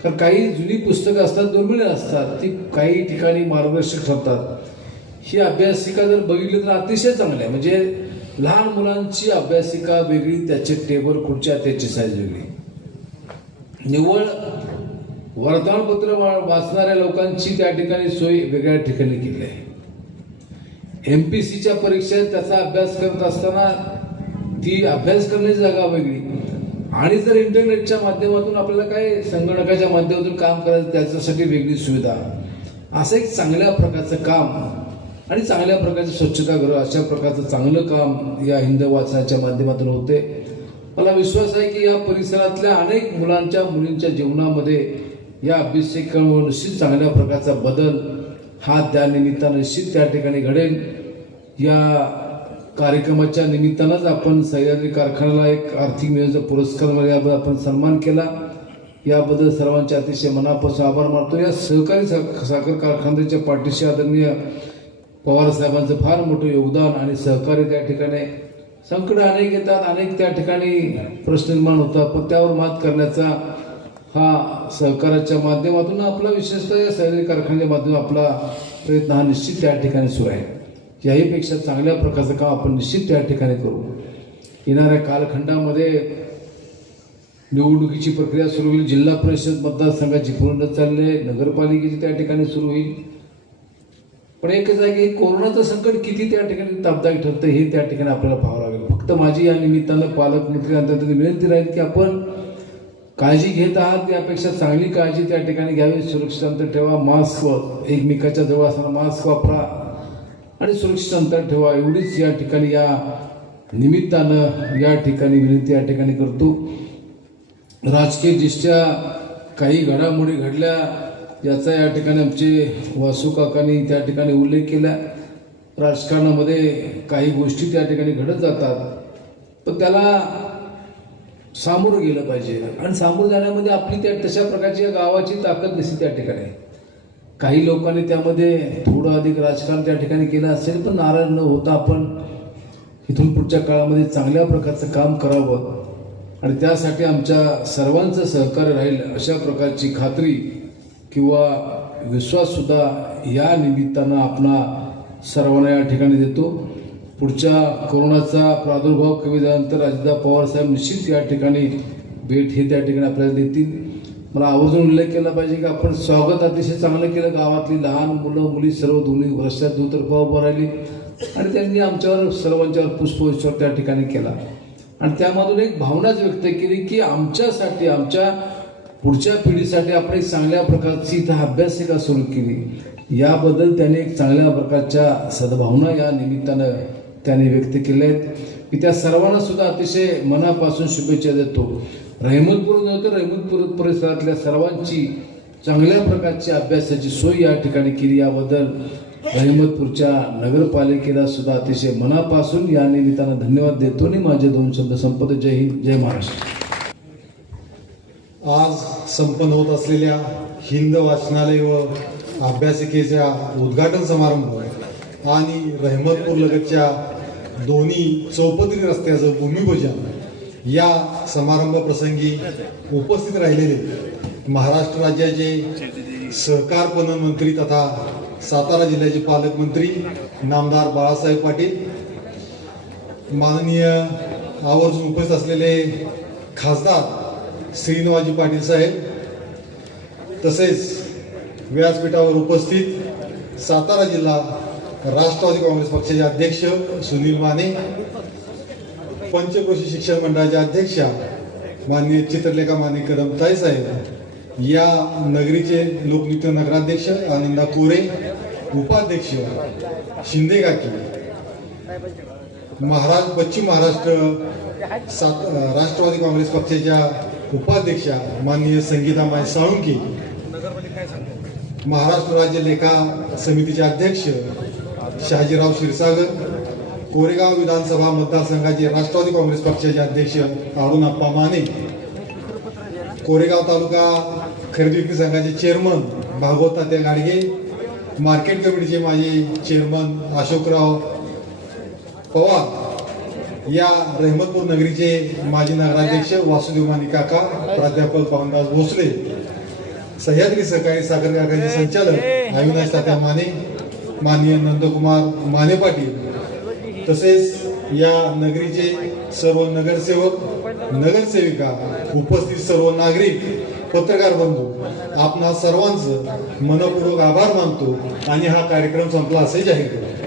कारण काही जुनी पुस्तकं असतात, दुर्मिळ असतात, ती काही ठिकाणी मार्गदर्शक ठरतात. ही अभ्यासिका जर बघितली तर अतिशय चांगली आहे. म्हणजे लहान मुलांची अभ्यासिका वेगळी, त्याचे टेबल खुर्च्या त्याची साईज वेगळी. निव्वळ वर्तमानपत्र वाचणाऱ्या लोकांची त्या ठिकाणी सोय वेगळ्या ठिकाणी केली आहे. MPSCच्या परीक्षेत त्याचा अभ्यास करत असताना ती अभ्यास करण्याची जागा वेगळी आणि जर इंटरनेटच्या माध्यमातून आपल्याला काय संगणकाच्या माध्यमातून काम करायचं त्याच्यासाठी वेगळी सुविधा. असं एक चांगल्या प्रकारचं काम आणि चांगल्या प्रकारचं स्वच्छतागृह, अशा प्रकारचं चांगलं काम या हिंद वाचनाच्या माध्यमातून होते. मला विश्वास आहे की या परिसरातल्या अनेक मुलांच्या मुलींच्या जीवनामध्ये या अभ्यासिकेमुळे निश्चित चांगल्या प्रकारचा बदल हा त्या निमित्तानं निश्चित त्या ठिकाणी घडेल. या कार्यक्रमाच्या निमित्तानंच आपण सह्याद्री कारखान्याला एक आर्थिक नियोजन पुरस्कार आपण सन्मान केला. याबद्दल सर्वांचे अतिशय मनापासून आभार मानतो. या सहकारी साखर कारखान्याच्या पाठीशी आदरणीय पवार साहेबांचं फार मोठं योगदान आणि सहकार्य. त्या ठिकाणी संकट अनेक येतात, अनेक त्या ठिकाणी प्रश्न निर्माण होतात, पण त्यावर मात करण्याचा हा सहकार्याच्या माध्यमातून आपला, विशेषतः या सह्याद्री कारखान्याच्या माध्यमातून आपला प्रयत्न हा निश्चित त्या ठिकाणी सुरू आहे. याहीपेक्षा चांगल्या प्रकारचं काम आपण निश्चित त्या ठिकाणी करू. येणाऱ्या कालखंडामध्ये निवडणुकीची प्रक्रिया सुरू होईल. जिल्हा परिषद मतदारसंघाची पूर्ण चालली आहे, नगरपालिकेची त्या ठिकाणी सुरू होईल. पण एकच आहे की कोरोनाचं संकट किती त्या ठिकाणी तापदायक ठरतं हे त्या ठिकाणी आपल्याला पाहावं लागेल. फक्त माझी या निमित्तानं पालकमंत्री यांच्याकडे विनंती राहील की आपण काळजी घेत आहात यापेक्षा चांगली काळजी त्या ठिकाणी घ्यावी. सुरक्षित अंतर ठेवा, मास्क एकमेकाच्या जवळ असताना मास्क वापरा आणि सुरक्षित अंतर ठेवा, एवढीच या ठिकाणी या निमित्तानं या ठिकाणी विनंती या ठिकाणी करतो. राजकीय दृष्ट्या काही घडामोडी घडल्या याचा या ठिकाणी आमचे वासू काकांनी त्या ठिकाणी उल्लेख केला. राजकारणामध्ये काही गोष्टी त्या ठिकाणी घडत जातात, पण त्याला सामोरं गेलं पाहिजे आणि सामोरं जाण्यामध्ये आपली त्या तशा प्रकारची या गावाची ताकद दिसते त्या ठिकाणी. काही लोकांनी त्यामध्ये थोडं अधिक राजकारण त्या ठिकाणी केलं असेल, पण नाराज न होता आपण इथून पुढच्या काळामध्ये चांगल्या प्रकारचं काम करावं आणि त्यासाठी आमच्या सर्वांचं सहकार्य राहील अशा प्रकारची खात्री किंवा विश्वाससुद्धा या निमित्तानं आपणा सर्वांना या ठिकाणी देतो. पुढच्या कोरोनाचा प्रादुर्भाव कमी झाल्यानंतर अजितदा पवार साहेब निश्चित या ठिकाणी भेट हे त्या ठिकाणी आपल्याला देतील. मला आवर्जून उल्लेख केला पाहिजे की आपण स्वागत अतिशय चांगलं केलं. गावातली लहान मुलं मुली सर्व दोन्ही रस्त्यात दुतर्फा उभं राहिली आणि त्यांनी आमच्यावर सर्वांच्यावर पुष्पविश्वास त्या ठिकाणी केला आणि त्यामधून एक भावनाच व्यक्त केली की आमच्यासाठी आमच्या पुढच्या पिढीसाठी आपण एक चांगल्या प्रकारची इथं अभ्यासिका सुरू केली. याबद्दल त्यांनी एक चांगल्या प्रकारच्या सद्भावना या निमित्तानं त्यांनी व्यक्त केल्या आहेत. मी त्या सर्वांना सुद्धा अतिशय मनापासून शुभेच्छा देतो. रहमतपूर नव्हतं, रहमतपूर परिसरातल्या सर्वांची चांगल्या प्रकारची अभ्यासाची सोय या ठिकाणी केली. याबद्दल रहमतपूरच्या नगरपालिकेला सुद्धा अतिशय मनापासून या निमित्तानं धन्यवाद देतो आणि माझे 2 शब्द संपत. जय हिंद, जय महाराष्ट्र. आज संपन्न होत असलेल्या हिंद वाचनालय व अभ्यासिकेच्या उद्घाटन समारंभ आणि रहमतपूर लगतच्या दोन्ही चौपदरी रस्त्याचं भूमिपूजन या समारंभ प्रसंगी उपस्थित राहिलेले महाराष्ट्र राज्याचे सहकार पणन मंत्री तथा सातारा जिल्ह्याचे पालकमंत्री नामदार बाळासाहेब पाटील, माननीय आवर्जून उपस्थित असलेले खासदार श्रीनिवाजी पाटील साहेब, तसेच व्यासपीठावर उपस्थित सातारा जिल्हा राष्ट्रवादी काँग्रेस पक्षाचे अध्यक्ष सुनील माने, पंचक्रोशी शिक्षण मंडळाच्या अध्यक्षा माननीय चित्रलेखा माने कदम ताई साहेब, या नगरीचे लोकनृत्य नगराध्यक्ष आनंदा कोरे, उपाध्यक्ष शिंदे काकी, पश्चिम महाराष्ट्र राष्ट्रवादी काँग्रेस पक्षाच्या उपाध्यक्षा माननीय संगीतामाई साळुंके, महाराष्ट्र राज्य लेखा समितीचे अध्यक्ष शहाजीराव क्षीरसागर, कोरेगाव विधानसभा मतदारसंघाचे राष्ट्रवादी काँग्रेस पक्षाचे अध्यक्ष अरुणाप्पा माने, कोरेगाव तालुका खरेदी विक्री संघाचे चेअरमन भागवत तात्या गाडगे, मार्केट कमिटीचे माजी चेअरमन अशोकराव पवार, या रहमतपूर नगरीचे माजी नगराध्यक्ष वासुदेव माने काका, प्राध्यापक पवनदास भोसले, सह्याद्री सहकारी साखर कारखान्याचे संचालक अविनाश तात्या माने, माननीय नंदकुमार माने पाटील, तसेच या नगरीचे सर्व नगरसेवक नगरसेविका, उपस्थित सर्व नागरिक, पत्रकार बंधू, आपणा सर्वांचं मनपूर्वक आभार मानतो आणि हा कार्यक्रम संपला असे जाहीर करतो.